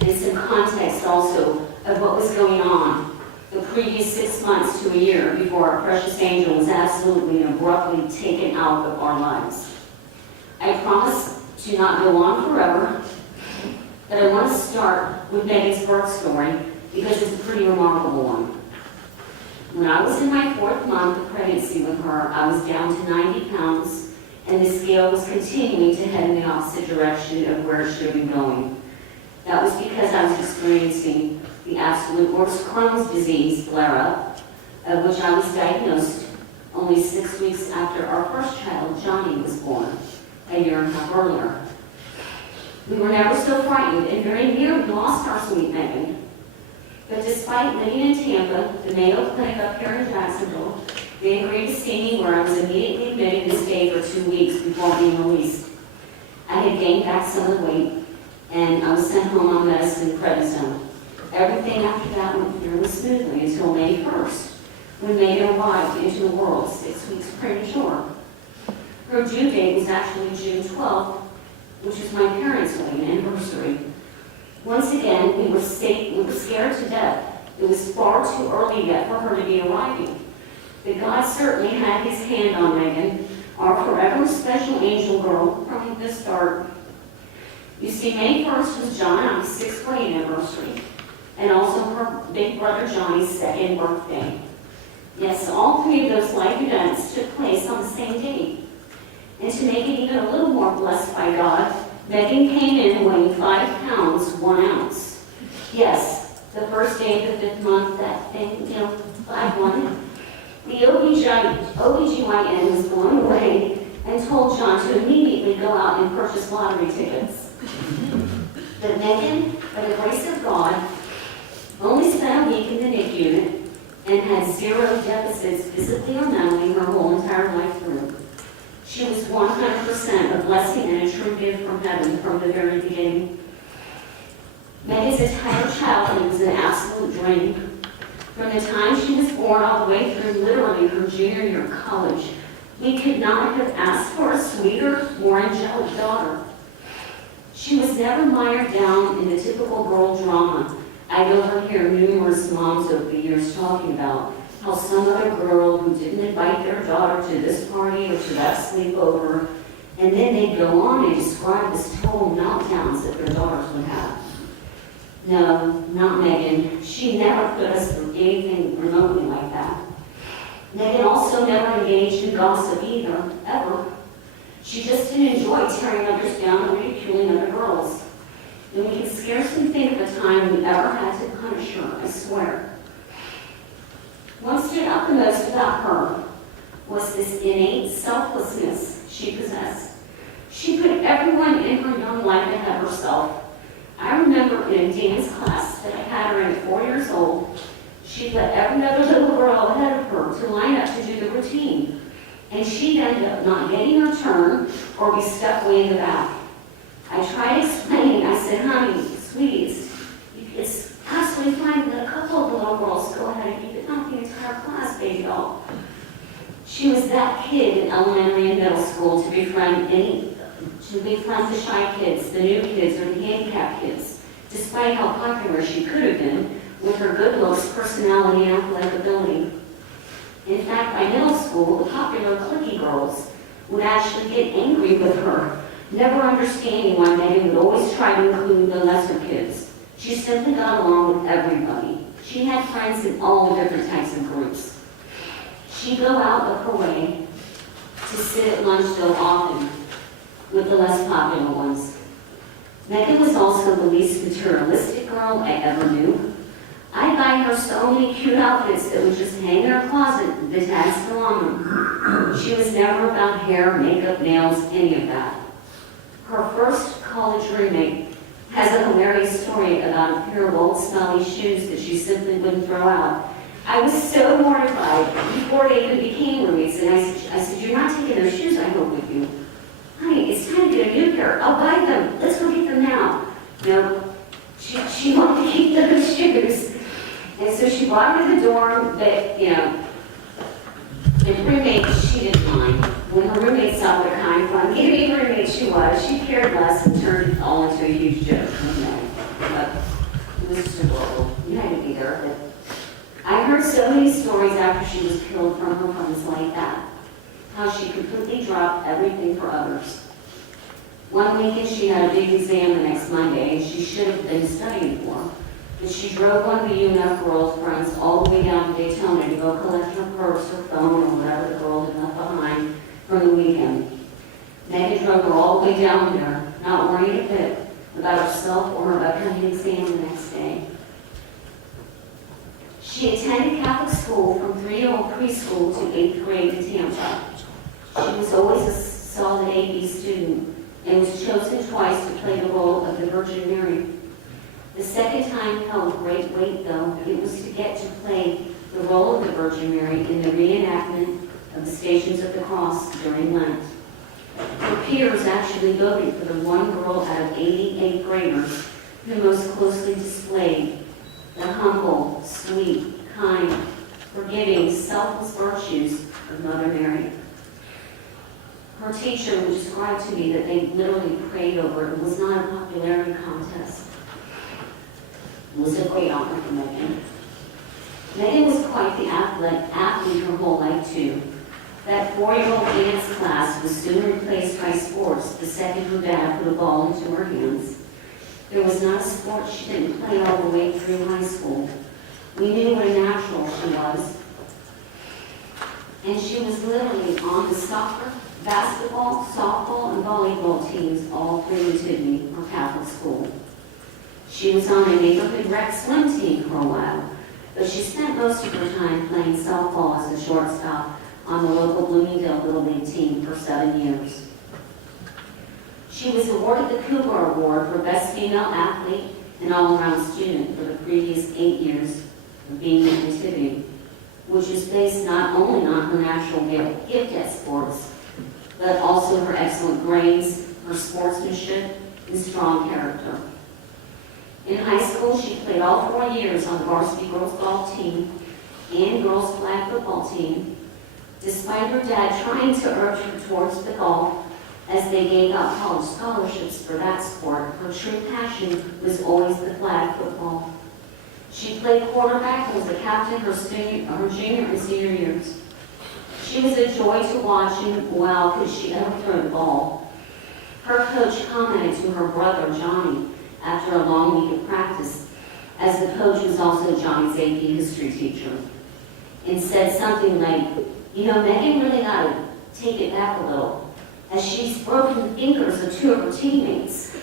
and some context also of what was going on the previous 6 months to a year before our precious angel was absolutely and abruptly taken out of our lives. I promise to not go on forever, but I want to start with Megan's birth story because it's a pretty remarkable one. When I was in my 4th month of pregnancy with her, I was down to 90 pounds, and the scale was continuing to head in the opposite direction of where it should be going. That was because I was experiencing the absolute worst Crohn's disease flare-up, of which I was diagnosed only 6 weeks after our first child, Johnny, was born, a year and a half earlier. We were never so frightened and very nearly lost our sweet Megan. But despite living in Tampa, the Mayo Clinic up here in Jacksonville, they agreed to see me where I was immediately admitted to stay for 2 weeks before being released. I had gained back some of the weight, and I was sent home on medicine prednisone. Everything after that went fairly smoothly until May 1st, when Megan arrived into the world 6 weeks premature. Her due date was actually June 12th, which was my parents' wedding anniversary. Once again, we were scared to death. It was far too early yet for her to be arriving. But God certainly had his hand on Megan, our forever special angel girl, from the start. You see, May 1st was John and I's 6th wedding anniversary, and also her big brother Johnny's 2nd birthday. Yes, all 3 of those life events took place on the same date. And to make it even a little more blessed by God, Megan came in weighing 5 pounds, 1 ounce. Yes, the first day of the 5th month, that thing, 5-1. The OBGYN was blown away and told John to immediately go out and purchase lottery tickets. But Megan, by the grace of God, only spent a week in the NICU unit and had 0 deficits physically or mentally her whole entire life through. She was 100% a blessing and a true gift from heaven from the very beginning. Megan's entire childhood was an absolute dream. From the time she was born all the way through literally her junior year of college, we could not have asked for a sweeter, more angelic daughter. She was never mired down in the typical girl drama I'd overhear numerous moms over the years talking about, how some other girl who didn't invite their daughter to this party or to that sleepover, and then they'd go on and describe this total meltdowns that their daughters would have. No, not Megan. She never put us through anything remotely like that. Megan also never engaged in gossip either, ever. She just didn't enjoy tearing others down or ridiculing other girls. And we can scarcely think of a time we ever had to punish her, I swear. What stood out the most about her was this innate selflessness she possessed. She put everyone in her young life ahead of herself. I remember in a dance class that I had her at 4 years old, she let every other little girl ahead of her to line up to do the routine. And she'd end up not getting her turn or be stuck way in the back. I tried explaining. I said, honey, sweeties, it's absolutely fine to let a couple of the little girls go ahead and keep it, not the entire class, baby doll. She was that kid in elementary and middle school to befriend any to make fun of the shy kids, the new kids, or the handicapped kids, despite how popular she could have been with her good looks, personality, and athletic ability. In fact, by middle school, the popular cliquey girls would actually get angry with her, never understanding why Megan would always try to include the lesser kids. She simply got along with everybody. She had friends in all the different types of groups. She'd go out of her way to sit at lunch so often with the less popular ones. Megan was also the least materialistic girl I ever knew. I'd buy her so many cute outfits that would just hang in her closet, the tags still on them. She was never about hair, makeup, nails, any of that. Her first college roommate has a hilarious story about a pair of old smelly shoes that she simply wouldn't throw out. I was so mortified before they even became roommates, and I said, "You're not taking those shoes I hope with you." "Honey, it's time to get a new pair. I'll buy them. Let's go get them now." No, she wanted to keep those shoes. And so she brought them to the dorm, but, the roommates, she didn't mind. When her roommates saw what kind of fun giving roommate she was, she cared less and turned it all into a huge joke. But it was just adorable. You had to be there. But I heard so many stories after she was killed from her friends like that. How she completely dropped everything for others. One weekend she had a big exam the next Monday, and she should have been studying for. But she drove one of the UNF girls' friends all the way down to Daytona to go collect her purse, her phone, or whatever the girl had left behind from the weekend. Megan drove her all the way down there, not worrying a bit about herself or her upcoming exam the next day. She attended Catholic school from 3-year-old preschool to 8th grade in Tampa. She was always a solid AB student and was chosen twice to play the role of the Virgin Mary. The second time held great weight, though. It was to get to play the role of the Virgin Mary in the reenactment of the Stations of the Cross during Lent. Her peers actually voted for the one girl out of 88 graders who most closely displayed the humble, sweet, kind, forgiving, selfless virtues of Mother Mary. Her teacher would describe to me that they literally prayed over it. It was not a popularity contest. It was a great honor for Megan. Megan was quite the athlete her whole life, too. That 4-year-old dance class was soon replaced by sports the second her dad put a ball into her hands. There was not a sport she didn't play all the way through high school. We knew what a natural she was. And she was literally on the soccer, basketball, softball, and volleyball teams all through in Sydney, her Catholic school. She was on a neighborhood rec swim team for a while, but she spent most of her time playing softball as a shortstop on the local Bloomingdale Little League team for 7 years. She was awarded the Cougar Award for Best Female Athlete and All-Around Student for the previous 8 years of being at Nativity, which is based not only on her natural gift at sports, but also her excellent grades, her sportsmanship, and strong character. In high school, she played all 4 years on the varsity girls golf team and girls flag football team, despite her dad trying to urge her towards the golf as they gave out college scholarships for that sport. Her true passion was always the flag football. She played quarterback and was a captain her junior and senior years. She was a joy to watch, and wow, could she ever throw the ball. Her coach commented to her brother, Johnny, after a long week of practice, as the coach was also Johnny's AP history teacher, and said something like, Megan really got to take it back a little, as she's broken the fingers of 2 of her teammates.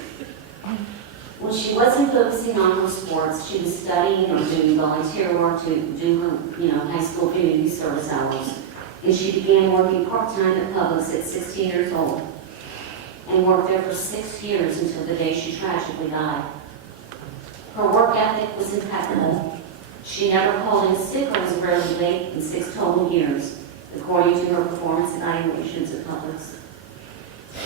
When she wasn't focusing on her sports, she was studying or doing volunteer work to do her, high school community service hours. And she began working part-time at Publix at 16 years old, and worked there for 6 years until the day she tragically died. Her work ethic was impeccable. She never called in sick or was rarely late in 6 total years, according to her performance evaluations at Publix.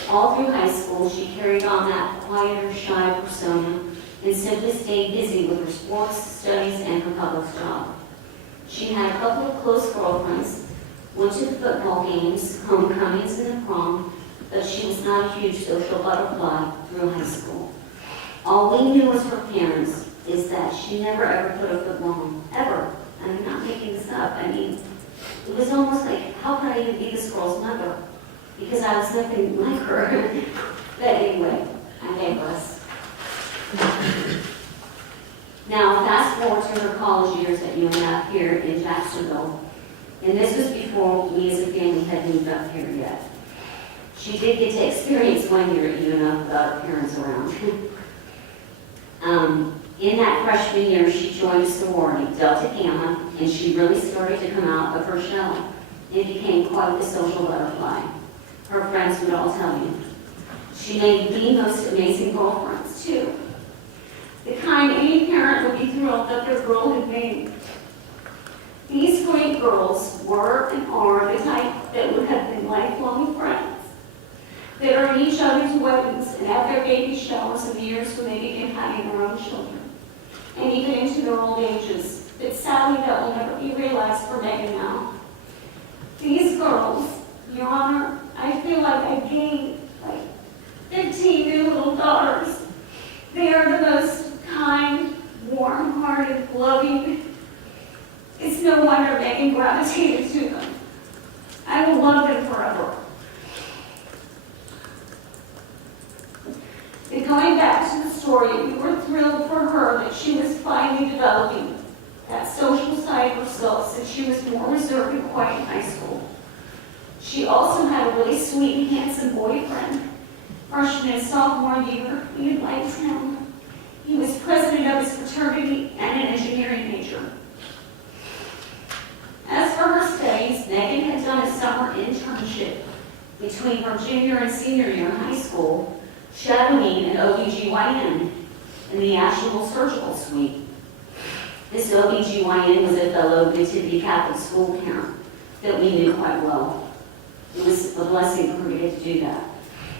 All through high school, she carried on that quieter, shy persona and simply stayed busy with her sports, studies, and her Publix job. She had a couple of close girlfriends, went to the football games, homecomings, and the prom, but she was not a huge social butterfly through high school. All we knew as her parents is that she never ever put a foot wrong, ever. And I'm not making this up. I mean, it was almost like, how could I even be this girl's mother? Because I was nothing like her. But anyway, I digress. Now, fast forward to her college years at UNF here in Jacksonville. And this was before we as a family had moved up here yet. She did get to experience 1 year at UNF without her parents around. In that freshman year, she joined a sorority, Delta Gamma, and she really started to come out of her shell and became quite the social butterfly. Her friends would all tell you. She made the most amazing girlfriends, too. The kind any parent would be thrilled that their girl had made. These great girls were and are the type that would have been lifelong friends, that are at each other's weddings and at their baby showers in the years when they begin having their own children, and even into their old ages. But sadly, that will never be realized for Megan now. These girls, Your Honor, I feel like I gained like 15 new little daughters. They are the most kind, warm-hearted, loving. It's no wonder Megan gravitated to them. I will love them forever. But going back to the story, we were thrilled for her that she was finally developing that social side of herself since she was more reserved and quiet in high school. She also had a really sweet and handsome boyfriend. Freshman and sophomore year, we had liked him. He was president of his fraternity and an engineering major. As for her studies, Megan had done a summer internship between her junior and senior year in high school, shadowing an OBGYN in the actual surgical suite. This OBGYN was a fellow Nativity Catholic school parent that we knew quite well. It was a blessing for her to get to do that.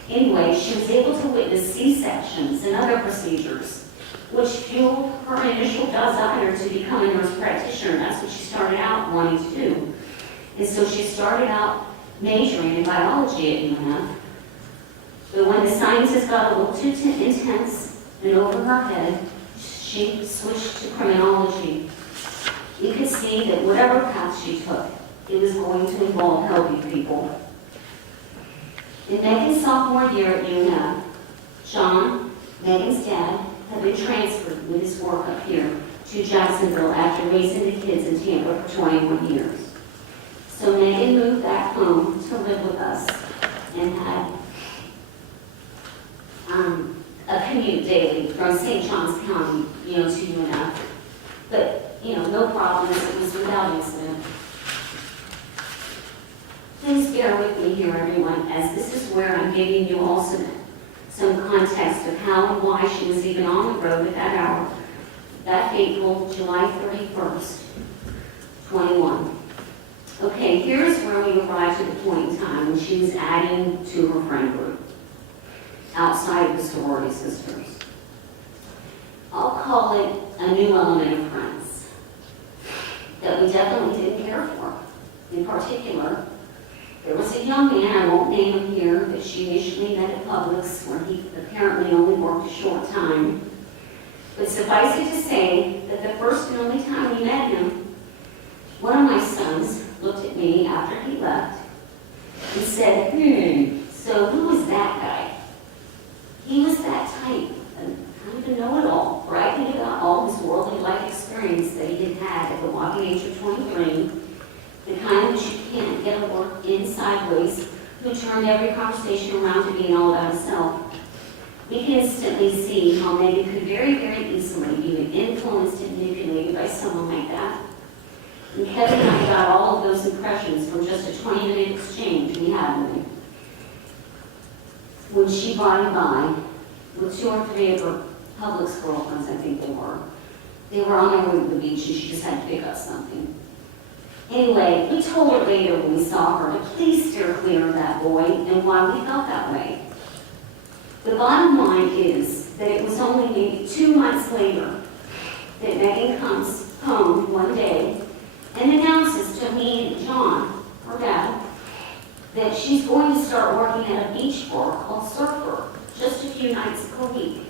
Anyway, she was able to witness C-sections and other procedures, which fueled her initial desire to become a nurse practitioner. That's what she started out wanting to do. And so she started out majoring in biology at UNF. But when the sciences got a little too intense and over her head, she switched to criminology. You could see that whatever path she took, it was going to involve helping people. In Megan's sophomore year at UNF, John, Megan's dad, had been transferred with his work up here to Jacksonville after raising the kids in Tampa for 21 years. So Megan moved back home to live with us and had a commute daily from St. Johns County, to UNF. But, no problems. It was without incident. Please bear with me here, everyone, as this is where I'm giving you all some context of how and why she was even on the road at that hour, that fateful July 31st, 21. Okay, here's where we arrived at the point in time when she was adding to her friend group, outside of the sorority sisters. I'll call it a new element of friends that we definitely didn't care for. In particular, there was a young man, I won't name him here, that she initially met at Publix, where he apparently only worked a short time. But suffice it to say that the first and only time we met him, one of my sons looked at me after he left and said, so who was that guy? He was that type, kind of a know-it-all, bragging about all his worldly life experience that he had had at the whopping age of 23, the kind that you can't get a word in sideways, who turned every conversation around to being all about himself. We can instantly see how Megan could very, very easily be influenced and manipulated by someone like that. And Kevin and I got all of those impressions from just a 20-minute exchange we had with him. When she brought him by with 2 or 3 of her Publix girlfriends, I think they were on their way to the beach and she just had to pick up something. Anyway, we told her later when we saw her to please steer clear of that boy and why we felt that way. The bottom line is that it was only maybe 2 months later that Megan comes home one day and announces to me and John, her dad, that she's going to start working at a beach bar called Surfer just a few nights per week.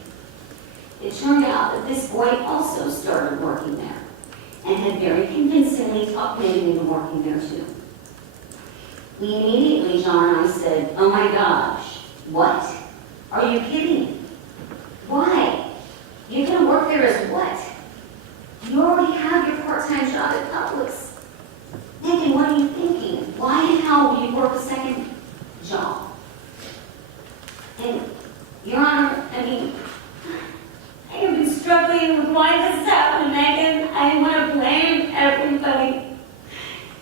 It turned out that this boy also started working there and had very convincingly talked Megan into working there too. We immediately, John and I said, "Oh my gosh, what? Are you kidding? Why? You're going to work there as what? You already have your part-time job at Publix. Megan, what are you thinking? Why and how will you work a second job?" And, Your Honor, I mean, I have been struggling with why this happened to Megan. I want to blame everybody.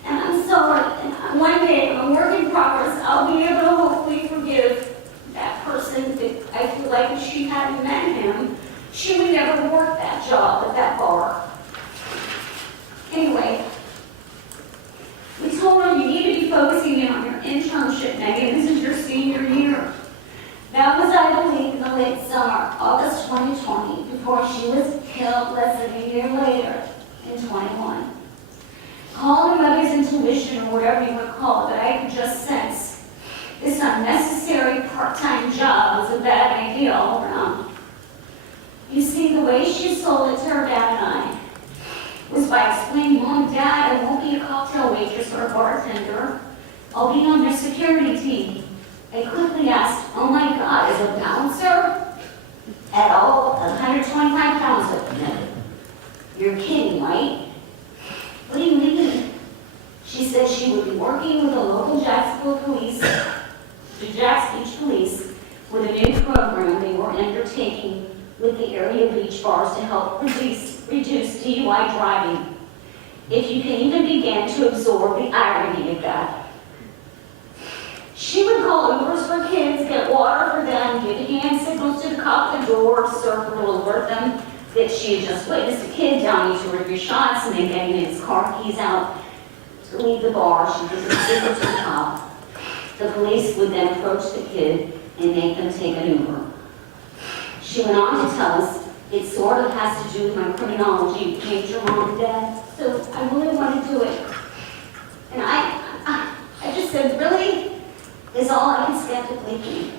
And I'm sorry. And one day, I'm a work in progress. I'll be able to hopefully forgive that person. That I feel like if she hadn't met him, she would never work that job at that bar. Anyway, we told her you need to be focusing in on your internship, Megan. This is your senior year. That was, I believe, in the late summer, August 2020, before she was killed less than a year later in 21. Call her mother's intuition or whatever you want to call it, but I could just sense this unnecessary part-time job was a bad idea all around. You see, the way she sold it to her dad and I was by explaining, "Mom, Dad, I won't be a cocktail waitress or a bartender. I'll be on your security team." I quickly asked, "Oh my God, is a bouncer at all 125 pounds?" No. You're kidding, right? What do you mean? She said she would be working with the local Jacksonville police, the Jacks Beach Police, with a new program they were undertaking with the area beach bars to help reduce DUI driving. If you can even begin to absorb the irony of that. She would call Ubers for kids, get water for them, give hand signals to the cop at the door, Surfer to alert them that she had just witnessed a kid downing 2 or 3 shots and then getting his car keys out to leave the bar. She would signal to the cop. The police would then approach the kid and make them take an Uber. She went on to tell us, "It sort of has to do with my criminology, major Mom and Dad, so I really want to do it." And I just said, "Really?" Is all I can skeptically think.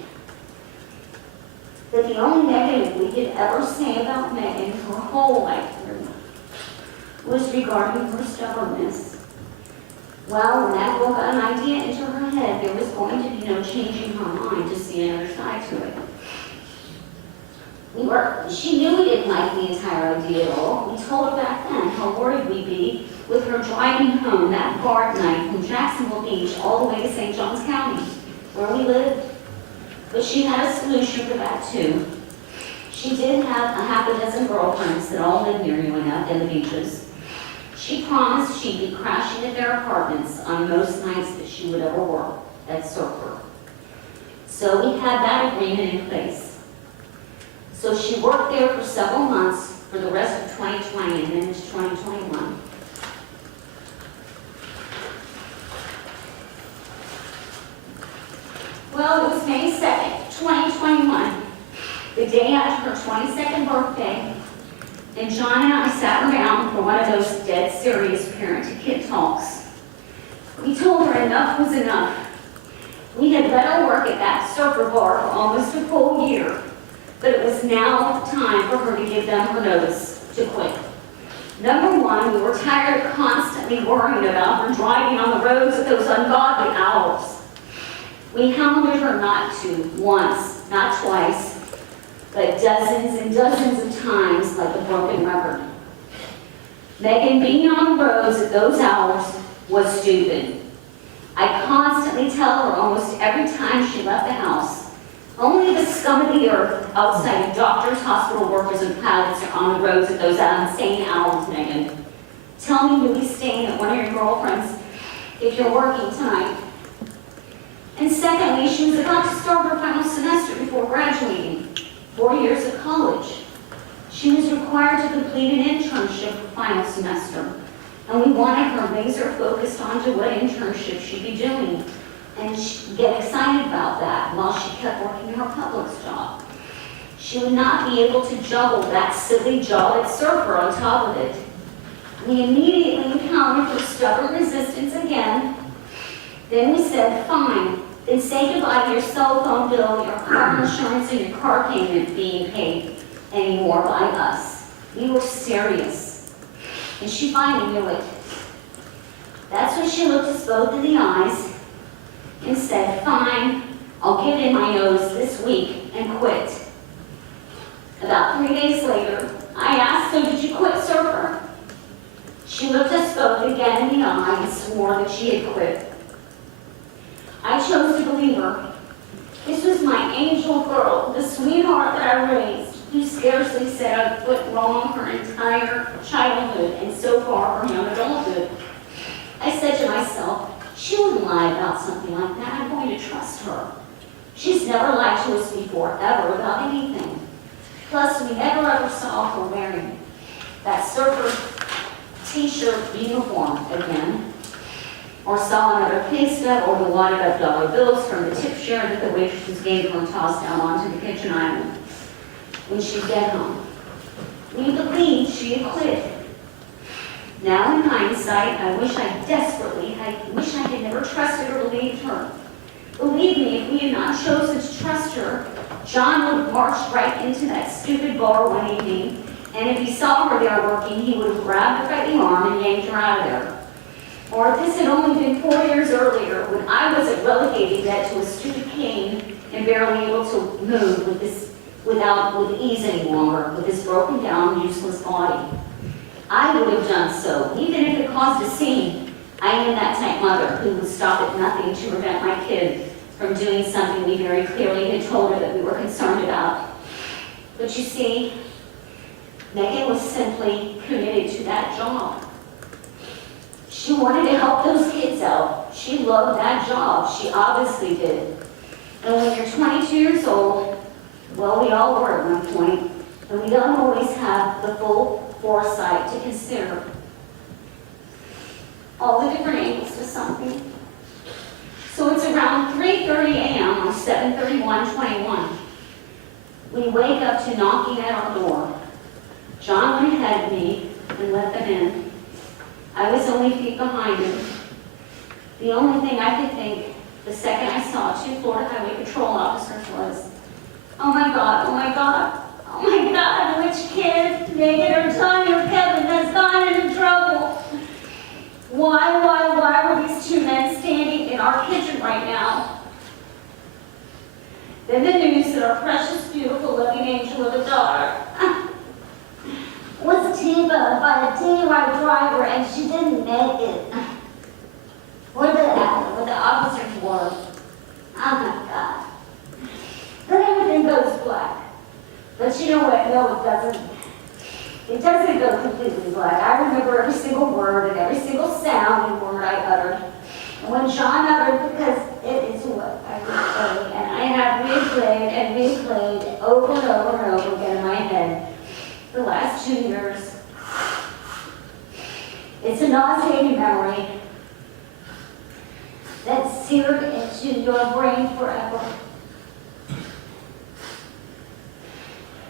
That the only negative we could ever say about Megan her whole life was regarding her stubbornness. Well, when that girl got an idea into her head, there was going to be no changing her mind to see another side to it. She knew we didn't like the entire idea at all. We told her back then how worried we'd be with her driving home that bar at night from Jacksonville Beach all the way to St. Johns County, where we lived. But she had a solution for that too. She did have a half a dozen girlfriends that all lived near UNF and the beaches. She promised she'd be crashing at their apartments on most nights that she would ever work at Surfer. So we had that agreement in place. So she worked there for several months for the rest of 2020 and then into 2021. Well, it was May 2nd, 2021, the day after her 22nd birthday, and John and I sat her down for one of those dead serious parent-to-kid talks. We told her enough was enough. We had let her work at that Surfer bar for almost a full year, but it was now time for her to give them her notice to quit. Number one, we were tired of constantly worrying about her driving on the roads at those ungodly hours. We hounded her not to, once, not twice, but dozens and dozens of times like a broken record. Megan being on the roads at those hours was stupid. I constantly tell her almost every time she left the house, only the scum of the earth outside of doctors, hospital workers, and pilots are on the roads at those insane hours, Megan. Tell me you'll be staying at one of your girlfriends if you're working tonight. And secondly, she was about to start her final semester before graduating, 4 years of college. She was required to complete an internship for final semester, and we wanted her laser focused onto what internship she'd be doing, and get excited about that while she kept working her Publix job. She would not be able to juggle that silly job at Surfer on top of it. We immediately encountered her stubborn resistance again. Then we said, fine, then say goodbye to your cell phone bill, your car insurance, and your car payment being paid anymore by us. We were serious. And she finally knew it. That's when she looked us both in the eyes and said, fine, I'll get in my nose this week and quit. About 3 days later, I asked, so did you quit, Surfer? She looked us both again in the eye and swore that she had quit. I chose to believe her. This was my angel girl, the sweetheart that I raised, who scarcely said a foot wrong her entire childhood and so far her young adulthood. I said to myself, she wouldn't lie about something like that. I'm going to trust her. She's never lied to us before, ever, about anything. Plus, we never ever saw her wearing that Surfer t-shirt uniform again, or saw another pay stub or the wadded up dollar bills from the tip share that the waitresses gave her and tossed out onto the kitchen island when she'd get home. We believed she had quit. Now in hindsight, I wish I had never trusted or believed her. Believe me, if we had not chosen to trust her, John would have marched right into that stupid bar one evening, and if he saw her there working, he would have grabbed her by the arm and yanked her out of there. Or if this had only been 4 years earlier, when I was at relegating that to a stupid cane and barely able to move with ease any longer, with this broken down, useless body. I would have done so, even if it caused a scene. I am that type mother who would stop at nothing to prevent my kid from doing something we very clearly had told her that we were concerned about. But you see, Megan was simply committed to that job. She wanted to help those kids out. She loved that job. She obviously did. And when you're 22 years old, well, we all were at one point, and we don't always have the full foresight to consider all the different angles to something. So it's around 3:30 a.m. on 7/31/21. We wake up to knocking at our door. John went ahead of me and let them in. I was only feet behind him. The only thing I could think the second I saw 2 Florida Highway Patrol officers was, oh my God, oh my God, oh my God, which kid, Megan or Tony or Kevin has gone into trouble? Why were these 2 men standing in our kitchen right now? Then the news that our precious, beautiful, loving angel of a daughter was T-boned by a DUI driver and she didn't make it. Where the officers were. Oh my God. Then everything goes black. But you know what? No, it doesn't. It doesn't go completely black. I remember every single word and every single sound and word I uttered. And when John uttered, because it is what I replay, and I have replayed and replayed over and over and over again in my head the last 2 years. It's a nauseating memory that's seared into your brain forever.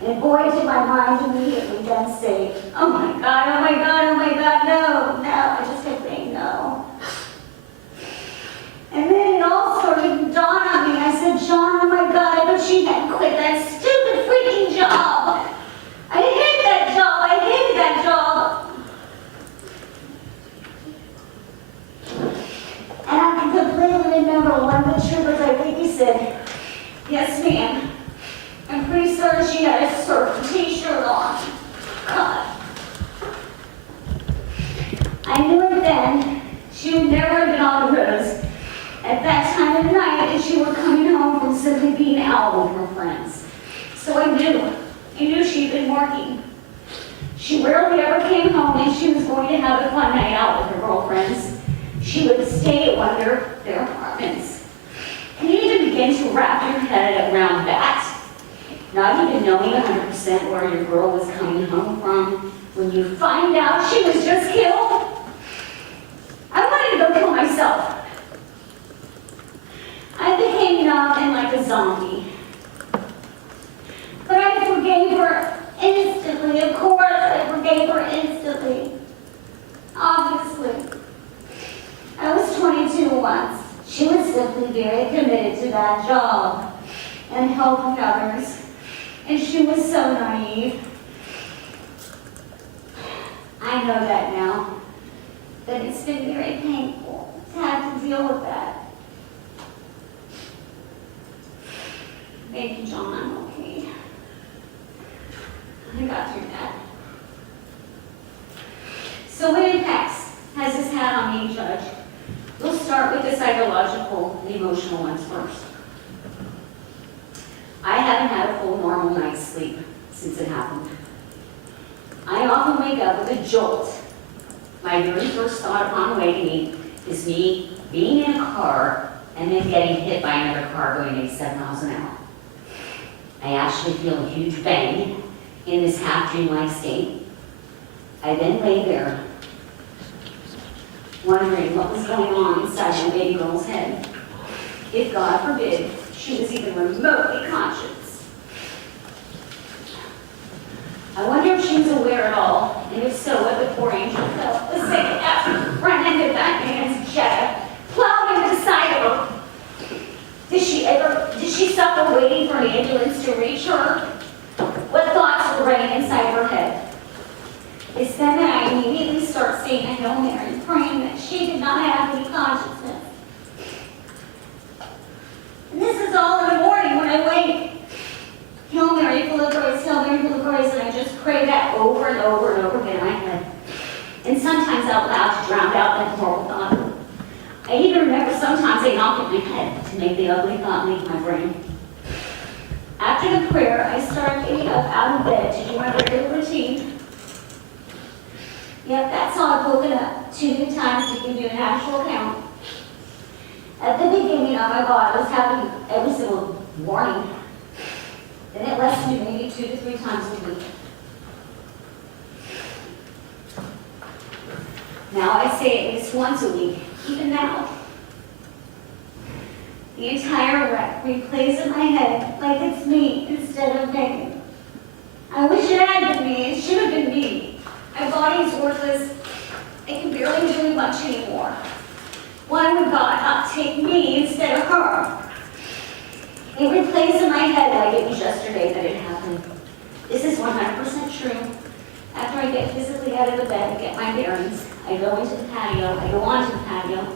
And boy, did my mind immediately then say, oh my God, oh my God, oh my God, no. I just kept saying no. And then it all started to dawn on me. I said, John, oh my God, I bet she had quit that stupid freaking job. I hate that job. I hated that job. And I can completely remember one of the troopers, I think he said, yes, ma'am. I'm pretty certain she had a Surfer t-shirt on. God. I knew it then. She would never have been on the roads at that time of night and she were coming home from simply being out with her friends. So I knew she'd been working. She rarely ever came home and she was going to have a fun night out with her girlfriends. She would stay at one of their apartments. Can you even begin to wrap your head around that? Not even knowing 100% where your girl was coming home from when you find out she was just killed? I wanted to go kill myself. I became numb and like a zombie. But I forgave her instantly. Of course, I forgave her instantly. Obviously. I was 22 once. She that job and helping others. And she was so naive. I know that now, but it's been very painful to have to deal with that. Thank you, John, I'm okay. I got through that. So what impacts has this had on me, Judge? We'll start with the psychological and emotional ones first. I haven't had a full normal night's sleep since it happened. I often wake up with a jolt. My very first thought upon awakening is me being in a car and then getting hit by another car going 87 miles an hour. I actually feel a huge bang in this half-dreamlike state. I then lay there, wondering what was going on inside my baby girl's head. If, God forbid, she was even remotely conscious. I wonder if she was aware at all, and if so, what the poor angel felt the second after running into that man's Jetta, plowed into the side of her. Did she suffer waiting for an ambulance to reach her? What thoughts were running inside her head? It's then that I immediately start saying a Hail Mary, praying that she did not have any consciousness. And this is all in the morning when I wake. Hail Mary, full of grace, Hail Mary, full of grace, and I just pray that over and over and over again in my head. And sometimes out loud to drown out that horrible thought. I even remember sometimes I knocked at my head to make the ugly thought leave my brain. After the prayer, I started getting up out of bed to do my regular routine. Yep, that's how I've woken up 2 new times to give you an actual count. At the beginning, oh my God, I was having every single morning. Then it lessened to maybe 2 to 3 times a week. Now I say at least once a week, even now. The entire wreck replays in my head like it's me instead of Megan. I wish it had been me. It should have been me. My body is worthless. I can barely do much anymore. Why would God not take me instead of her? It replays in my head like it was yesterday that it happened. This is 100% true. After I get physically out of the bed and get my bearings, I go into the patio, I go onto the patio,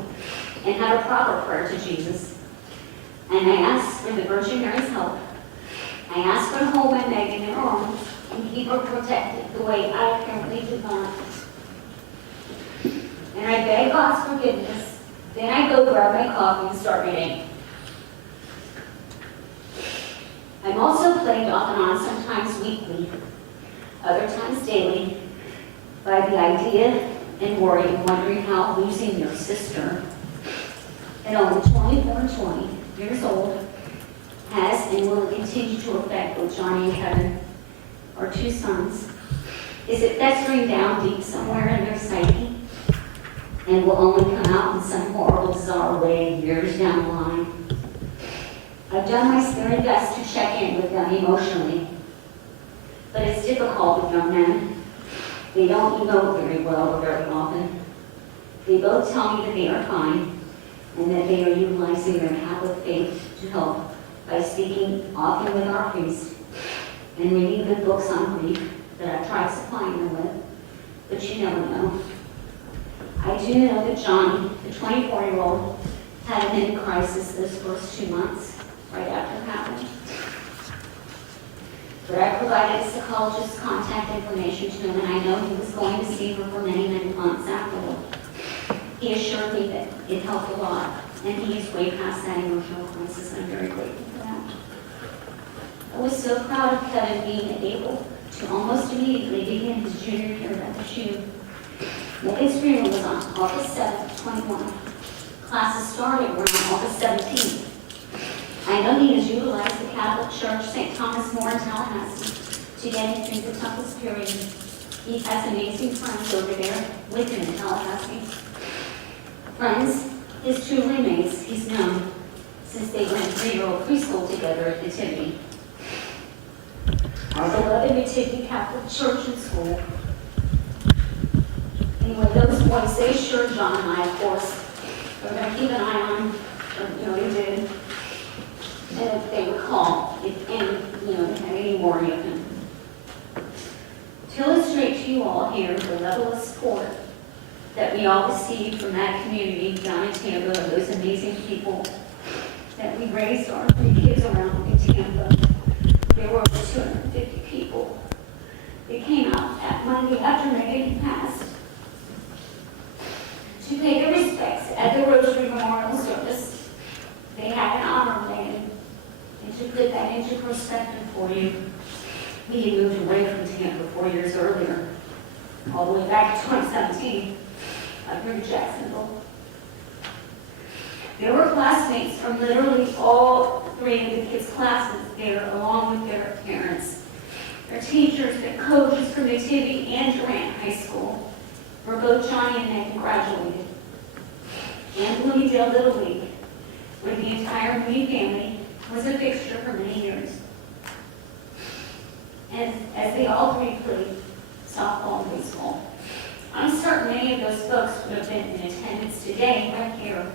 and have a proper prayer to Jesus. And I ask for the Virgin Mary's help. I ask her to hold my Megan in her arms and keep her protected the way I apparently did not. And I beg God's forgiveness. Then I go grab my coffee and start reading. I'm also plagued off and on, sometimes weekly, other times daily, by the idea and worry and wondering how losing your sister at only 24 and 20 years old has and will continue to affect both Johnny and Kevin, our 2 sons. Is it festering down deep somewhere in their psyche and will only come out in some horrible, bizarre way years down the line? I've done my very best to check in with them emotionally, but it's difficult with young men. They don't emote very well or very often. They both tell me that they are fine and that they are utilizing their Catholic faith to help by speaking often with our priest and reading good books on grief that I've tried supplying them with, but you never know. I do know that Johnny, the 24-year-old, had a mini crisis those first 2 months, right after it happened. But I provided a psychologist's contact information to him, and I know he was going to see her for many, many months afterward. He assured me that it helped a lot, and he is way past that emotional crisis, and I'm very grateful for that. I was so proud of Kevin being able to almost immediately begin his junior year at the SHU. Megan's funeral was on August 7th, 21. Classes started around August 17th. I know he has utilized the Catholic Church, St. Thomas More in Tallahassee, to get him through the toughest period. He has amazing friends over there with him in Tallahassee. Friends, his 2 roommates he's known since they went 3-year-old preschool together at the Nativity. Our beloved Nativity Catholic Church and School. And with those boys, they assured John and I, of course, we're going to keep an eye on, or, you did. and if they recall, if any, had any worry of him. To illustrate to you all here the level of support that we all received from that community down in Tampa, of those amazing people that we raised our 3 kids around in Tampa. There were over 250 people. They came out that Monday after Megan passed to pay their respects at the Rosary Memorial Service. They had an honor Megan, and to put that into perspective for you, we had moved away from Tampa 4 years earlier, all the way back to 2017, up here to Jacksonville. There were classmates from literally all 3 of the kids' classes there, along with their parents. Their teachers, their coaches from Nativity and Durant High School, where both Johnny and Megan graduated. And Bloomingdale Little League, where the entire Mooney family was a fixture for many years. And as they all 3 played softball and baseball. I'm certain many of those folks would have been in attendance today, right here,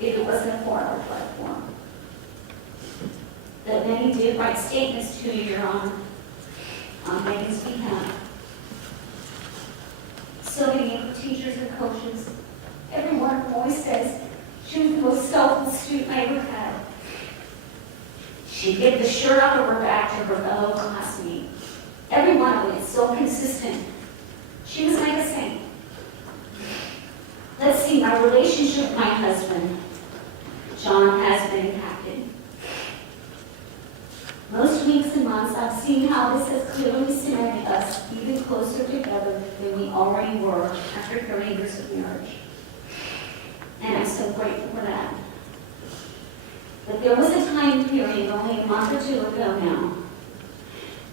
if it wasn't a 4-hour platform. That many did write statements to you, Your Honor, on Megan's behalf. So many of her teachers and coaches, every one of them always says she was the most selfless student I ever had. She'd give the shirt off of her back to her fellow classmate. Every one of them is so consistent. She was like a saint. Let's see, my relationship with my husband, John, has been impacted. Most weeks and months, I've seen how this has clearly cemented us even closer together than we already were after 30 years of marriage. And I'm so grateful for that. But there was a time period only a month or 2 ago now,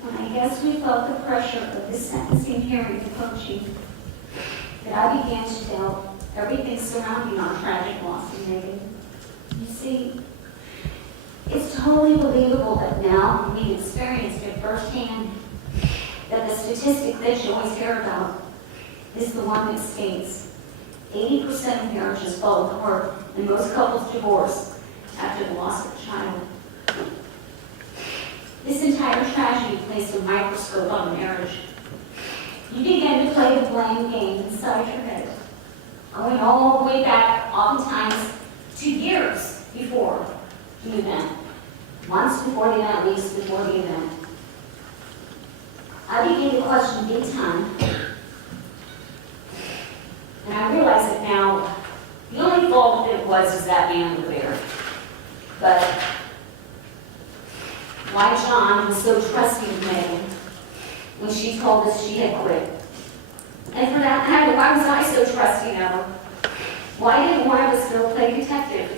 when I guess we felt the pressure of this sentencing hearing approaching, that I began to doubt everything surrounding our tragic loss of Megan. You see, it's totally believable that now we've experienced it firsthand, that the statistic that you always hear about is the one that states 80% of marriages fall apart and most couples divorce after the loss of a child. This entire tragedy placed a microscope on marriage. You begin to play the blame game inside your head, going all the way back, oftentimes, to years before the event, months before the event, weeks before the event. I began to question big time, and I realize that now the only fault of it was that man over there. But why John was so trusting of Megan when she told us she had quit. And for that matter, why was I so trusting of her? Why didn't one of us go play detective?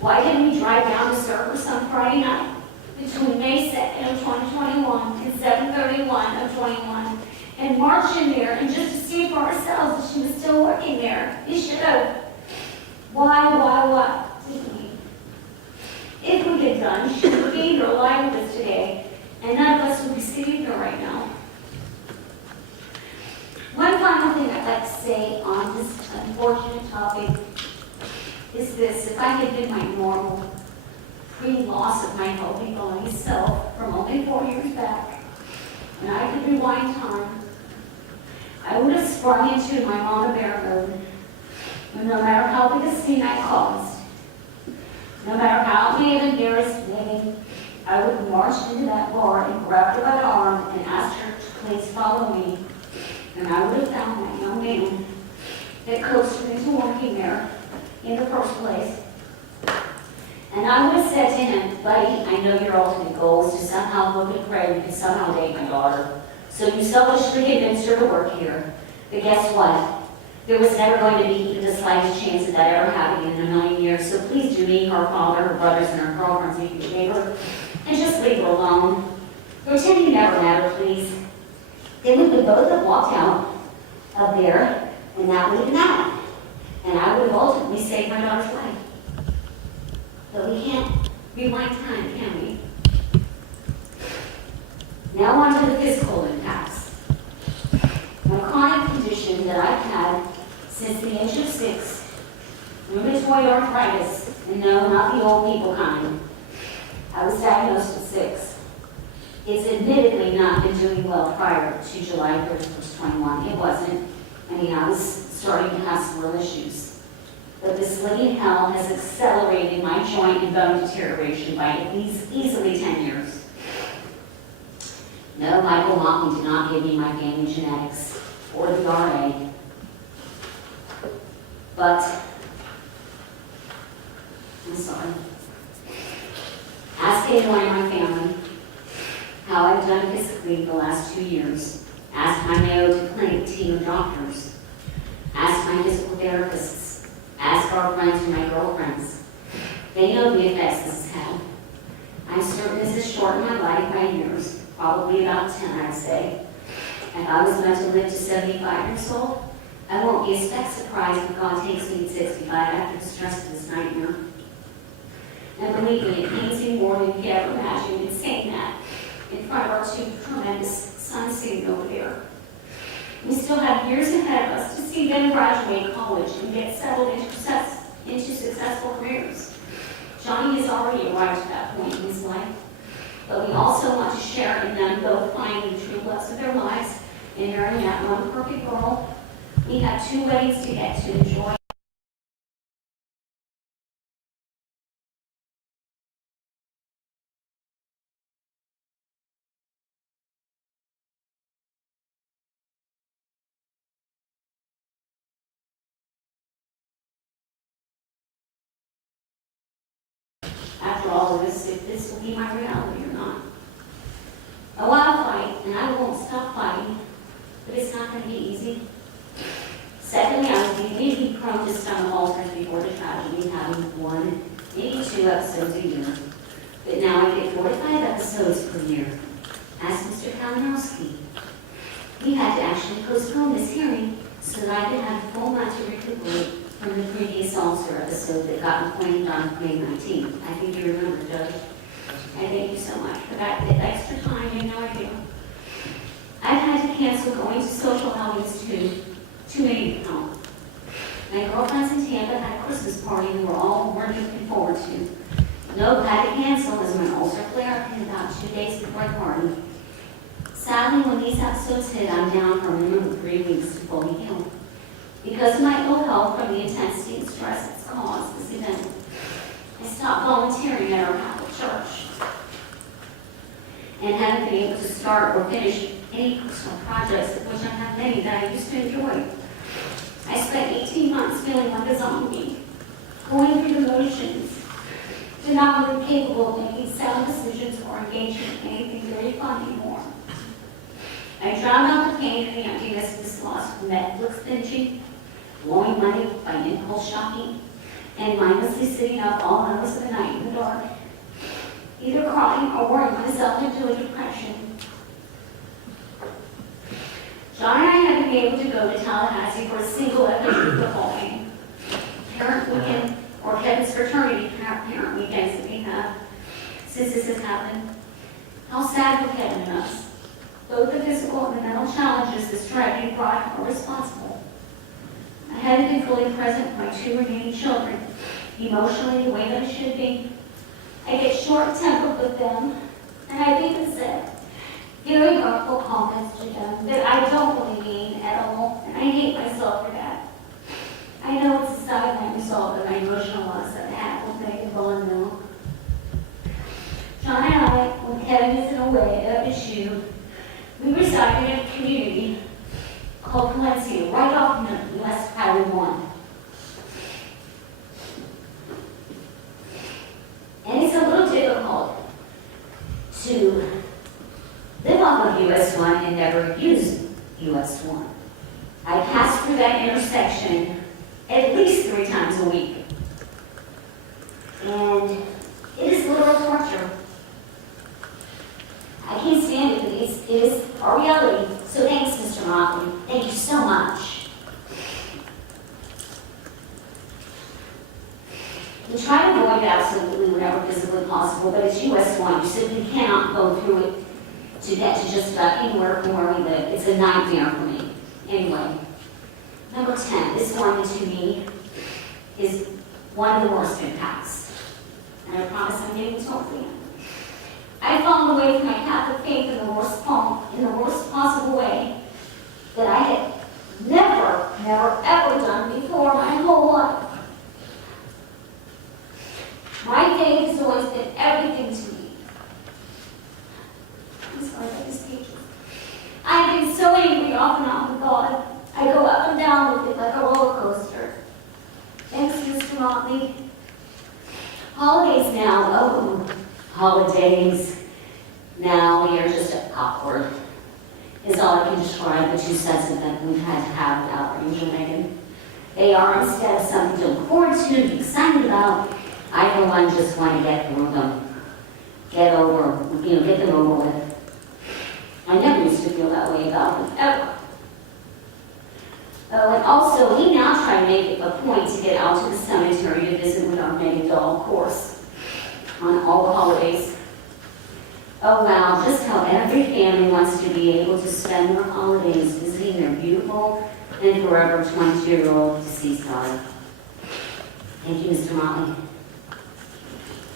Why didn't we drive down to serve her some Friday night between May 2nd of 2021 and 7/31 of 21 and march in there and just to see for ourselves that she was still working there? We should have. Why didn't we? If we had done, she would be here alive with us today, and none of us would be sitting here right now. One final thing I'd like to say on this unfortunate topic is this: if I had been my normal, pre-loss of my healthy body self from only 4 years back, and I could rewind time, I would have sprung into my Mama Bear mode, and no matter how big a scene I caused, no matter how it may have embarrassed Megan, I would have marched into that bar and grabbed her by the arm and asked her to please follow me. And I would have found that young man that coaxed me into working there in the first place. And I would have said to him, buddy, I know your ultimate goal is to somehow look at Craig and somehow date my daughter. So you selfishly convinced her to work here. But guess what? There was never going to be even the slightest chance of that ever happening in a million years. So please do me, her father, her brothers, and her girlfriends if you favor, and just leave her alone. Pretend you never met her, please. Then we would both have walked out of there, and that would have been that. And I would have ultimately saved my daughter's life. But we can't rewind time, can we? Now on to the physical impacts. My chronic condition that I've had since the age of 6, rheumatoid arthritis, and no, not the old people kind, I was diagnosed at 6. It's admittedly not been doing well prior to July 31st, 21. It wasn't. I mean, I was starting to have some real issues. But this living hell has accelerated my joint and bone deterioration by at least easily 10 years. No, Michael Motley did not give me my family genetics or the RA. But, I'm sorry. Ask anyone in my family how I've done physically the last 2 years. Ask my Mayo Clinic team of doctors. Ask my physical therapists. Ask our friends and my girlfriends. They know the effects this has had. I'm certain this has shortened my life by years, probably about 10, I'd say. If I was meant to live to 75 years old, I won't be a speck surprised when God takes me at 65 after the stress of this nightmare. And believe me, it pains me more than you could ever imagine in saying that in front of our 2 tremendous sons sitting over there. We still have years ahead of us to see them graduate college and get settled into successful careers. Johnny has already arrived at that point in his life, but we also want to share in them both finding the true loves of their lives and marrying that one perfect girl. We have 2 weddings to get to enjoy. After all of this, if this will be my reality or not. Oh, I'll fight, and I won't stop fighting, but it's not going to be easy. Secondly, I was immediately prone to stomach ulcers before the tragedy, having 1, maybe 2 episodes a year. But now I get 4 to 5 episodes per year. Ask Mr. Kalinowski. We had to actually postpone this hearing so that I could have a full month to recuperate from the previous ulcer episode that got appointed on May 19th. I think you remember, Judge. I thank you so much for that extra time. You have no idea. I've had to cancel going to social outings too many to count. My girlfriends in Tampa had a Christmas party we were all looking forward to. No, had to cancel as my ulcer flared up in about 2 days before the party. Sadly, when these episodes hit, I'm down for a minimum of 3 weeks to fully heal. Because of my ill health from the intensity and stress it's caused this event, I stopped volunteering at our Catholic church and haven't been able to start or finish any personal projects, of which I have many that I used to enjoy. I spent 18 months feeling like a zombie, going through the motions, not really capable of making sound decisions or engaging in anything very fun anymore. I drowned out the pain and the emptiness of this loss from Netflix binging, blowing money by impulse shopping, and mindlessly sitting up all hours of the night in the dark, either crying or worrying myself into a depression. John and I haven't been able to go to Tallahassee for a single FAU football game, parent weekend, or Kevin's fraternity parent weekends that we have since this has happened. How sad for Kevin and us. Both the physical and the mental challenges this tragedy brought are responsible. I hadn't been fully present for my 2 remaining children, emotionally the way that I should be. I get short-tempered with them, and I've even said very hurtful comments to them that I don't really mean at all, and I hate myself for that. I know it's a silent result of my emotional loss that happened with Megan Mooney. John and I, when Kevin is away at FSU, we reside in a community called Valencia, right off West Highway 1. And it's a little difficult to live off of US 1 and never use US 1. I pass through that intersection at least 3 times a week. And it is literal torture. I can't stand it, but it is our reality. So thanks, Mr. Motley. Thank you so much. We try to avoid it absolutely whenever physically possible, but it's US 1. You simply cannot go through it to get to just about anywhere from where we live. It's a nightmare for me. Anyway, number 10, this one to me is one of the worst impacts. And I promise I'm getting to it. I've fallen away from my Catholic faith in the worst possible way that I had never, ever done before my whole life. My faith has always been everything to me. I'm sorry about this page. I've been so angry off and on with God. I go up and down with it like a roller coaster. Thanks, Mr. Motley. Holidays now, oh, holidays. Now we are just awkward, is all I can describe the 2 sets of them we've had to have without Ranger Megan. They are instead of something to look forward to, be excited about. I for one just want to get through them. Get them over with. I never used to feel that way about them, ever. Oh, and also, we now try to make it a point to get out to the cemetery to visit with our Megan doll, of course, on all the holidays. Oh wow, just how every family wants to be able to spend their holidays visiting their beautiful and forever 22-year-old deceased daughter. Thank you, Mr. Motley.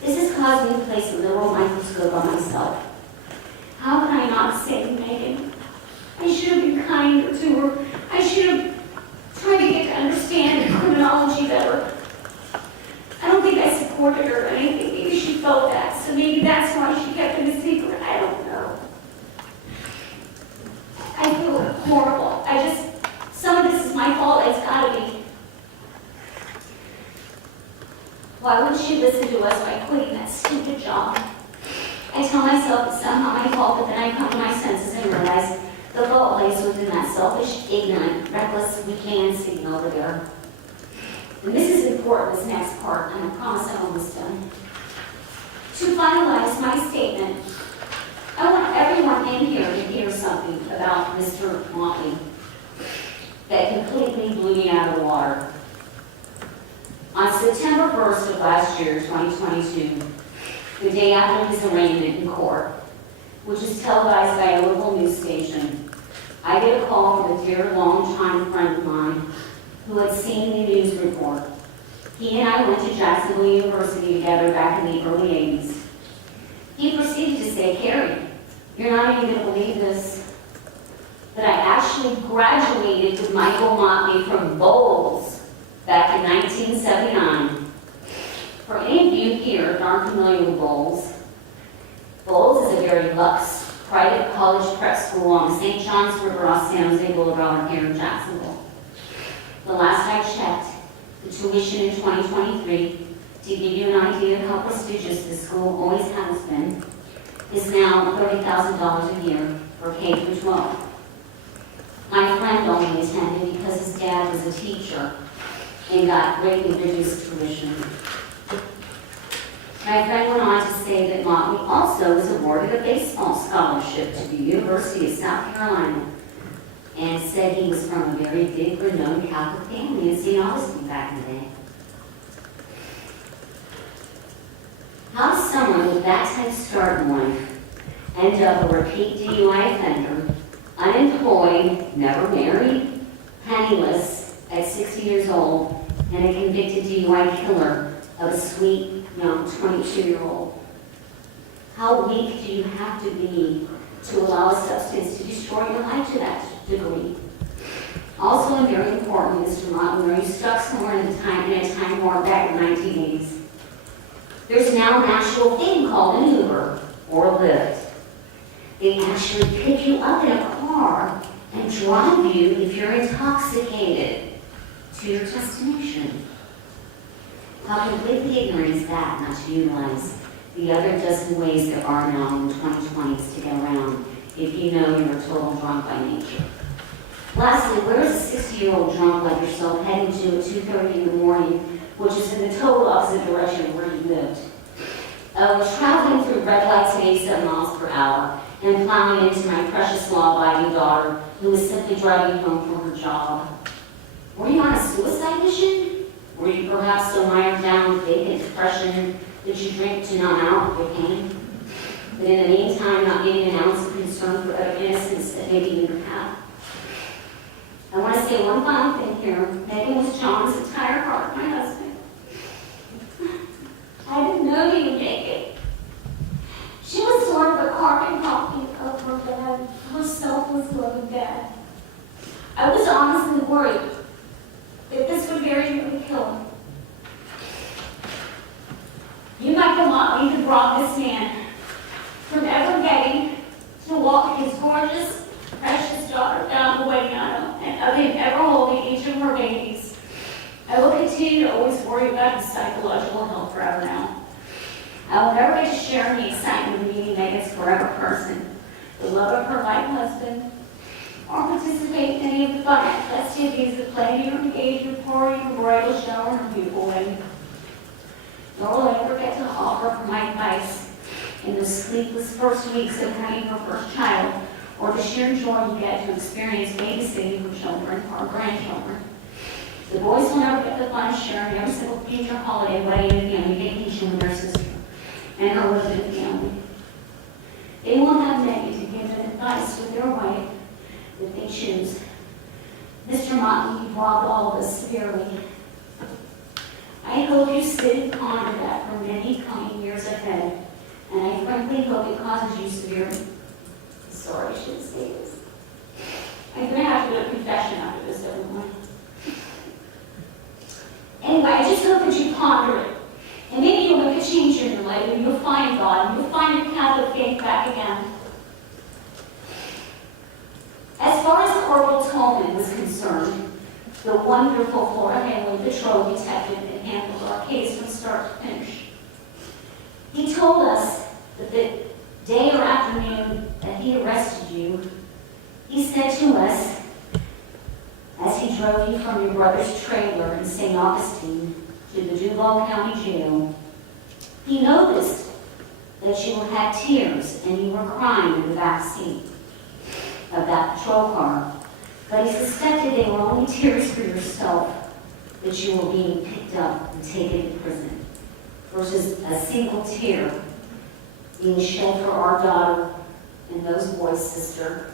This has caused me to place a literal microscope on myself. How can I not save Megan? I should have been kinder to her. I should have tried to get to understand the criminology better. I don't think I supported her or anything. Maybe she felt that, so maybe that's why she kept it a secret. I don't know. I feel horrible. Some of this is my fault. It's gotta be. Why wouldn't she listen to us by quitting that stupid job? I tell myself it's somehow my fault, but then I come to my senses and realize the fault lays within that selfish, ignorant, reckless, weak-handed signal over there. And this is important, this next part, and I promise I'm almost done. To finalize my statement, I want everyone in here to hear something about Mr. Motley that completely blew me out of the water. On September 1st of last year, 2022, the day after his arraignment in court, which was televised by a local news station, I get a call from a dear longtime friend of mine who had seen the news report. He and I went to Jacksonville University together back in the early 80s. He proceeded to say, "Carrie, you're not even going to believe this, that I actually graduated with Michael Motley from Bowles back in 1979. For any of you here that aren't familiar with Bowles, Bowles is a very luxe private college prep school on the St. John's River off San Jose Boulevard here in Jacksonville. The last I checked, the tuition in 2023, to give you an idea of how prestigious this school always has been, is now $30,000 a year for K through 12. My friend only attended because his dad was a teacher and got greatly reduced tuition. My friend went on to say that Motley also was awarded a baseball scholarship to the University of South Carolina and said he was from a very big, renowned Catholic family in St. Augustine back in the day. How does someone with that type of start in life end up a repeat DUI offender, unemployed, never married, penniless, at 60 years old, and a convicted DUI killer of a sweet, young 22-year-old? How weak do you have to be to allow a substance to destroy your life to that degree? Also, and very important, Mr. Motley, are you stuck somewhere in a time warp back in the 1980s? There's now an actual thing called an Uber or a Lyft. They actually pick you up in a car and drive you, if you're intoxicated, to your destination. How completely ignorant is that not to utilize the other dozen ways there are now in the 2020s to get around if you know you're a total drunk by nature? Lastly, where is a 60-year-old drunk like yourself heading to at 2:30 in the morning, which is in the total opposite direction of where you lived? Traveling through red lights at 87 miles per hour and plowing into my precious law-abiding daughter who was simply driving home from her job. Were you on a suicide mission? Were you perhaps so mired down with vacant depression that you drink to numb out your pain? But in the meantime, not getting an ounce of concern for other innocents that maybe you never have? I want to say one final thing here. Megan was John's entire heart, my husband. I didn't know he would make it. She was the bed. I was honestly worried that this would very nearly kill him. You, Michael Motley, who brought this man from ever getting to walk his gorgeous, precious daughter down the wedding aisle, and of him ever holding each of her babies. I will continue to always worry about his psychological health forever now. I will never get to share in the excitement of meeting Megan's forever person, the love of her life husband, or participate in any of the fun festivities that play in her engagement party, her bridal shower, and her beautiful wedding. Nor will I ever get to offer her my advice in the sleepless first weeks of having her first child, or the sheer joy you get to experience babysitting her children or grandchildren. The boys will never get the fun of sharing every single future holiday, wedding, and family vacation with their sister and her husband family. They won't have Megan to give them advice with their wife that they choose. Mr. Motley, you've robbed all of us severely. I hope you sit and ponder that for many coming years ahead, and I frankly hope it causes you severe. Sorry, I shouldn't say this. I'm going to have to do a confession after this, everyone. Anyway, I just hope that you ponder it. And maybe you'll make a change in your life, and you'll find God, and you'll find your Catholic faith back again. As far as Corporal Tolman was concerned, the wonderful Florida Highway Patrol detective that handled our case from start to finish, he told us that the day or afternoon that he arrested you, he said to us, as he drove you from your brother's trailer in St. Augustine to the Duval County Jail, he noticed that you had tears and you were crying in the back seat of that patrol car, but he suspected they were only tears for yourself, that you were being picked up and taken to prison, versus a single tear being shed for our daughter and those boys' sister.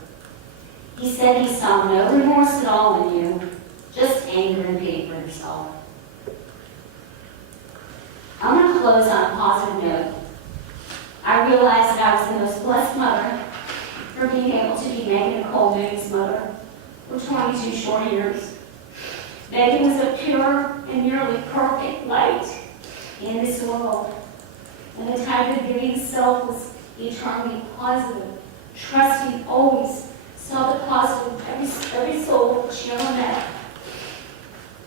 He said he saw no remorse at all in you, just anger and pity for yourself. I'm going to close on a positive note. I realized that I was the most blessed mother for being able to be Megan Nicole Mooney's mother for 22 short years. Megan was a pure and nearly perfect light in this world, and the type of giving self was eternally positive, trusting always, saw the positive in every soul she ever met.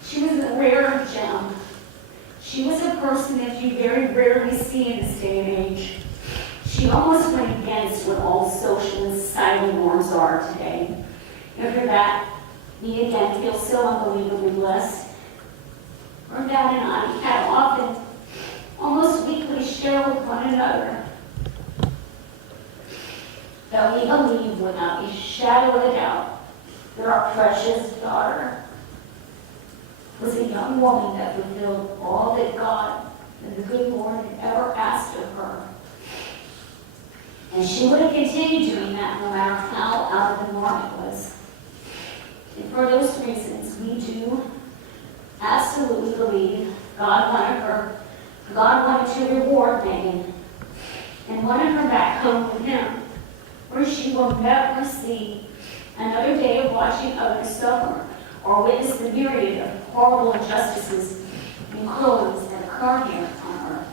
She was a rare gem. She was a person that you very rarely see in this day and age. She almost went against what all social and societal norms are today. And for that, me again feel so unbelievably blessed. Her dad and I had often, almost weekly, share with one another that we believe without a shadow of a doubt that our precious daughter was a young woman that fulfilled all that God and the good Lord had ever asked of her. And she would have continued doing that no matter how out of the norm it was. And for those reasons, we do absolutely believe God wanted to reward Megan and wanted her back home with him, where she will never see another day of watching others suffer or witness the myriad of horrible injustices and cruelties that occur here on earth.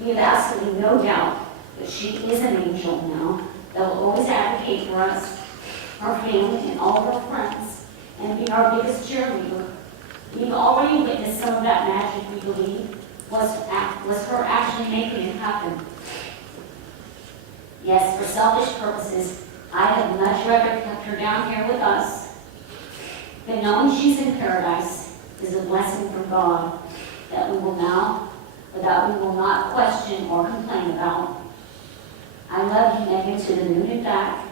We have absolutely no doubt that she is an angel now that will always advocate for us, our family, and all of our friends, and be our biggest cheerleader. We've already witnessed some of that magic, we believe, was her actually making it happen. Yes, for selfish purposes, I had much rather kept her down here with us, but knowing she's in paradise is a blessing from God that we will not question or complain about. I love you, Megan, to the moon and back,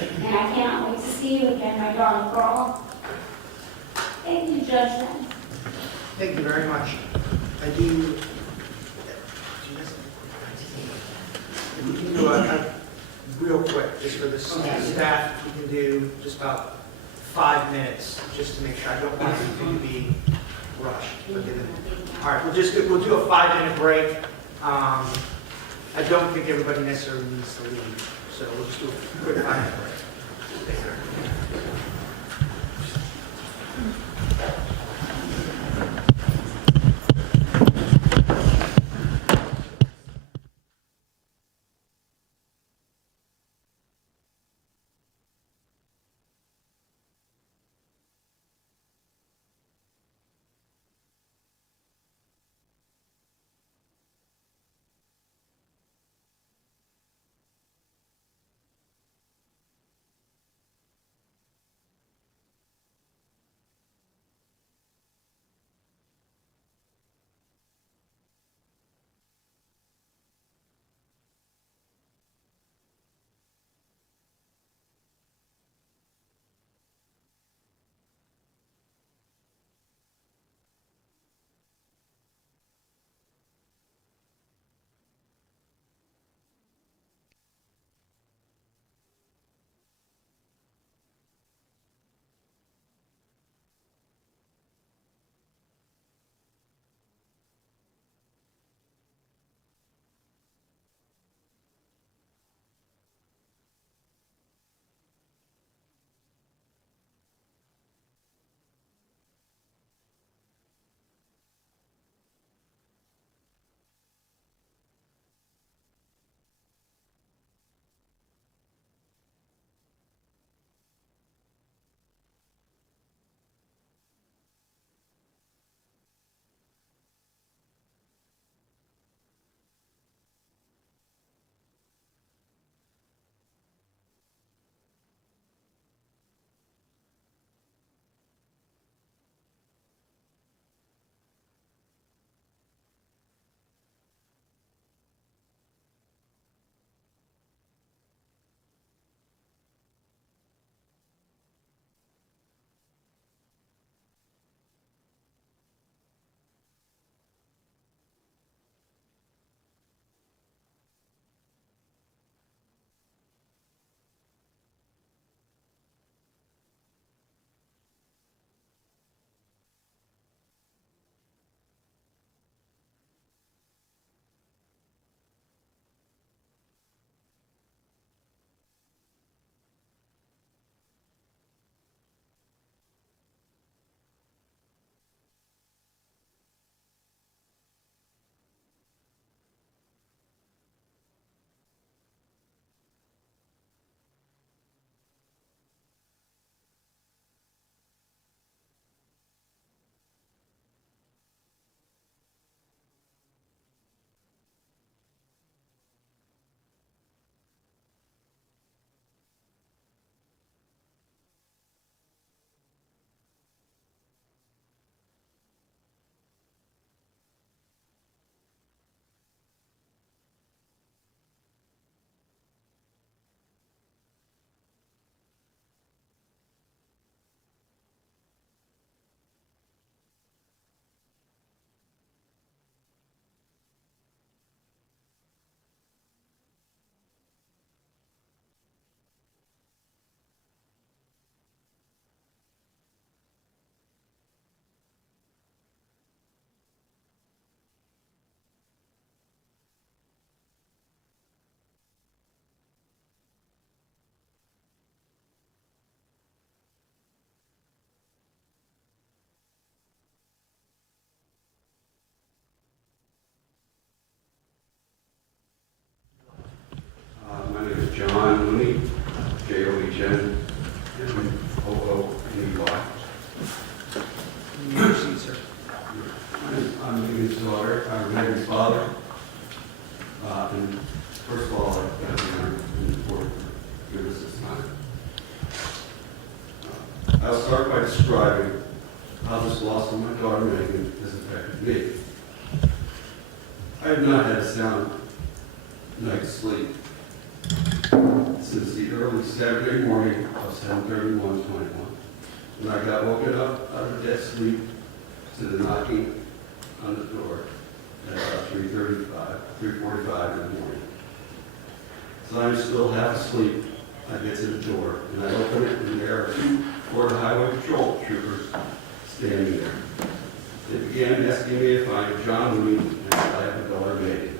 and I cannot wait to see you again, my darling girl. Thank you, Judge. Thank you very much. I do. If we can do a real quick, just for the staff, we can do just about 5 minutes, just to make sure. I don't want anything to be rushed. All right, we'll do a 5-minute break. I don't think everybody necessarily needs to leave, so we'll just do a quick 5-minute break. My name is John Mooney, J-O-H-N-M-O-O-N-E-Y. Sir. I'm Megan's daughter, I'm Megan's father. And first of all, I've got to be important for giving us this time. I'll start by describing how this loss of my daughter Megan has affected me. I have not had a sound night's sleep since the early Saturday morning of 7/31/21, when I got woken up out of dead sleep to the knocking on the door at about 3:45 in the morning. So I'm still half asleep. I get to the door and I open it, and there are two Florida Highway Patrol troopers standing there. They began asking me if I'm John Mooney and if I have a daughter Megan.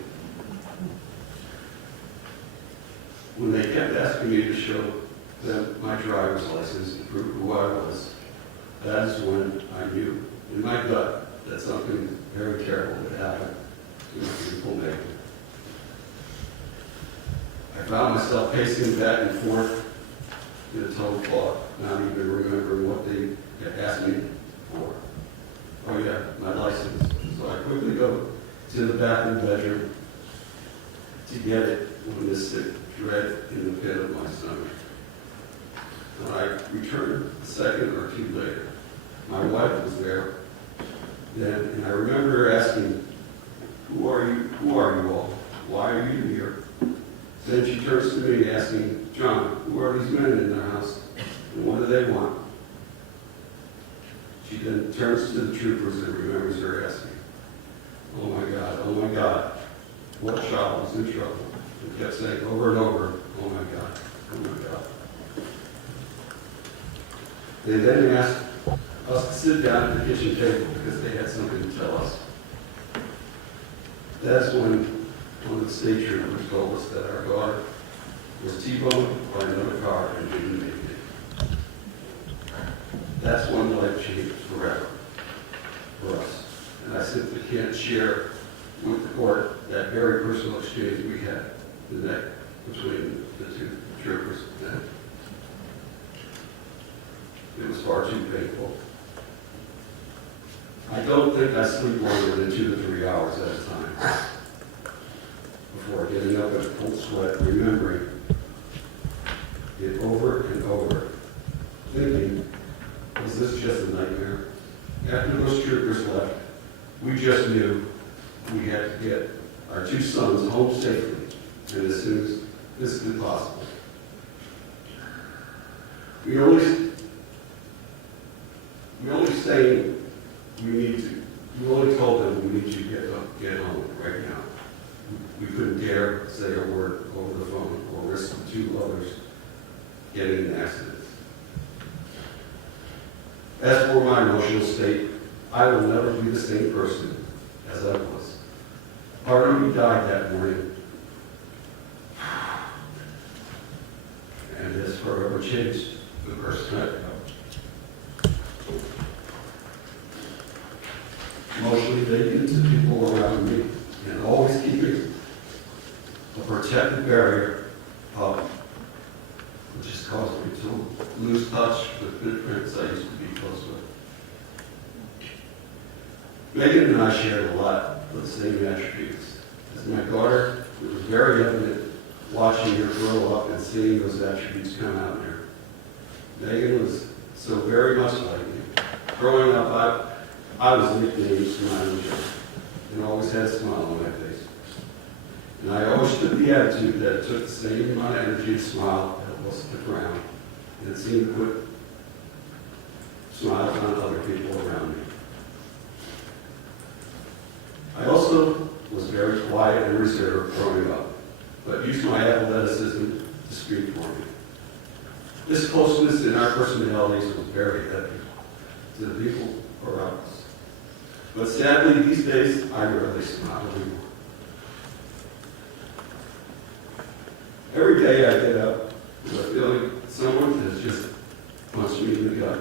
When they kept asking me to show then my driver's license to prove who I was, that is when I knew in my gut that something very terrible had happened to my beautiful Megan. I found myself pacing back and forth in a total fog, not even remembering what they had asked me for. Oh yeah, my license. So I quickly go to the bathroom bedroom to get it when this sick dread in the pit of my stomach. When I returned a second or two later, my wife was there then, and I remember her asking, who are you all? Why are you here? Then she turns to me asking, John, who are these men in their house, and what do they want? She then turns to the troopers and remembers her asking, oh my God, what child was in trouble? And kept saying over and over, oh my God, oh my God. They then asked us to sit down at the kitchen table because they had something to tell us. That's when one of the state troopers told us that our daughter was T-boned by another car and didn't make it. That's when life changed forever for us. And I simply can't share with the court that very personal exchange we had the night between the two troopers. And it was far too painful. I don't think I sleep longer than 2 to 3 hours at a time before getting up in a cold sweat, remembering it over and over, thinking, was this just a nightmare? After those troopers left, we just knew we had to get our 2 sons home safely and as soon as physically possible. We only told them we need you to get home right now. We couldn't dare say a word over the phone or risk the 2 others getting in accidents. As for my emotional state, I will never be the same person as I was. Part of me died that morning, and it has forever changed the person I am. Emotionally vacant to people around me, and always keeping a protective barrier up, which has caused me to lose touch with good friends I used to be close with. Megan and I shared a lot of the same attributes. As my daughter, it was very evident watching her grow up and seeing those attributes come out in her. Megan was so very much like me. Growing up, I was nicknamed Smiling Joe, and always had a smile on my face. And I always took the attitude that it took the same amount of energy to smile that was to frown, and it seemed to put smiles on other people around me. I also was very quiet and reserved growing up, but used my athleticism to speak for me. This closeness in our personalities was very heavy to the people around us. But sadly, these days, I rarely smile anymore. Every day I get up with a feeling someone has just punched me in the gut.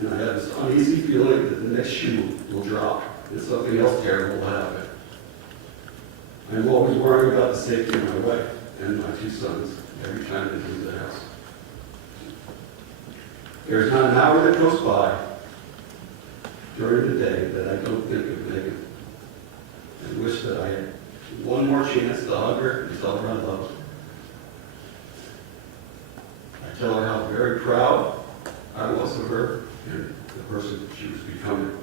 And I have this uneasy feeling that the next shoe will drop and something else terrible will happen. I'm always worrying about the safety of my wife and my 2 sons every time they leave the house. There's not an hour that goes by during the day that I don't think of Megan and wish that I had one more chance to hug her and tell her I love her. I tell her how very proud I was of her and the person she was becoming.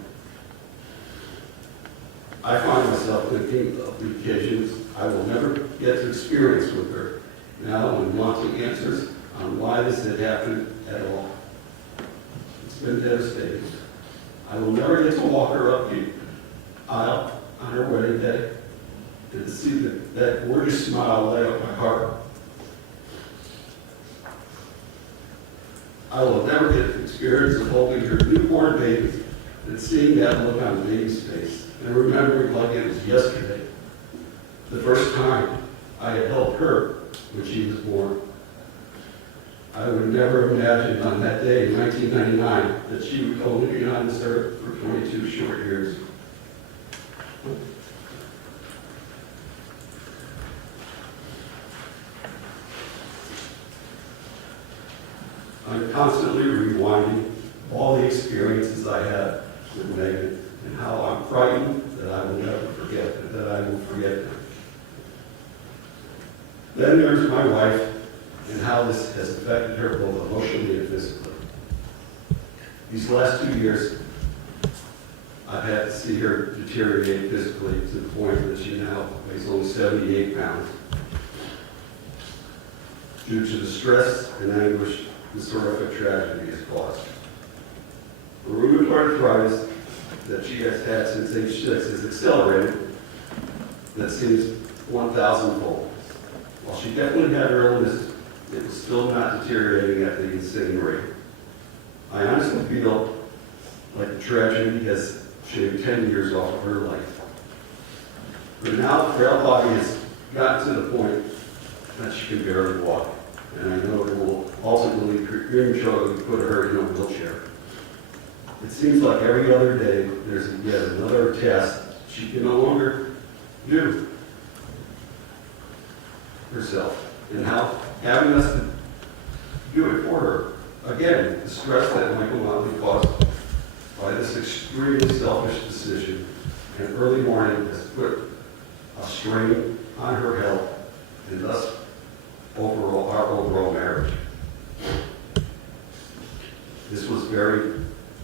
I find myself thinking of the occasions I will never get to experience with her now and wanting answers on why this had happened at all. It's been devastating. I will never get to walk her up the aisle on her wedding day and to see that gorgeous smile light up my heart. I will never get the experience of holding her newborn baby and seeing that look on the baby's face and remembering like it was yesterday, the first time I had held her when she was born. never imagined on that day in 1999 that she would only be on this earth for 22 short years. I'm constantly rewinding all the experiences I had with Megan and how I'm frightened that I will never forget, that I will forget them. Then there's my wife and how this has affected her both emotionally and physically. These last 2 years, I've had to see her deteriorate physically to the point that she now weighs only 78 pounds. Due to the stress and anguish this horrific tragedy has caused. The rheumatoid arthritis that she has had since age 6 has accelerated, that seems 1,000-fold. While she definitely had her illness, it was still not deteriorating at the insane rate. I honestly feel like the tragedy has shaved 10 years off of her life. But now the frail body has gotten to the point that she can barely walk, and I know it will ultimately prematurely put her in a wheelchair. It seems like every other day there's yet another task she can no longer do herself, and how having us to do it for her. Again, the stress that Michael Motley caused by this extremely selfish decision and early morning has put a strain on her health and thus overall our overall marriage. This was very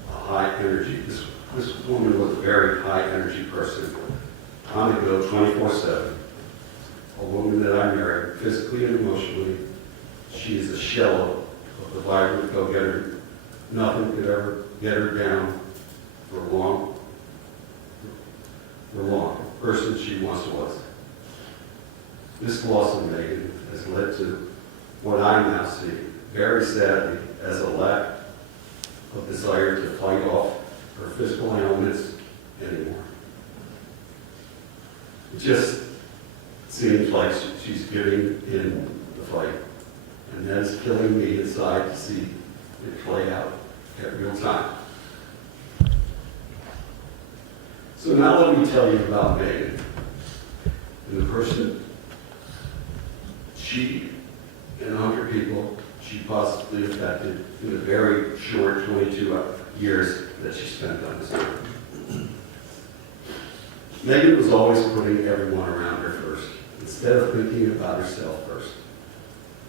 high energy. This woman was a very high energy person. On the go 24/7. A woman that I married, physically and emotionally, she is a shell of the vibrant go-getter. Nothing could ever get her down for long person she once was. This loss of Megan has led to what I now see, very sadly, as a lack of desire to fight off her physical ailments anymore. It just seems like she's giving in the fight, and that's killing me inside to see it play out at real time. So now let me tell you about Megan and the person she and 100 people she positively affected in the very short 22 years that she spent on this earth. Megan was always putting everyone around her first, instead of thinking about herself first.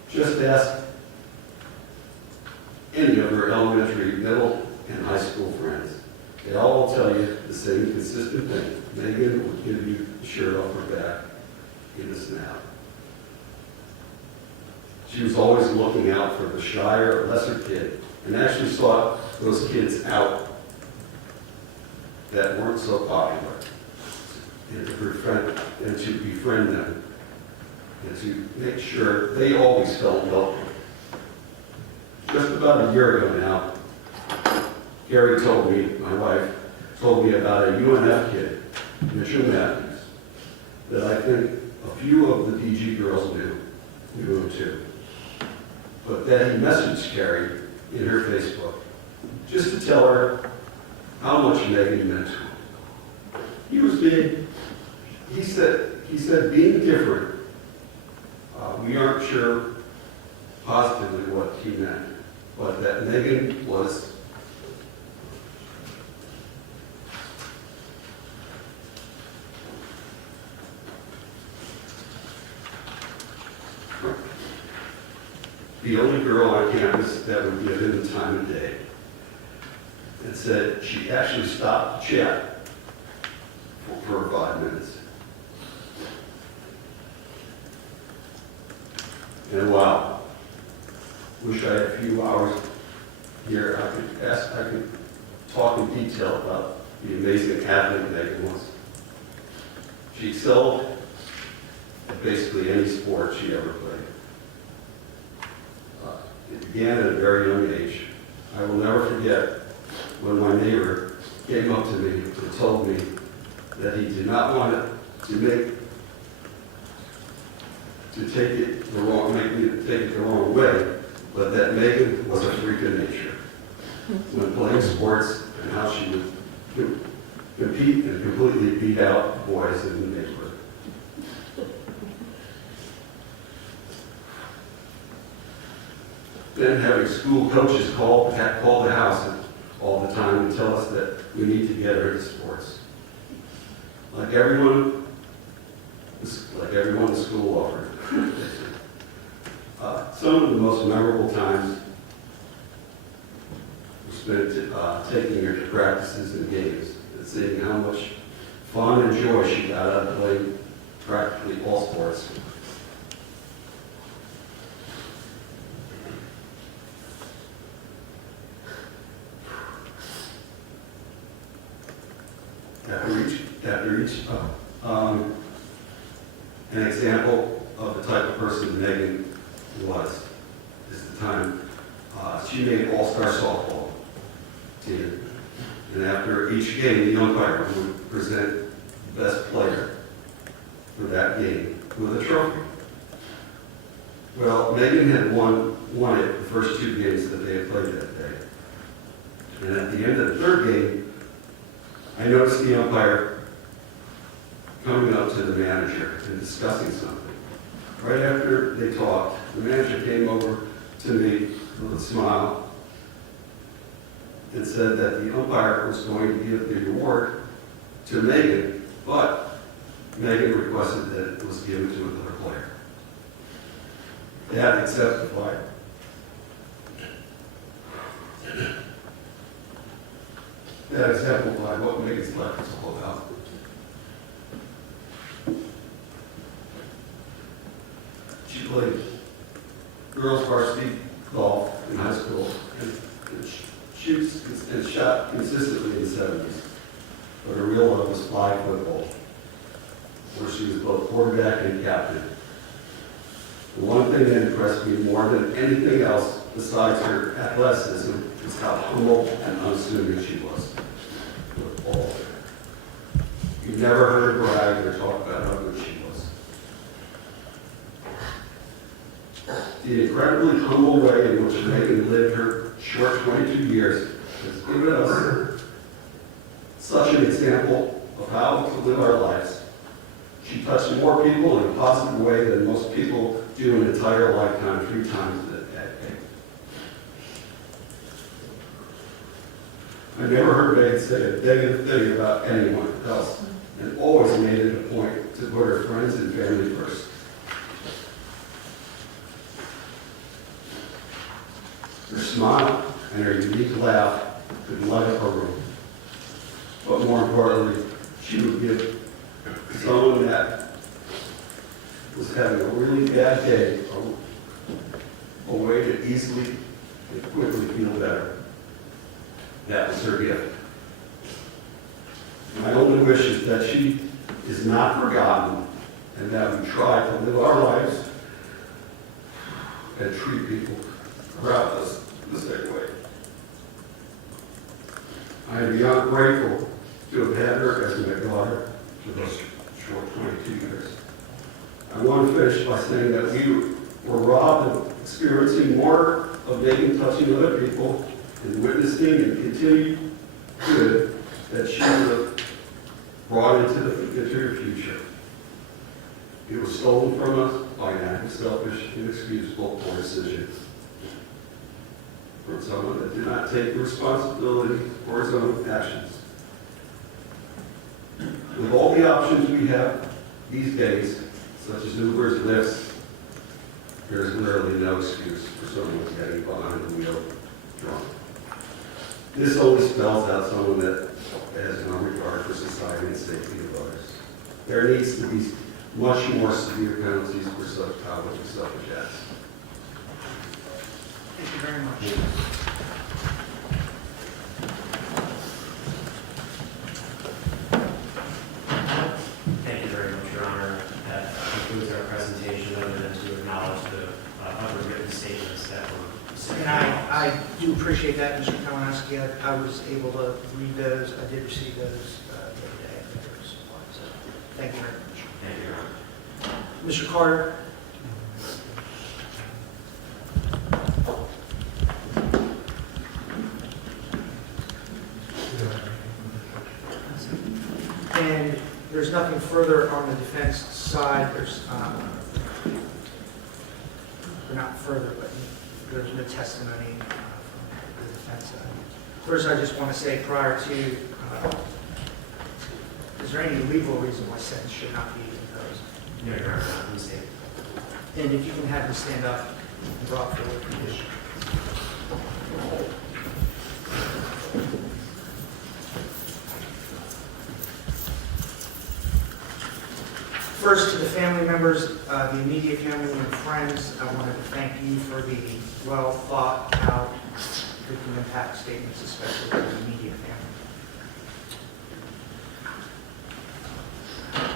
Just ask any of her elementary, middle, and high school friends. They all will tell you the same consistent thing. Megan would give you the shirt off her back in a snap. She was always looking out for the shyer, lesser kid, and actually sought those kids out that weren't so popular, and to befriend them, and to make sure they always felt welcome. Just about a year ago now, Gary told me, my wife, told me about a UNF kid, Mitchell Matthews, that I think a few of the DG girls knew him too. But then he messaged Carrie in her Facebook just to tell her how much Megan meant to him. He was being, he said being different, we aren't sure positively what he meant, but that Megan was the only girl on campus that would give him the time of day. And said she actually stopped to chat for 5 minutes. And wow, wish I had a few hours here. I could talk in detail about the amazing athlete Megan was. She excelled at basically any sport she ever played. It began at a very young age. I will never forget when my neighbor came up to me and told me that he did not want it to make me take it the wrong way, but that Megan was a freak of nature. When playing sports and how she would compete and completely beat out boys in the neighborhood. Then having school coaches call the house all the time and tell us that we need to get her into sports. Like everyone in school offered. Some of the most memorable times were spent taking her to practices and games and seeing how much fun and joy she got out of playing practically all sports. An example of the type of person Megan was is the time she made all-star softball team. And after each game, the umpire would present the best player for that game with a trophy. Well, Megan had won it the first 2 games that they had played that day. And at the end of the 3rd game, I noticed the umpire coming up to the manager and discussing something. Right after they talked, the manager came over to me with a smile and said that the umpire was going to give the award to Megan, but Megan requested that it was given to another player. That exemplified what Megan's life was all about. She played girls varsity golf in high school and shoots and shot consistently in the 70s. But her real love was flag football, where she was both quarterback and captain. The one thing that impressed me more than anything else besides her athleticism is how humble and unassuming she was with all of it. You never heard her brag or talk about how good she was. The incredibly humble way in which Megan lived her short 22 years has given us such an example of how to live our lives. She touched more people in a positive way than most people do an entire lifetime 3 times a day. I never heard Megan say a negative thing about anyone else, and always made it a point to put her friends and family first. Her smile and her unique laugh could light up a room. But more importantly, she would give someone that was having a really bad day a way to easily and quickly feel better. That was her gift. My only wish is that she is not forgotten and that we try to live our lives and treat people around us the same way. I am beyond grateful to have had her as my daughter for those short 22 years. I want to finish by saying that we were robbed of experiencing more of Megan touching other people and witnessing and continued good that she would have brought into her future. It was stolen from us by an act of selfish, inexcusable poor decision from someone that did not take responsibility for his own actions. With all the options we have these days, such as Uber's, Lyfts, there is literally no excuse for someone getting behind the wheel drunk. This only spells out someone that has no regard for society and safety of others. There needs to be much more severe penalties for such conduct and selfish acts. Thank you very much. Thank you very much, Your Honor. That concludes our presentation, other than to acknowledge the other written statements that were sent. And I do appreciate that, Mr. Kalinowski. I was able to read those. I did receive those the other day at the supply. So thank you very much. Thank you, Your Honor. Mr. Carter. there's nothing further on the defense side. There's, not further, but there's no testimony from the defense side. First, I just want to say prior to, is there any legal reason why sentence should not be imposed? No, Your Honor, not mistaken. And if you can have them stand up and brought forward the condition. First, to the family members, the immediate family and friends, I wanted to thank you for the well-thought-out victim impact statements, especially for the immediate family.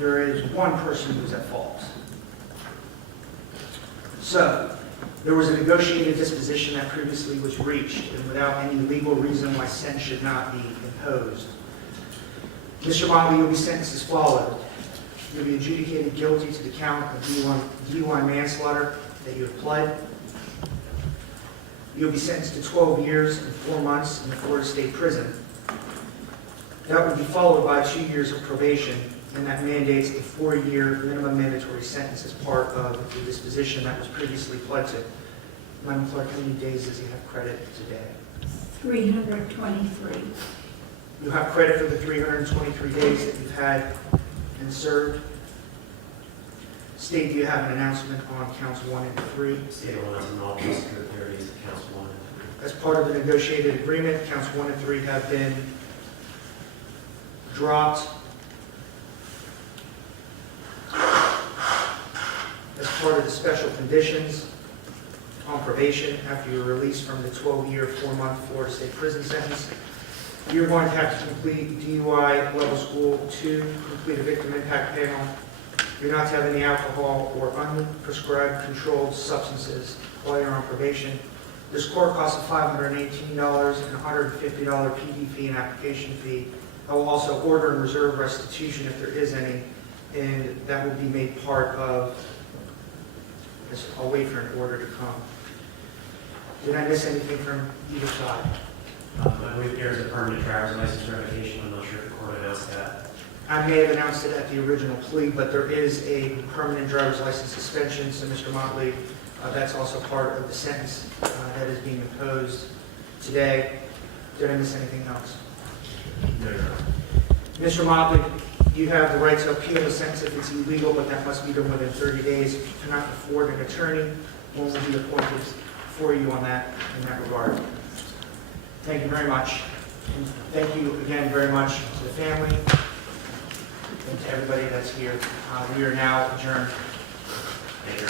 There is one person who's at fault. So, there was a negotiated disposition that previously was reached, and without any legal reason why sentence should not be imposed. Mr. Motley, you'll be sentenced as follows. You'll be adjudicated guilty to the count of DUI manslaughter that you have pled. You'll be sentenced to 12 years and 4 months in the Florida State Prison. That will be followed by 2 years of probation, and that mandates a 4-year minimum mandatory sentence as part of the disposition that was previously pled to. Madam Clerk, how many days does he have credit today? 323. You have credit for the 323 days that you've had and served. State, do you have an announcement on counts 1 and 3? State will announce an officer of authorities at counts 1 and 3. As part of the negotiated agreement, counts 1 and 3 have been dropped. As part of the special conditions on probation after you're released from the 12-year, 4-month Florida State prison sentence, you're going to have to complete DUI level school 2, complete a victim impact panel. You're not to have any alcohol or unprescribed controlled substances while you're on probation. This court costs $518 and $150 PD fee and application fee. I will also order and reserve restitution if there is any, and that will be made part of this. I'll wait for an order to come. Did I miss anything from either side? I believe there's a permanent driver's license revocation. I'm not sure if the court announced that. I may have announced it at the original plea, but there is a permanent driver's license suspension, so Mr. Motley, that's also part of the sentence that is being imposed today. Did I miss anything else? No, Your Honor. Mr. Motley, you have the right to appeal the sentence if it's illegal, but that must be done within 30 days. If you cannot afford an attorney, one will be appointed for you on that, in that regard. Thank you very much. And thank you again very much to the family and to everybody that's here. We are now adjourned. Thank you.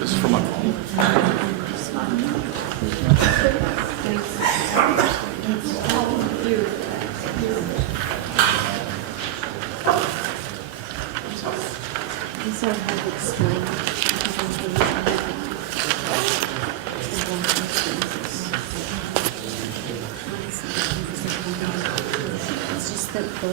This is from my phone. These are hard to explain. It's just that the